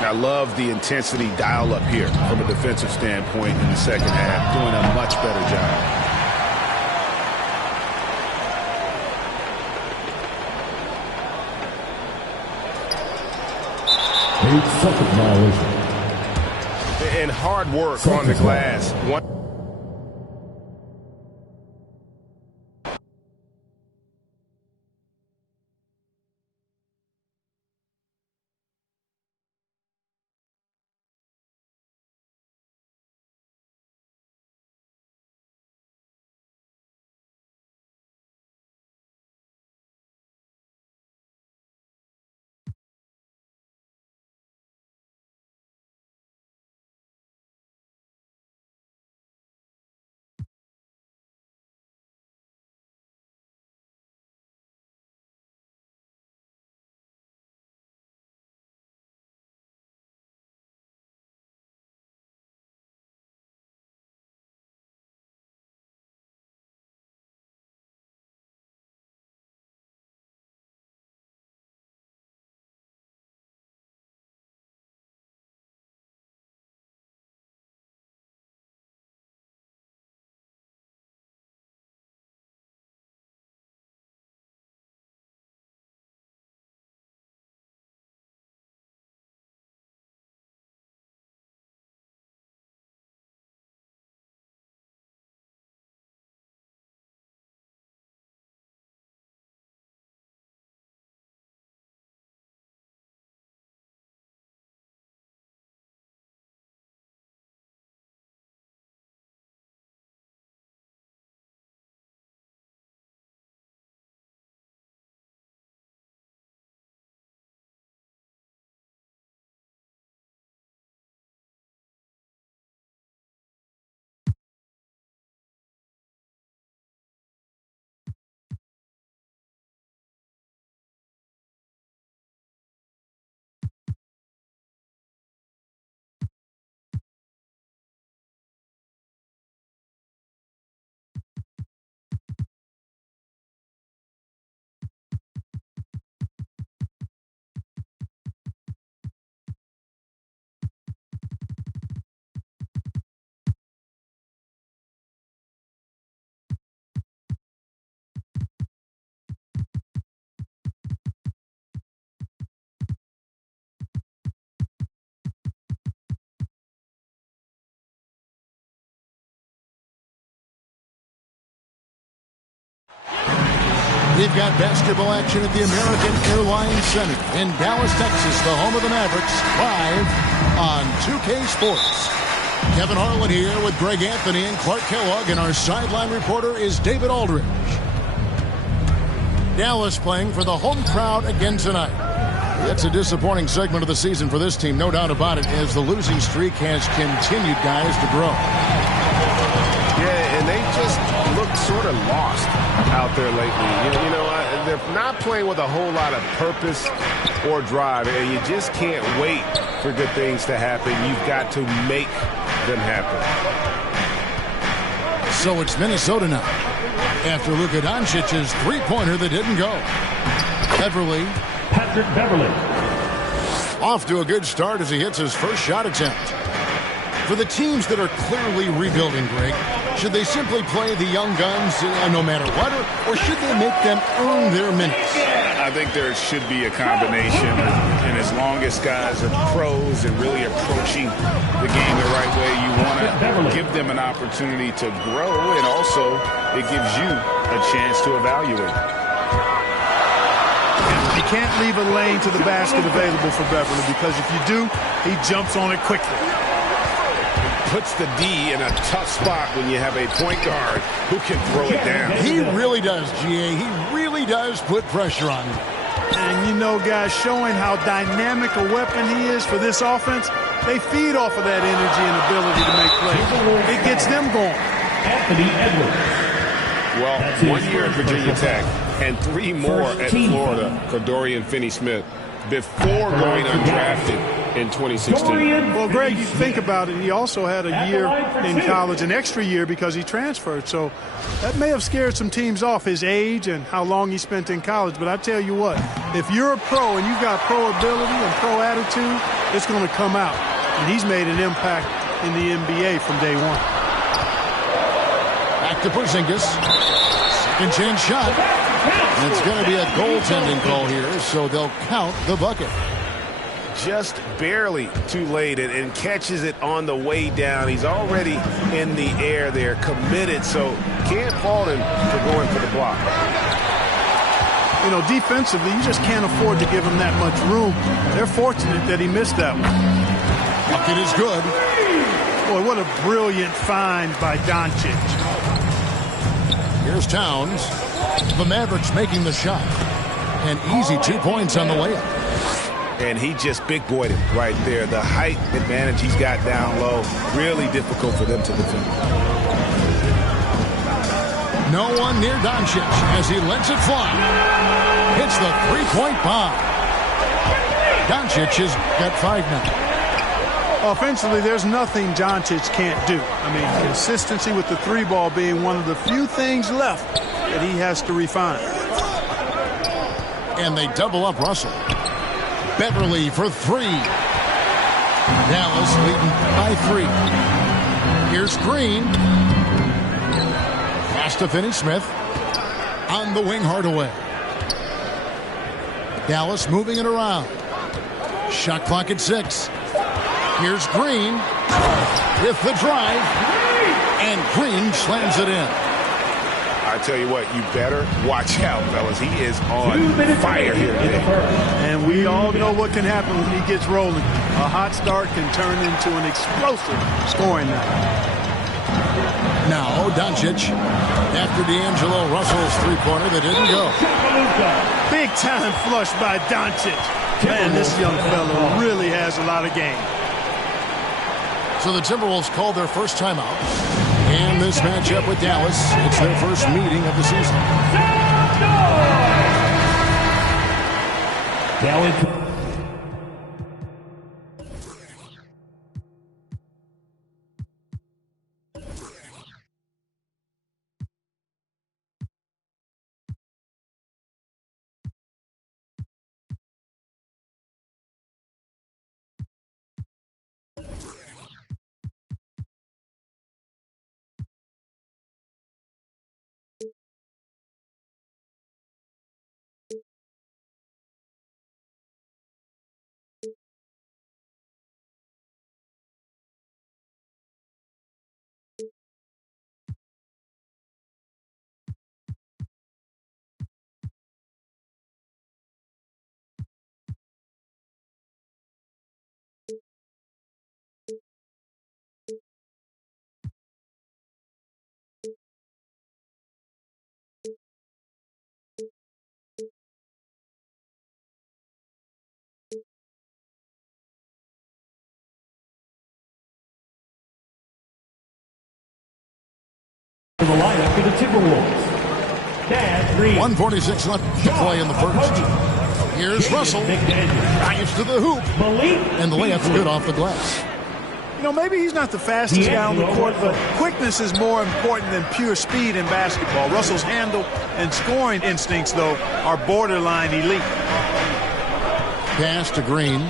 I love the intensity dial up here from a defensive standpoint in the second half. Doing a much better job. Second violation. And hard work on the glass. We've got basketball action at the American Airlines Center in Dallas, Texas, the home of the Mavericks, live on 2K Sports. Kevin Harlan here with Greg Anthony and Clark Kellogg, and our sideline reporter is David Aldridge. Dallas playing for the home crowd again tonight. It's a disappointing segment of the season for this team, no doubt about it, as the losing streak has continued, guys, to grow. Yeah, and they just look sort of lost out there lately. They're not playing with a whole lot of purpose or drive, and you just can't wait for good things to happen. You've got to make them happen. So it's Minnesota now, after Luka Doncic's three-pointer that didn't go. Patrick Beverly. Off to a good start as he hits his first shot attempt. For the teams that are clearly rebuilding, Greg, should they simply play the young guns no matter what, or should they make them earn their minutes? I think there should be a combination, and as long as guys are pros and really approaching the game the right way, you want to give them an opportunity to grow, and also it gives you a chance to evaluate. You can't leave a lane to the basket available for Beverly, because if you do, he jumps on it quickly. Puts the D in a tough spot when you have a point guard who can throw it down. He really does, GA. He really does put pressure on him. And, guys, showing how dynamic a weapon he is for this offense, they feed off of that energy and ability to make plays. It gets them going. Anthony Edwards. Well, 1 year at Virginia Tech and 3 more at Florida for Dorian Finney-Smith before going undrafted in 2016. Well, Greg, you think about it, he also had a year in college, an extra year, because he transferred. So that may have scared some teams off, his age and how long he spent in college. But I tell you what, if you're a pro and you've got pro ability and pro attitude, it's going to come out. And he's made an impact in the NBA from day one. Back to Porzingis. Second chance shot. And it's going to be a goaltending call here, so they'll count the bucket. Just barely too late and catches it on the way down. He's already in the air there, committed, so can't fault him for going for the block. Defensively, you just can't afford to give him that much room. They're fortunate that he missed that one. Bucket is good. Boy, what a brilliant find by Doncic. Here's Towns. The Mavericks making the shot. And easy 2 points on the layup. And he just big-boyed him right there. The height advantage he's got down low, really difficult for them to defend. No one near Doncic as he lets it fly. Hits the three-point bomb. Doncic has got 5 now. Offensively, there's nothing Doncic can't do. Consistency with the three ball being one of the few things left that he has to refine. And they double up Russell. Beverly for 3. Dallas leading by 3. Here's Green. Pass to Finney-Smith. On the wing, Hardaway. Dallas moving it around. Shot clock at 6. Here's Green with the drive. And Green slams it in. I tell you what, you better watch out, fellas. He is on fire here today. And we all know what can happen when he gets rolling. A hot start can turn into an explosive scoring night. Now Doncic after D'Angelo Russell's three-pointer that didn't go. Big time flush by Doncic. Man, this young fellow really has a lot of game. So the Timberwolves called their first timeout. And this matchup with Dallas, it's their first meeting of the season. Dallas Timberwolves, Dan Green. 1:46 left to play in the first. Here's Russell. Drives to the hoop. And the layup's good off the glass. You know, maybe he's not the fastest guy on the court, but quickness is more important than pure speed in basketball. Russell's handle and scoring instincts, though, are borderline elite. Pass to Green.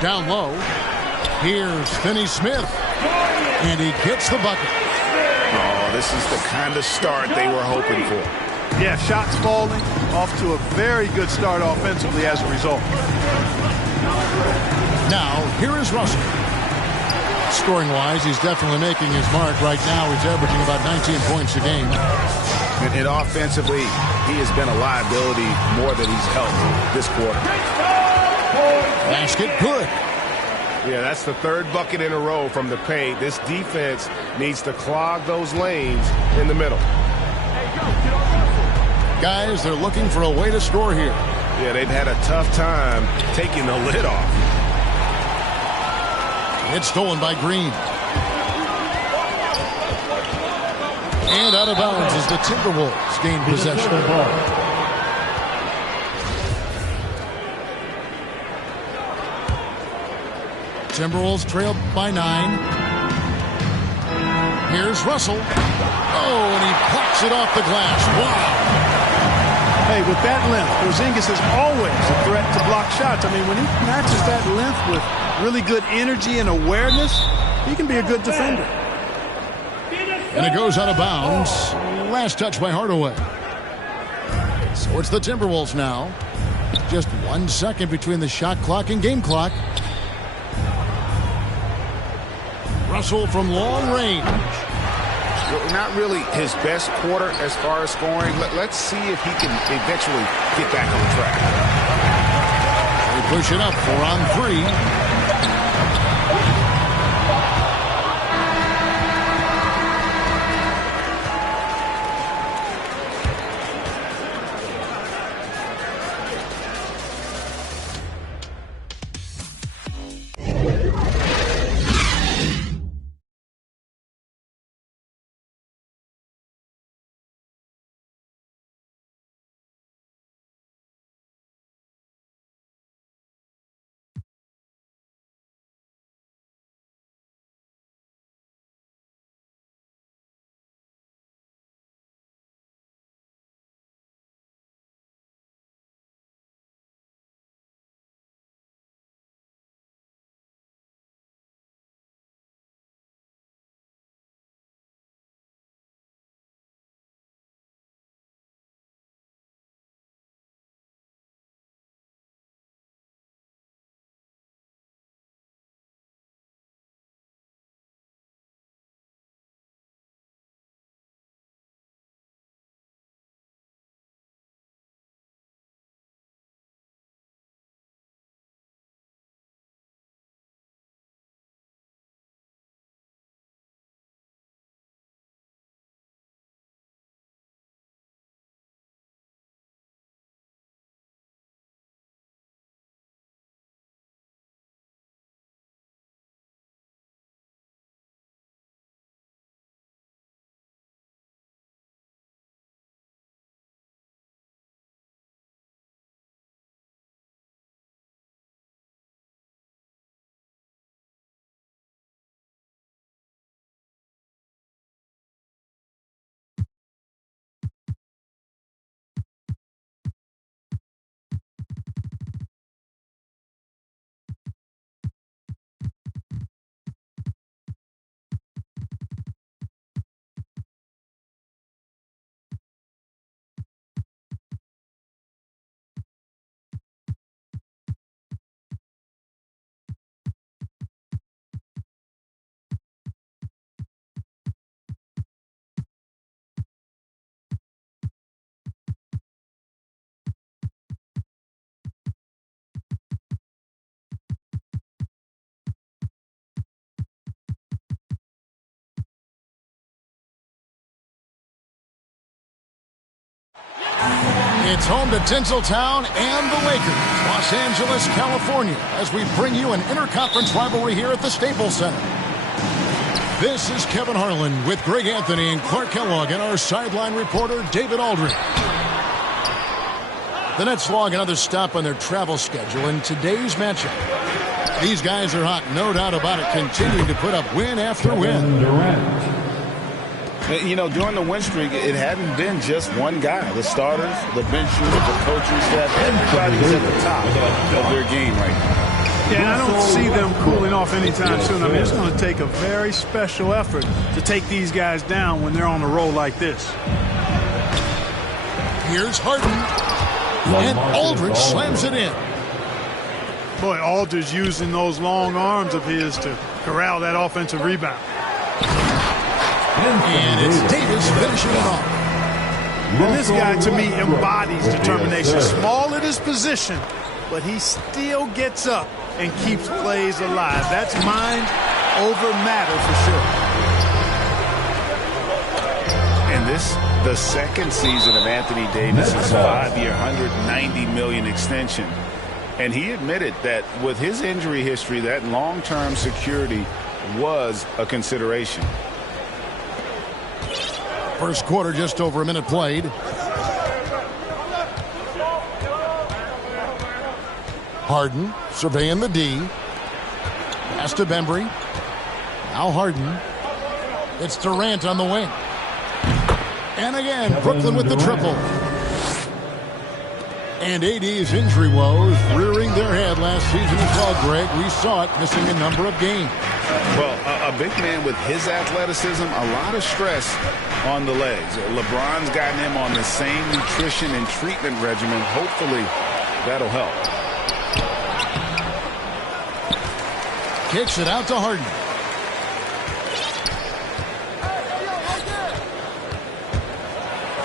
Down low. Here's Finney-Smith. And he gets the bucket. Oh, this is the kind of start they were hoping for. Yeah, shots falling, off to a very good start offensively as a result. Now, here is Russell. Scoring-wise, he's definitely making his mark. Right now, he's averaging about 19 points a game. And offensively, he has been a liability more than he's helped this quarter. Basket good. Yeah, that's the third bucket in a row from the paint. This defense needs to clog those lanes in the middle. Guys, they're looking for a way to score here. Yeah, they've had a tough time taking the lid off. It's stolen by Green. And out of bounds as the Timberwolves gain possession. Timberwolves trailed by 9. Here's Russell. Oh, and he pops it off the glass. Wow. Hey, with that length, Porzingis is always a threat to block shots. I mean, when he matches that length with really good energy and awareness, he can be a good defender. And it goes out of bounds. Last touch by Hardaway. So it's the Timberwolves now. Just 1 second between the shot clock and game clock. Russell from long range. Not really his best quarter as far as scoring. Let's see if he can eventually get back on track. They push it up 4 on 3. It's home to Tinseltown and the Lakers, Los Angeles, California, as we bring you an interconference rivalry here at the Staples Center. This is Kevin Harlan with Greg Anthony and Clark Kellogg and our sideline reporter, David Aldridge. The Nets log another stop on their travel schedule in today's matchup. These guys are hot, no doubt about it, continuing to put up win after win. You know, during the win streak, it hadn't been just one guy. The starters, the bench unit, the coaching staff, everybody's at the top of their game right now. Yeah, and I don't see them cooling off anytime soon. I mean, it's going to take a very special effort to take these guys down when they're on a roll like this. Here's Harden. And Aldridge slams it in. Boy, Aldridge using those long arms of his to corral that offensive rebound. And it's Davis finishing it off. And this guy, to me, embodies determination. Small at his position, but he still gets up and keeps plays alive. That's mind over matter for sure. And this, the second season of Anthony Davis's 5-year, $190 million extension. And he admitted that with his injury history, that long-term security was a consideration. First quarter, just over a minute played. Harden surveying the D. Pass to Bembry. Now Harden. It's Durant on the wing. And again, Brooklyn with the triple. And AD's injury woes rearing their head last season as well, Greg. We saw it, missing a number of games. Well, a big man with his athleticism, a lot of stress on the legs. LeBron's gotten him on the same nutrition and treatment regimen. Hopefully, that'll help. Kicks it out to Harden.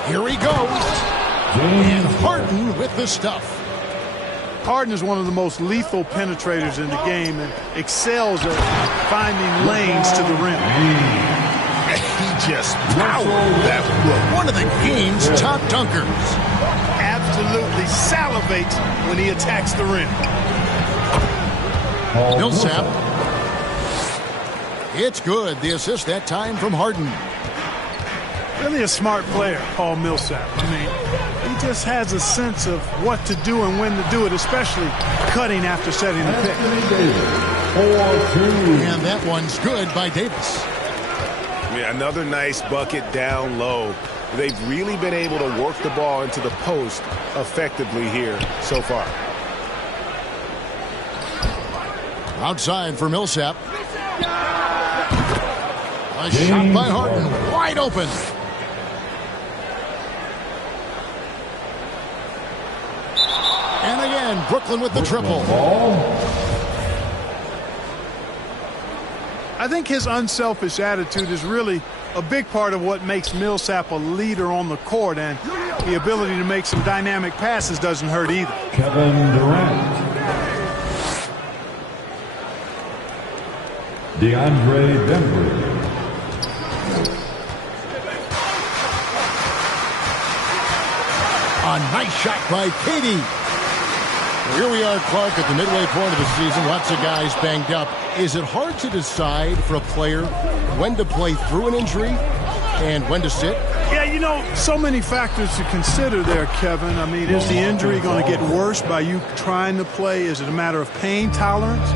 Here he goes. And Harden with the stuff. Harden is one of the most lethal penetrators in the game and excels at finding lanes to the rim. He just powered that look. One of the game's top dunkers. Absolutely salivates when he attacks the rim. Millsap. It's good. The assist that time from Harden. Really a smart player, Paul Millsap. I mean, he just has a sense of what to do and when to do it, especially cutting after setting the pick. And that one's good by Davis. Yeah, another nice bucket down low. They've really been able to work the ball into the post effectively here so far. Outside for Millsap. A shot by Harden, wide open. And again, Brooklyn with the triple. I think his unselfish attitude is really a big part of what makes Millsap a leader on the court, and the ability to make some dynamic passes doesn't hurt either. Kevin Durant. DeAndre Bembry. A nice shot by Katie. Here we are, Clark, at the midway point of the season. Lots of guys banged up. Is it hard to decide for a player when to play through an injury and when to sit? Yeah, you know, so many factors to consider there, Kevin. I mean, is the injury going to get worse by you trying to play? Is it a matter of pain tolerance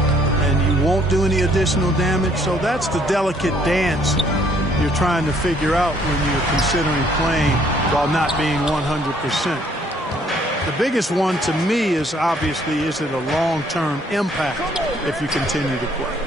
and you won't do any additional damage? So that's the delicate dance you're trying to figure out when you're considering playing while not being 100%. The biggest one to me is obviously, is it a long-term impact if you continue to play?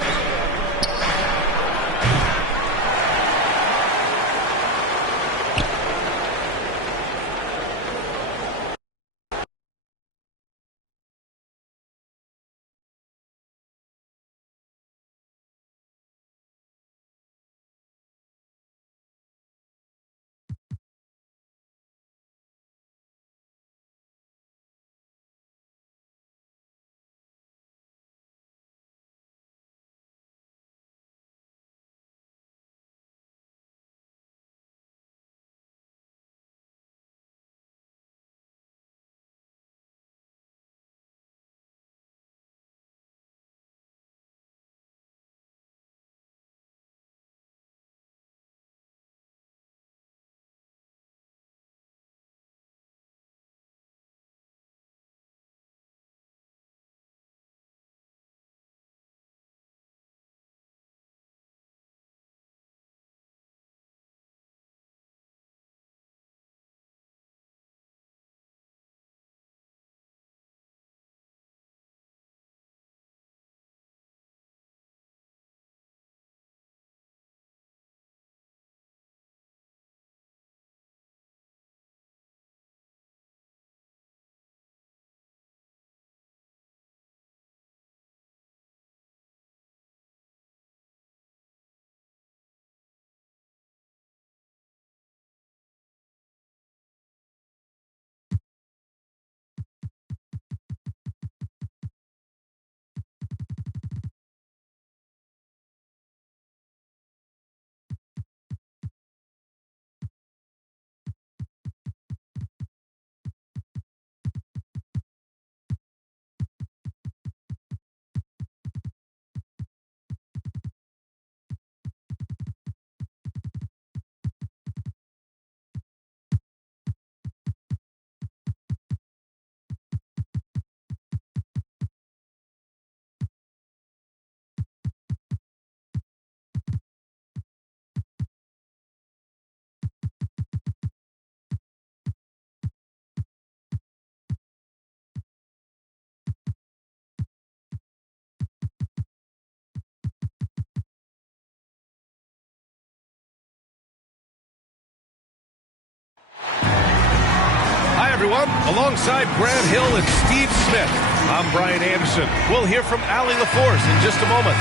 everyone. Alongside Grant Hill and Steve Smith, I'm Brian Anderson. We'll hear from Allie LaForce in just a moment.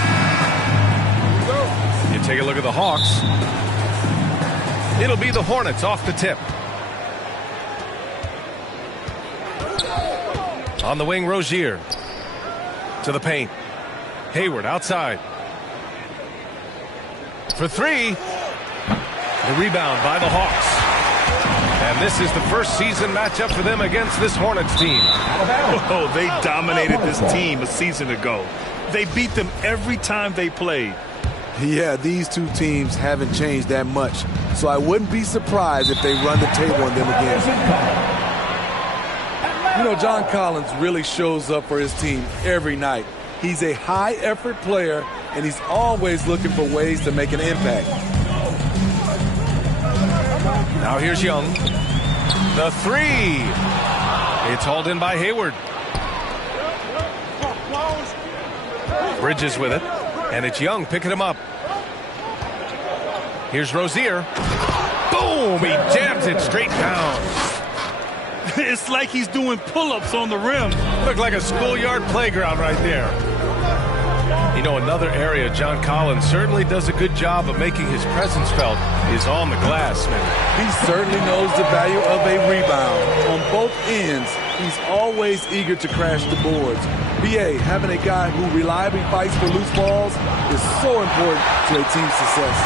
You take a look at the Hawks. It'll be the Hornets off the tip. On the wing, Rozier. To the paint. Hayward outside. For three. The rebound by the Hawks. And this is the first season matchup for them against this Hornets team. Oh, they dominated this team a season ago. They beat them every time they played. Yeah, these two teams haven't changed that much, so I wouldn't be surprised if they run the table on them again. You know, John Collins really shows up for his team every night. He's a high-effort player, and he's always looking for ways to make an impact. Now here's Young. The three. It's hauled in by Hayward. Bridges with it, and it's Young picking him up. Here's Rozier. Boom! He jams it straight down. It's like he's doing pull-ups on the rim. Looked like a schoolyard playground right there. You know, another area John Collins certainly does a good job of making his presence felt is on the glass, man. He certainly knows the value of a rebound. On both ends, he's always eager to crash the boards. BA, having a guy who reliably fights for loose balls is so important to a team's success.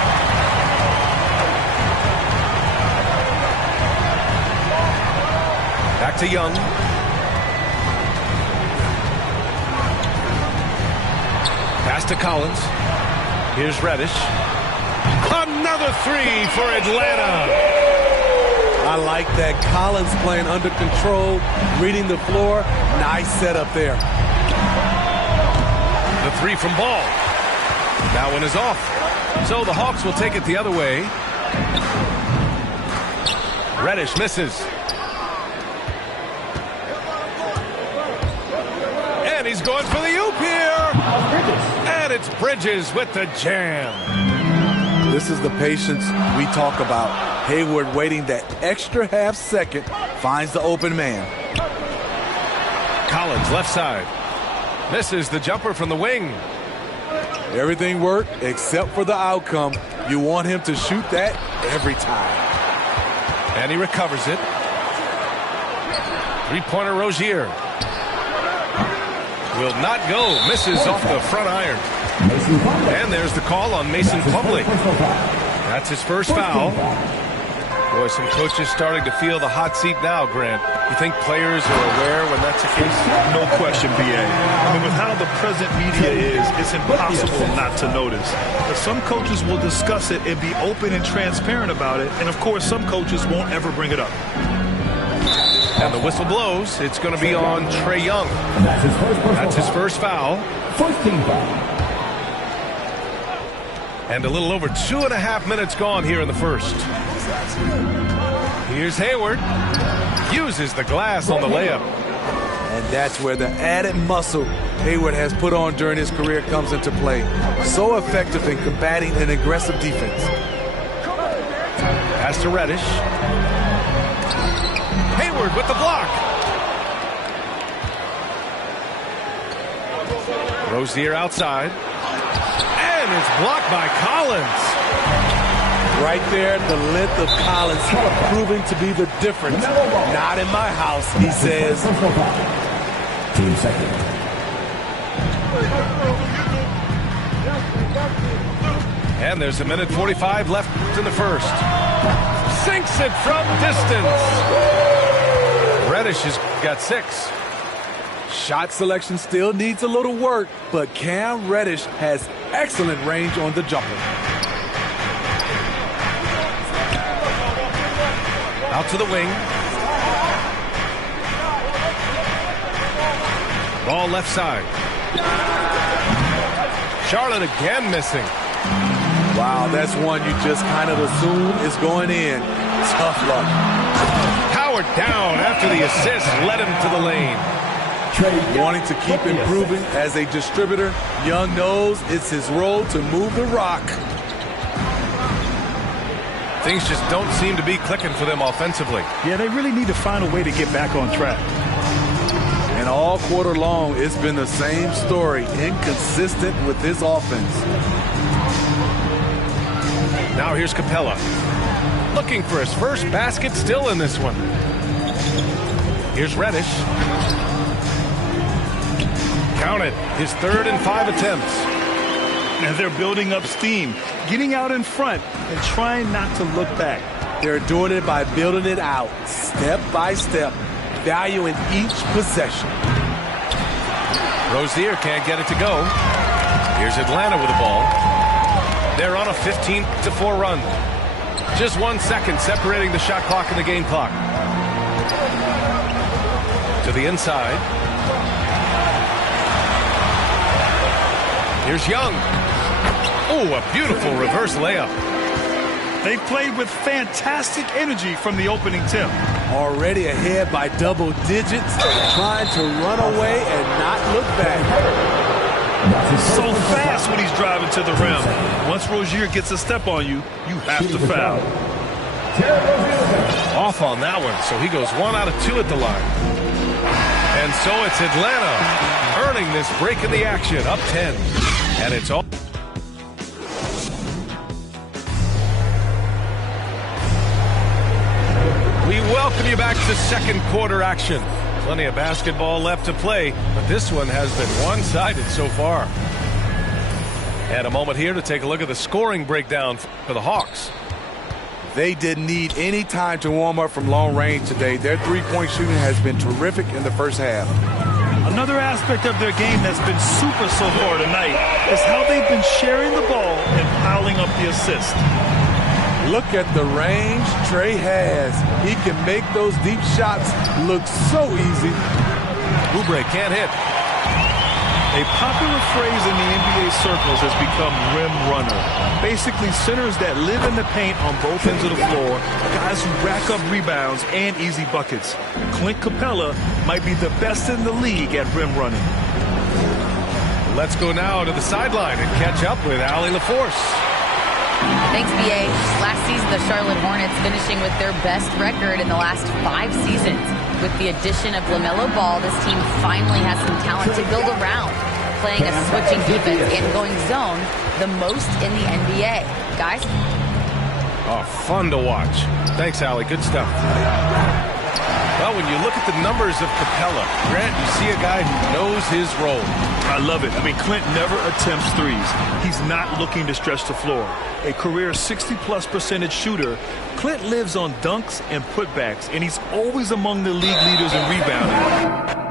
Back to Young. Pass to Collins. Here's Reddish. Another three for Atlanta. I like that. Collins playing under control, reading the floor. Nice setup there. The three from Ball. That one is off. So the Hawks will take it the other way. Reddish misses. And he's going for the oop here. And it's Bridges with the jam. This is the patience we talk about. Hayward waiting that extra half second, finds the open man. Collins left side. Misses the jumper from the wing. Everything worked except for the outcome. You want him to shoot that every time. And he recovers it. Three-pointer Rozier. Will not go. Misses off the front iron. And there's the call on Mason Plumlee. That's his first foul. Boy, some coaches starting to feel the hot seat now, Grant. You think players are aware when that's the case? No question, BA. I mean, with how the present media is, it's impossible not to notice. But some coaches will discuss it and be open and transparent about it. And, of course, some coaches won't ever bring it up. And the whistle blows. It's going to be on Trae Young. That's his first foul. First team foul. And a little over 2.5 minutes gone here in the first. Here's Hayward. Uses the glass on the layup. And that's where the added muscle Hayward has put on during his career comes into play. So effective in combating an aggressive defense. Pass to Reddish. Hayward with the block. Rozier outside. And it's blocked by Collins. Right there, the length of Collins proving to be the difference. Not in my house, he says. Team second. And there's 1:45 left in the first. Sinks it from distance. Reddish has got 6. Shot selection still needs a little work, but Cam Reddish has excellent range on the jumper. Out to the wing. Ball left side. Charlotte again missing. Wow, that's one you just kind of assume is going in. Tough luck. Howard down after the assist led him to the lane. Wanting to keep improving as a distributor, Young knows it's his role to move the rock. Things just don't seem to be clicking for them offensively. Yeah, they really need to find a way to get back on track. And all quarter long, it's been the same story, inconsistent with this offense. Now here's Capella. Looking for his first basket still in this one. Here's Reddish. Count it, his 3rd and 5 attempts. And they're building up steam, getting out in front and trying not to look back. They're doing it by building it out, step by step, valuing each possession. Rozier can't get it to go. Here's Atlanta with the ball. They're on a 15-4 run. Just 1 second separating the shot clock and the game clock. To the inside. Here's Young. Oh, a beautiful reverse layup. They played with fantastic energy from the opening tip. Already ahead by double digits, trying to run away and not look back. So fast when he's driving to the rim. Once Rozier gets a step on you, you have to foul. Off on that one, so he goes 1 out of 2 at the line. And so it's Atlanta earning this break in the action, up 10. And it's all. We welcome you back to second quarter action. Plenty of basketball left to play, but this one has been one-sided so far. And a moment here to take a look at the scoring breakdown for the Hawks. They didn't need any time to warm up from long range today. Their three-point shooting has been terrific in the first half. Another aspect of their game that's been super so far tonight is how they've been sharing the ball and piling up the assist. Look at the range Trey has. He can make those deep shots look so easy. Oubre can't hit. A popular phrase in the NBA circles has become rim runner. Basically, centers that live in the paint on both ends of the floor, guys who rack up rebounds and easy buckets. Clint Capella might be the best in the league at rim running. Let's go now to the sideline and catch up with Allie LaForce. Thanks, B.A. Last season, the Charlotte Hornets finishing with their best record in the last 5 seasons. With the addition of LaMelo Ball, this team finally has some talent to build around, playing a switching defense and going zone the most in the NBA. Guys? Oh, fun to watch. Thanks, Allie. Good stuff. Well, when you look at the numbers of Capella, Grant, you see a guy who knows his role. I love it. I mean, Clint never attempts threes. He's not looking to stretch the floor. A career 60+% shooter, Clint lives on dunks and putbacks, and he's always among the league leaders in rebounding.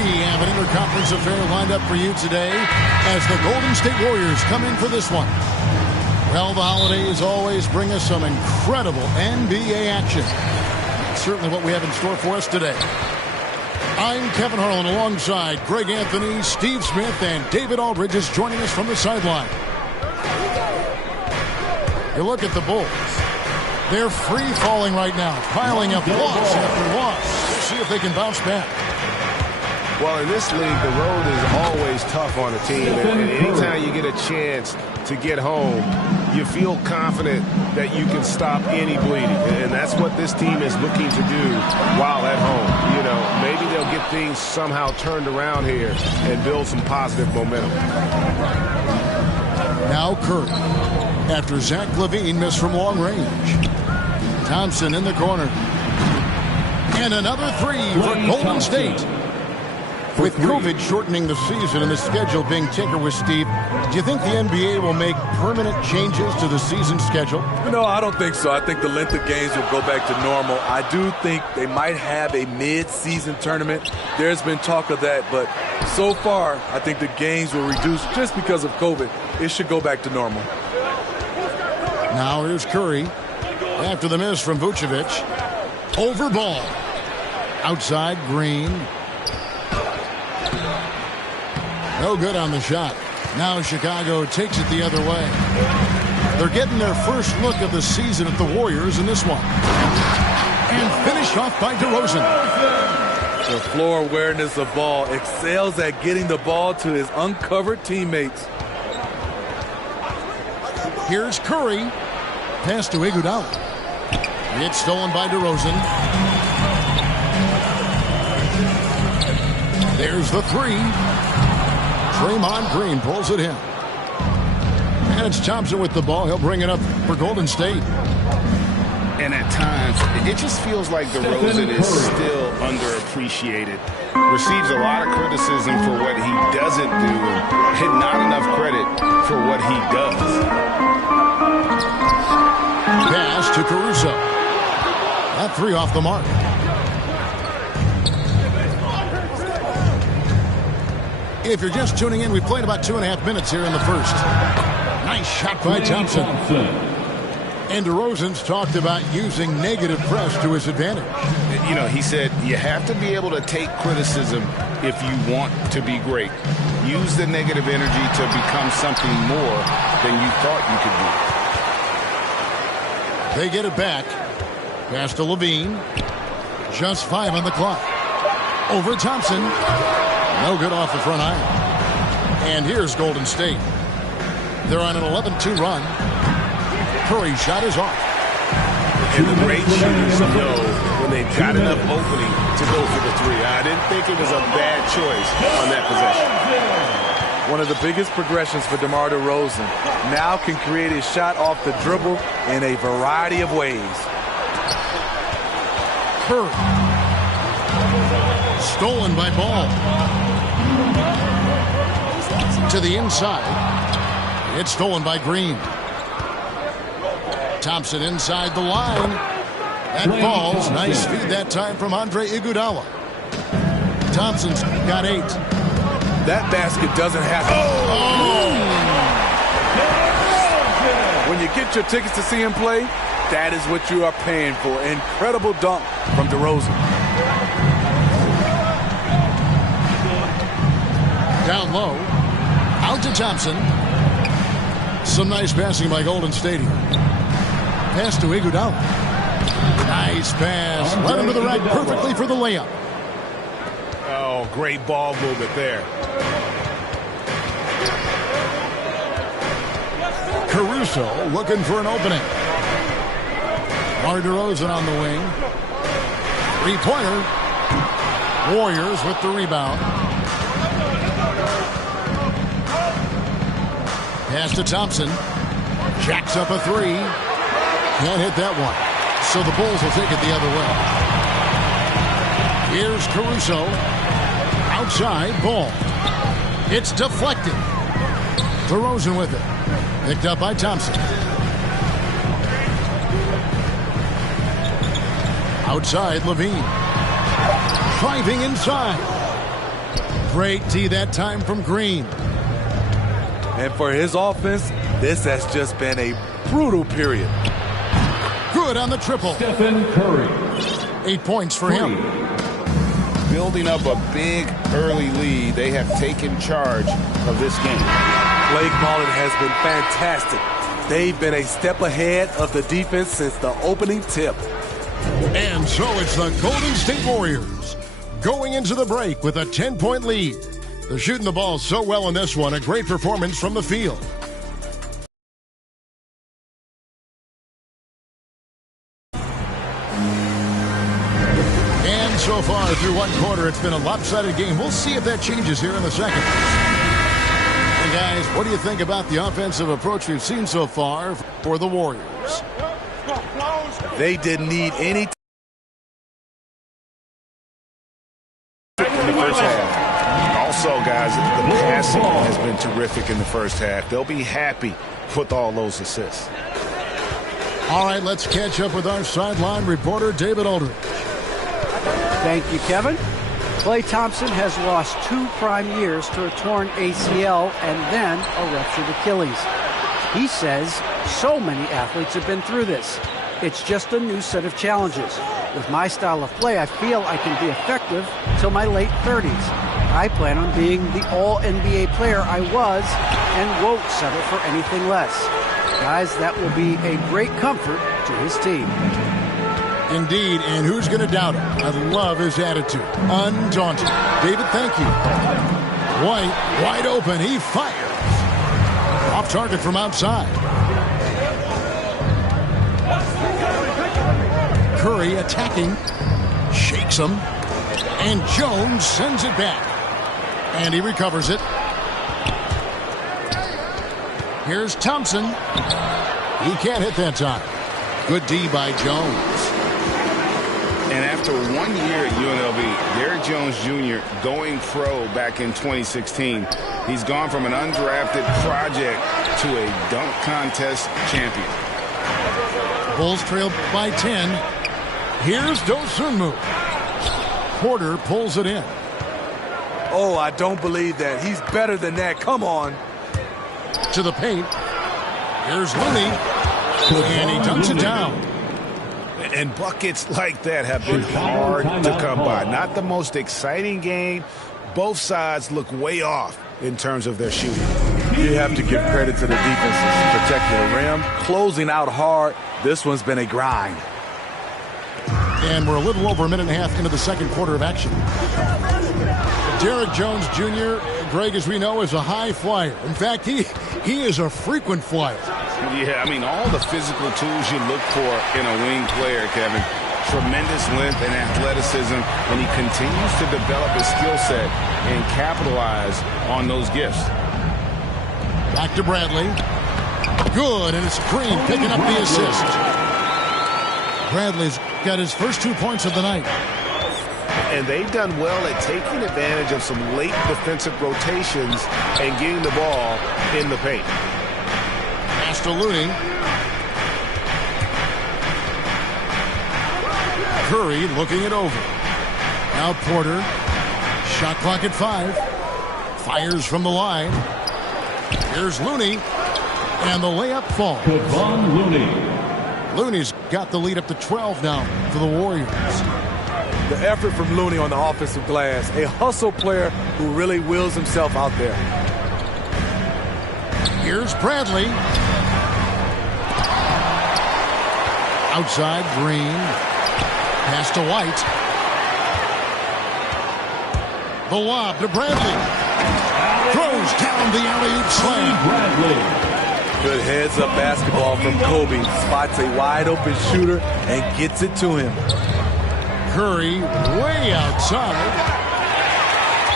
have an interconference affair lined up for you today as the Golden State Warriors come in for this one. Well, the holidays always bring us some incredible NBA action. That's certainly what we have in store for us today. I'm Kevin Harlan alongside Greg Anthony, Steve Smith, and David Aldridge is joining us from the sideline. You look at the Bulls. They're free-falling right now, piling up loss after loss. We'll see if they can bounce back. Well, in this league, the road is always tough on a team. And anytime you get a chance to get home, you feel confident that you can stop any bleeding. And that's what this team is looking to do while at home. You know, maybe they'll get things somehow turned around here and build some positive momentum. Now Curry, after Zach LaVine missed from long range. Thompson in the corner. And another three for Golden State. With COVID shortening the season and the schedule being tinkered with, Steve, do you think the NBA will make permanent changes to the season schedule? No, I don't think so. I think the length of games will go back to normal. I do think they might have a mid-season tournament. There's been talk of that, but so far, I think the games will reduce just because of COVID. It should go back to normal. Now here's Curry. After the miss from Vucevic. Over ball. Outside Green. No good on the shot. Now Chicago takes it the other way. They're getting their first look of the season at the Warriors in this one. And finished off by DeRozan. The floor awareness of ball, excels at getting the ball to his uncovered teammates. Here's Curry. Pass to Iguodala. It's stolen by DeRozan. There's the three. Draymond Green pulls it in. And it's Thompson with the ball. He'll bring it up for Golden State. And at times, it just feels like DeRozan is still underappreciated. Receives a lot of criticism for what he doesn't do and not enough credit for what he does. Pass to Caruso. That three off the mark. If you're just tuning in, we played about 2.5 minutes here in the first. Nice shot by Thompson. And DeRozan's talked about using negative press to his advantage. You know, he said you have to be able to take criticism if you want to be great. Use the negative energy to become something more than you thought you could be. They get it back. Pass to LaVine. Just 5 on the clock. Over Thompson. No good off the front iron. And here's Golden State. They're on an 11-2 run. Curry's shot is off. And the great shooters know when they've got enough opening to go for the three. I didn't think it was a bad choice on that possession. One of the biggest progressions for DeMar DeRozan. Now can create a shot off the dribble in a variety of ways. Curry. Stolen by Ball. To the inside. It's stolen by Green. Thompson inside the line. That falls. Nice feed that time from Andre Iguodala. Thompson's got 8. That basket doesn't happen. When you get your tickets to see him play, that is what you are paying for. Incredible dunk from DeRozan. Down low. Out to Thompson. Some nice passing by Golden State here. Pass to Iguodala. Nice pass. Right under the rack perfectly for the layup. Oh, great ball movement there. Caruso looking for an opening. DeRozan on the wing. 3-pointer. Warriors with the rebound. Pass to Thompson. Jacks up a 3. Can't hit that one. So the Bulls will take it the other way. Here's Caruso. Outside, ball. It's deflected. DeRozan with it. Picked up by Thompson. Outside, LaVine. Driving inside. Great D that time from Green. And for his offense, this has just been a brutal period. Good on the triple. Stephen Curry. 8 points for him. Building up a big early lead, they have taken charge of this game. Blake Marlin has been fantastic. They've been a step ahead of the defense since the opening tip. And so it's the Golden State Warriors going into the break with a 10-point lead. They're shooting the ball so well in this one. A great performance from the field. And so far through one quarter, it's been a lopsided game. We'll see if that changes here in the second. Hey guys, what do you think about the offensive approach we've seen so far for the Warriors? They didn't need any in the first half. Also, guys, the passing has been terrific in the first half. They'll be happy with all those assists. All right, let's catch up with our sideline reporter, David Aldridge. Thank you, Kevin. Klay Thompson has lost 2 prime years to a torn ACL and then a ruptured Achilles. He says so many athletes have been through this. It's just a new set of challenges. With my style of play, I feel I can be effective till my late 30s. I plan on being the all-NBA player I was and won't settle for anything less. Guys, that will be a great comfort to his team. Indeed, and who's going to doubt him? I love his attitude. Undaunted. David, thank you. White, wide open. He fires. Off target from outside. Curry attacking. Shakes him. And Jones sends it back. And he recovers it. Here's Thompson. He can't hit that time. Good D by Jones. And after 1 year at UNLV, Derrick Jones Jr. going pro back in 2016. He's gone from an undrafted project to a dunk contest champion. Bulls trail by 10. Here's Dosunmu. Porter pulls it in. Oh, I don't believe that. He's better than that. Come on. To the paint. Here's Looney. And he dunks it down. And buckets like that have been hard to come by. Not the most exciting game. Both sides look way off in terms of their shooting. You have to give credit to the defenses protecting the rim, closing out hard. This one's been a grind. And we're a little over a minute and a half into the second quarter of action. Derrick Jones Jr., Greg, as we know, is a high flyer. In fact, he is a frequent flyer. Yeah, I mean, all the physical tools you look for in a wing player, Kevin. Tremendous length and athleticism, and he continues to develop his skill set and capitalize on those gifts. Back to Bradley. Good, and it's Green picking up the assist. Bradley's got his first 2 points of the night. And they've done well at taking advantage of some late defensive rotations and getting the ball in the paint. Pass to Looney. Curry looking it over. Now Porter. Shot clock at 5. Fires from the line. Here's Looney. And the layup falls. Kevon Looney. Looney's got the lead up to 12 now for the Warriors. The effort from Looney on the offensive glass. A hustle player who really wills himself out there. Here's Bradley. Outside, Green. Pass to White. The lob to Bradley. Throws down the alley-oop slam. Bradley. Good heads-up basketball from Kobe. Spots a wide-open shooter and gets it to him. Curry way outside.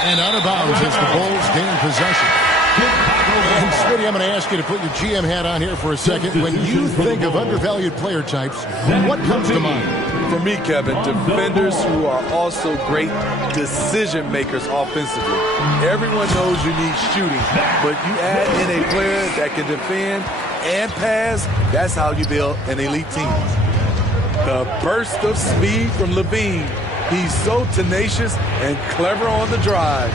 And out of bounds as the Bulls gain possession. And Smitty, I'm going to ask you to put your GM hat on here for a second. When you think of undervalued player types, what comes to mind? For me, Kevin, defenders who are also great decision makers offensively. Everyone knows you need shooting, but you add in a player that can defend and pass, that's how you build an elite team. The burst of speed from Levine. He's so tenacious and clever on the drive.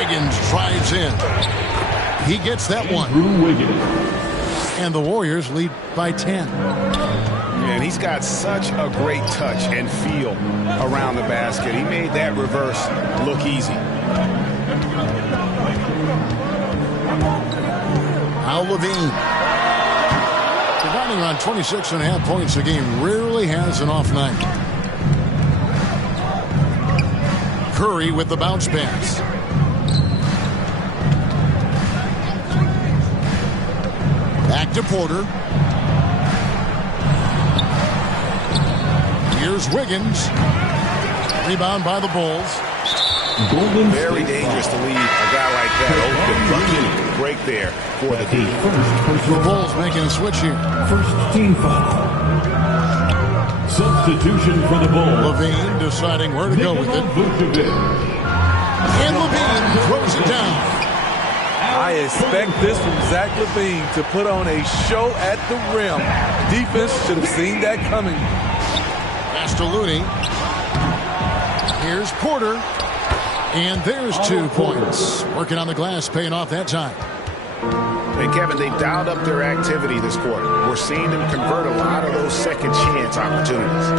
Wiggins drives in. He gets that one. And the Warriors lead by 10. And he's got such a great touch and feel around the basket. He made that reverse look easy. Al Levine. Providing around 26.5 points a game, rarely has an off night. Curry with the bounce pass. Back to Porter. Here's Wiggins. Rebound by the Bulls. Very dangerous to leave a guy like that open. Lucky break there for the team. The Bulls making a switch here. First team foul. Substitution for the Bulls. Levine deciding where to go with it. And Levine throws it down. I expect this from Zach LaVine to put on a show at the rim. Defense should have seen that coming. Pass to Looney. Here's Porter. And there's 2 points. Working on the glass, paying off that time. And Kevin, they've dialed up their activity this quarter. We're seeing them convert a lot of those second chance opportunities.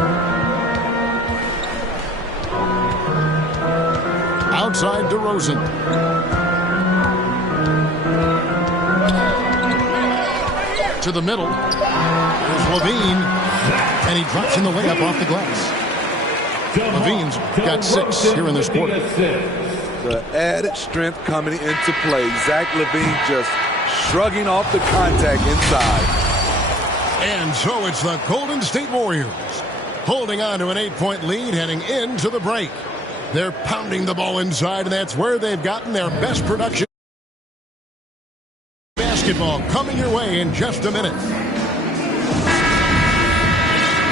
Outside DeRozan. To the middle. There's Levine. And he drops in the layup off the glass. Levine's got 6 here in this quarter. The added strength coming into play. Zach LaVine just shrugging off the contact inside. And so it's the Golden State Warriors holding on to an 8-point lead heading into the break. They're pounding the ball inside, and that's where they've gotten their best production. Basketball coming your way in just a minute.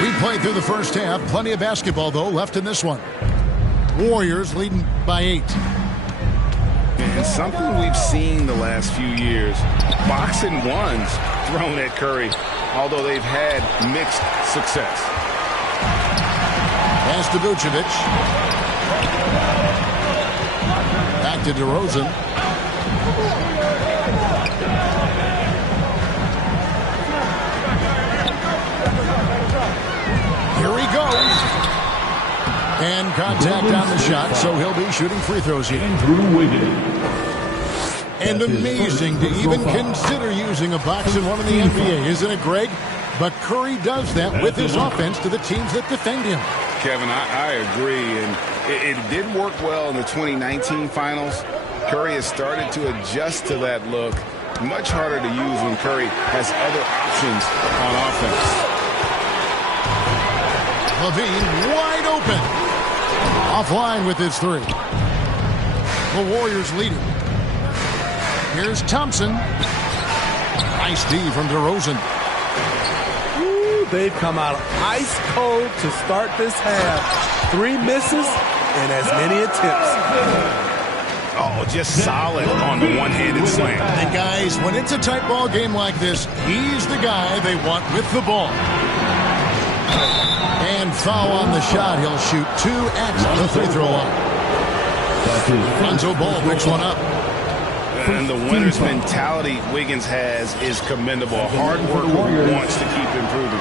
We played through the first half. Plenty of basketball, though, left in this one. Warriors leading by 8. And something we've seen the last few years, boxing ones thrown at Curry, although they've had mixed success. Pass to Vucevic. Back to DeRozan. Here he goes. And contact on the shot, so he'll be shooting free throws here. And amazing to even consider using a box and one in the NBA, isn't it, Greg? But Curry does that with his offense to the teams that defend him. Kevin, I agree, and it did work well in the 2019 finals. Curry has started to adjust to that look. Much harder to use when Curry has other options on offense. Levine wide open. Offline with his 3. The Warriors leading. Here's Thompson. Nice D from DeRozan. Ooh, they've come out ice cold to start this half. 3 misses and as many attempts. Oh, just solid on the one-handed slam. And guys, when it's a tight ball game like this, he's the guy they want with the ball. And foul on the shot. He'll shoot 2 at the free throw line. Lonzo Ball picks one up. And the winner's mentality Wiggins has is commendable. A hard worker who wants to keep improving.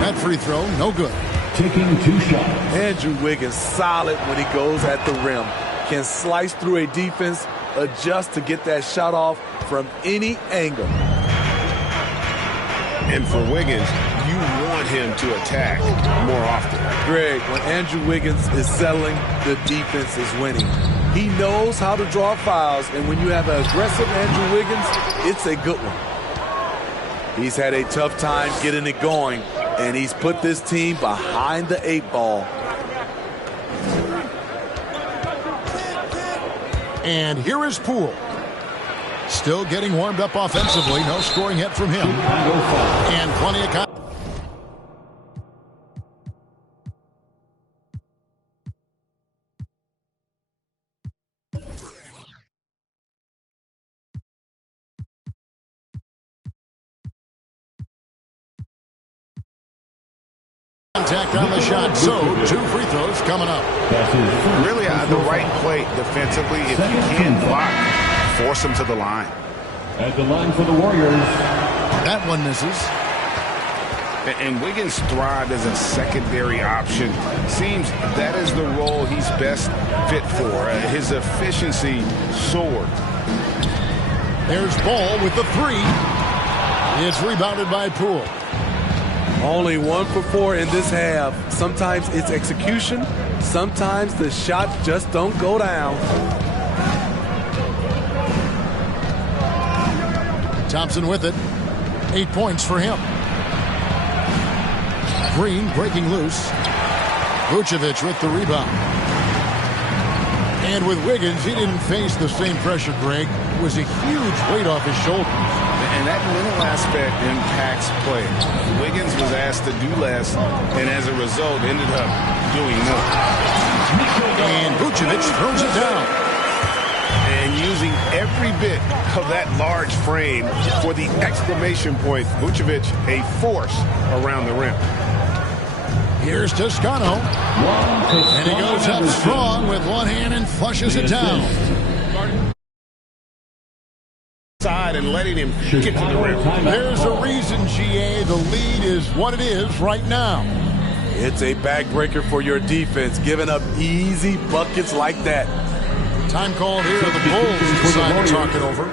That free throw, no good. Taking 2 shots. Andrew Wiggins solid when he goes at the rim. Can slice through a defense, adjust to get that shot off from any angle. And for Wiggins, you want him to attack more often. Greg, when Andrew Wiggins is settling, the defense is winning. He knows how to draw fouls, and when you have an aggressive Andrew Wiggins, it's a good one. He's had a tough time getting it going, and he's put this team behind the 8 ball. And here is Poole. Still getting warmed up offensively. No scoring yet from him. And plenty of Contact on the shot, so 2 free throws coming up. Really the right play defensively. If you can't block, force them to the line. At the line for the Warriors. That one misses. And Wiggins thrived as a secondary option. Seems that is the role he's best fit for. His efficiency soared. There's Ball with the 3. It's rebounded by Poole. Only 1 for 4 in this half. Sometimes it's execution. Sometimes the shots just don't go down. Thompson with it. 8 points for him. Green breaking loose. Vucevic with the rebound. And with Wiggins, he didn't face the same pressure, Greg. It was a huge weight off his shoulders. And that mental aspect impacts play. Wiggins was asked to do less, and as a result, ended up doing more. And Vucevic throws it down. And using every bit of that large frame for the exclamation point, Vucevic a force around the rim. Here's Toscano. And he goes up strong with one hand and flushes it down. Side and letting him get to the rim. There's a reason, GA, the lead is what it is right now. It's a backbreaker for your defense, giving up easy buckets like that. Time called here. The Bulls decide to talk it over.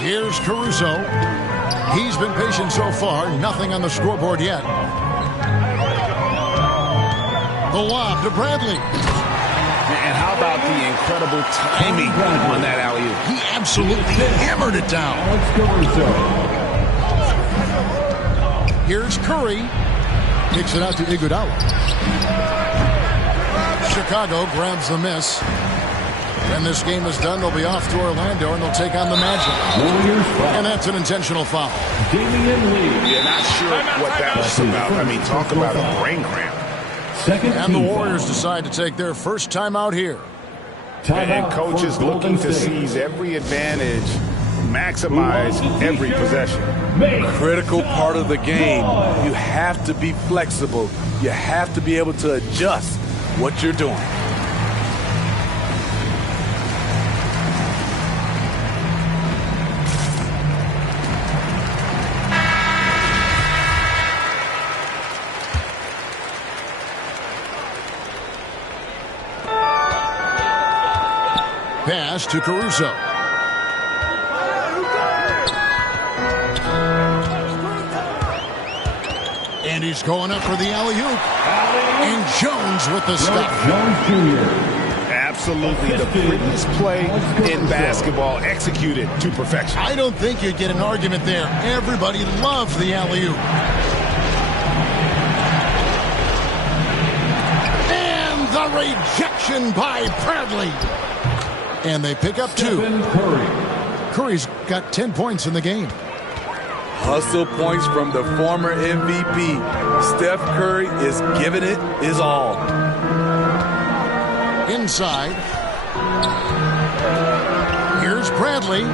Here's Caruso. He's been patient so far. Nothing on the scoreboard yet. The lob to Bradley. And how about the incredible timing on that alley-oop? He absolutely hammered it down. Here's Curry. Kicks it out to Iguodala. Chicago grabs the miss. When this game is done, they'll be off to Orlando, and they'll take on the Magic. And that's an intentional foul. Yeah, not sure what that was about. I mean, talk about a brain cramp. And the Warriors decide to take their first time out here. And coach is looking to seize every advantage, maximize every possession. Critical part of the game. You have to be flexible. You have to be able to adjust what you're doing. Pass to Caruso. And he's going up for the alley-oop. And Jones with the stop. Absolutely the prettiest play in basketball, executed to perfection. I don't think you'd get an argument there. Everybody loves the alley-oop. And the rejection by Bradley. And they pick up 2. Curry's got 10 points in the game. Hustle points from the former MVP. Steph Curry is giving it his all. Inside. Here's Bradley.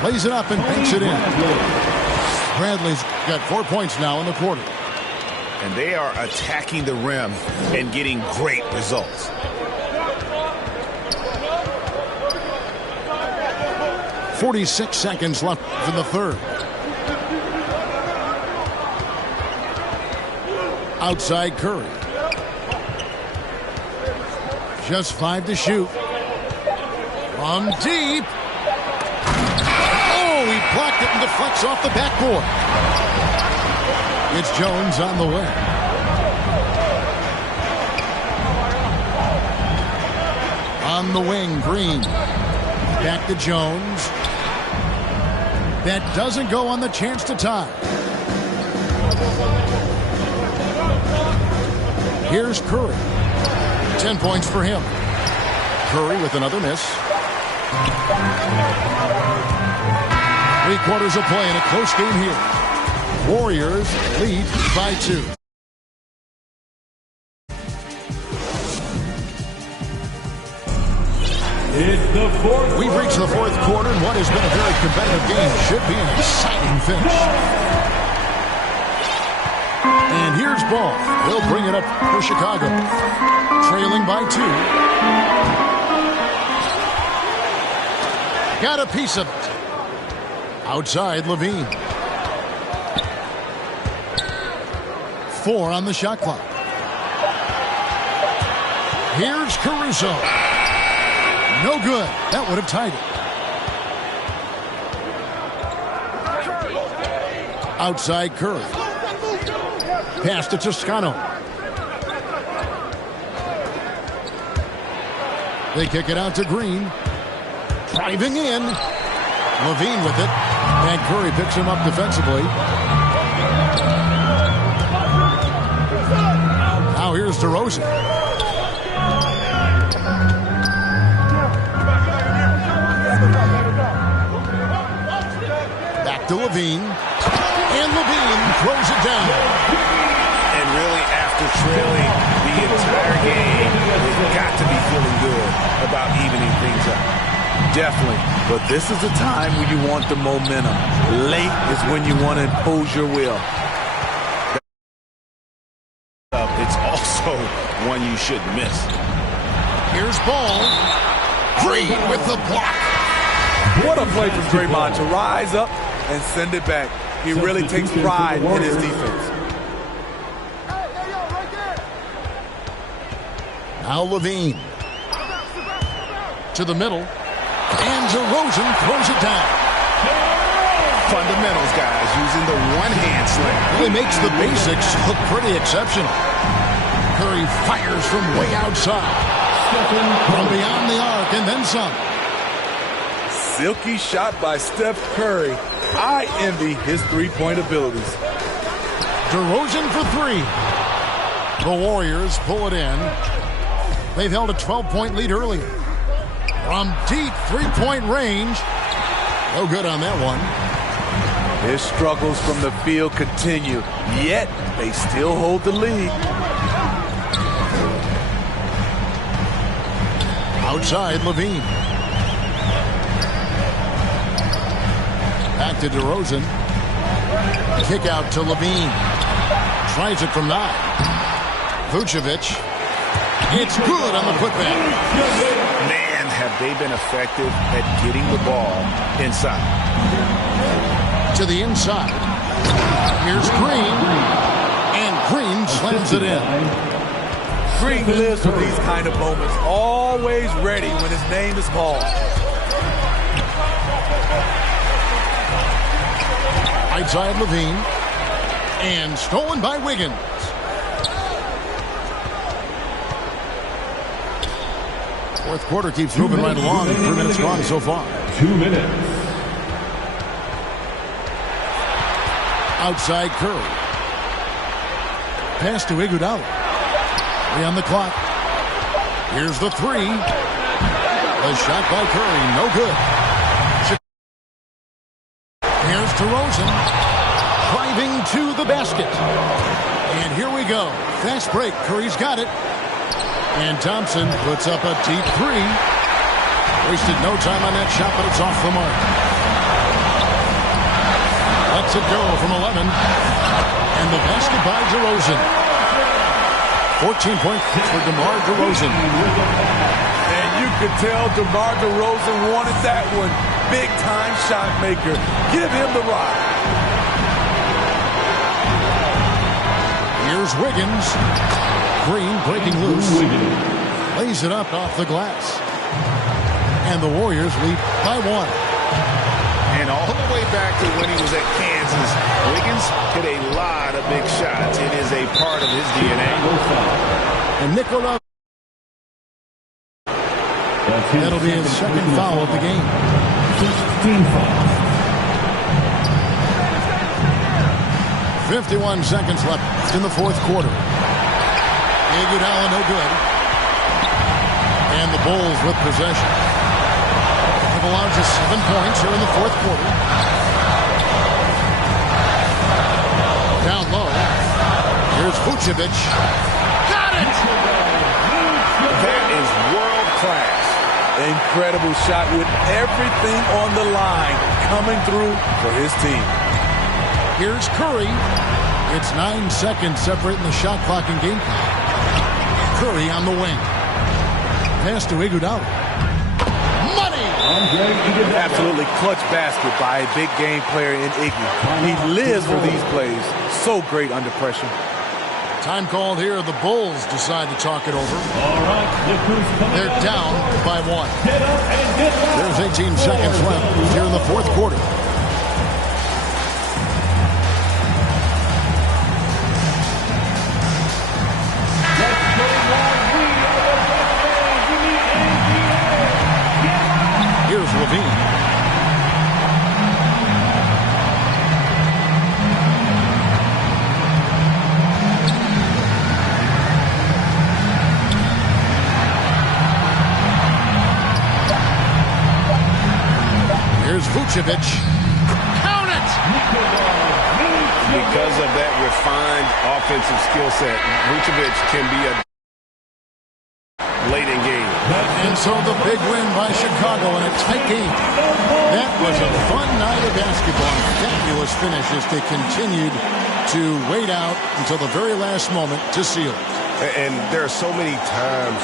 Plays it up and banks it in. Bradley's got 4 points now in the quarter. And they are attacking the rim and getting great results. .46 seconds left in the third. Outside Curry. Just 5 to shoot. From deep. Oh, he blocked it and deflects off the backboard. It's Jones on the way. On the wing, Green. Back to Jones. That doesn't go on the chance to tie. Here's Curry. 10 points for him. Curry with another miss. 3 quarters of play in a close game here. Warriors lead by 2. We've reached the fourth quarter, and what has been a very competitive game should be an exciting finish. And here's ball. They'll bring it up for Chicago. Trailing by 2. Got a piece of it. Outside, Levine. 4 on the shot clock. Here's Caruso. No good. That would have tied it. Outside Curry. Pass to Toscano. They kick it out to Green. Driving in. Levine with it. And Curry picks him up defensively. Now here's DeRozan. Back to Levine. And Levine throws it down. And really, after trailing the entire game, they've got to be feeling good about evening things up. Definitely. But this is the time when you want the momentum. Late is when you want to impose your will. It's also one you shouldn't miss. Here's Ball. Green with the block. What a play from Draymond to rise up and send it back. He really takes pride in his defense. Now Levine. To the middle. And DeRozan throws it down. Fundamentals, guys, using the one-hand slam. Really makes the basics look pretty exceptional. Curry fires from way outside. From beyond the arc and then some. Silky shot by Steph Curry. I envy his three-point abilities. DeRozan for 3. The Warriors pull it in. They've held a 12-point lead earlier. From deep three-point range. No good on that one. His struggles from the field continue, yet they still hold the lead. Outside, Levine. Back to DeRozan. Kick out to Levine. Tries it from 9. Vucevic. It's good on the putback. Man, have they been effective at getting the ball inside. To the inside. Here's Green. And Green slams it in. Green lives for these kind of moments. Always ready when his name is called. Outside Levine. And stolen by Wiggins. Fourth quarter keeps moving right along. 3 minutes gone so far. 2 minutes. Outside Curry. Pass to Iguodala. 3 on the clock. Here's the 3. A shot by Curry. No good. Here's DeRozan. Driving to the basket. And here we go. Fast break. Curry's got it. And Thompson puts up a deep 3. Wasted no time on that shot, but it's off the mark. Lets it go from 11. And the basket by DeRozan. 14 points for DeMar DeRozan. And you could tell DeMar DeRozan wanted that one. Big time shot maker. Give him the rock. Here's Wiggins. Green breaking loose. Lays it up off the glass. And the Warriors lead by 1. And all the way back to when he was at Kansas, Wiggins hit a lot of big shots. It is a part of his DNA. And Nikola. That'll be his second foul of the game. 16 fouls. 51 seconds left in the fourth quarter. Iguodala no good. And the Bulls with possession. They've allowed just 7 points here in the fourth quarter. Down low. Here's Vucevic. Got it! That is world class. Incredible shot with everything on the line coming through for his team. Here's Curry. It's 9 seconds separating the shot clock and game clock. Curry on the wing. Pass to Iguodala. Money! Absolutely clutch basket by a big game player in Iggy. He lives for these plays. So great under pressure. Time called here. The Bulls decide to talk it over. All right, they're down by 1. There's 18 seconds left here in the fourth quarter. Here's Levine. Here's Vucevic. Count it! Because of that refined offensive skill set, Vucevic can be a late in game. And so the big win by Chicago in a tight game. That was a fun night of basketball. Fabulous finish as they continued to wait out until the very last moment to seal it. And there are so many times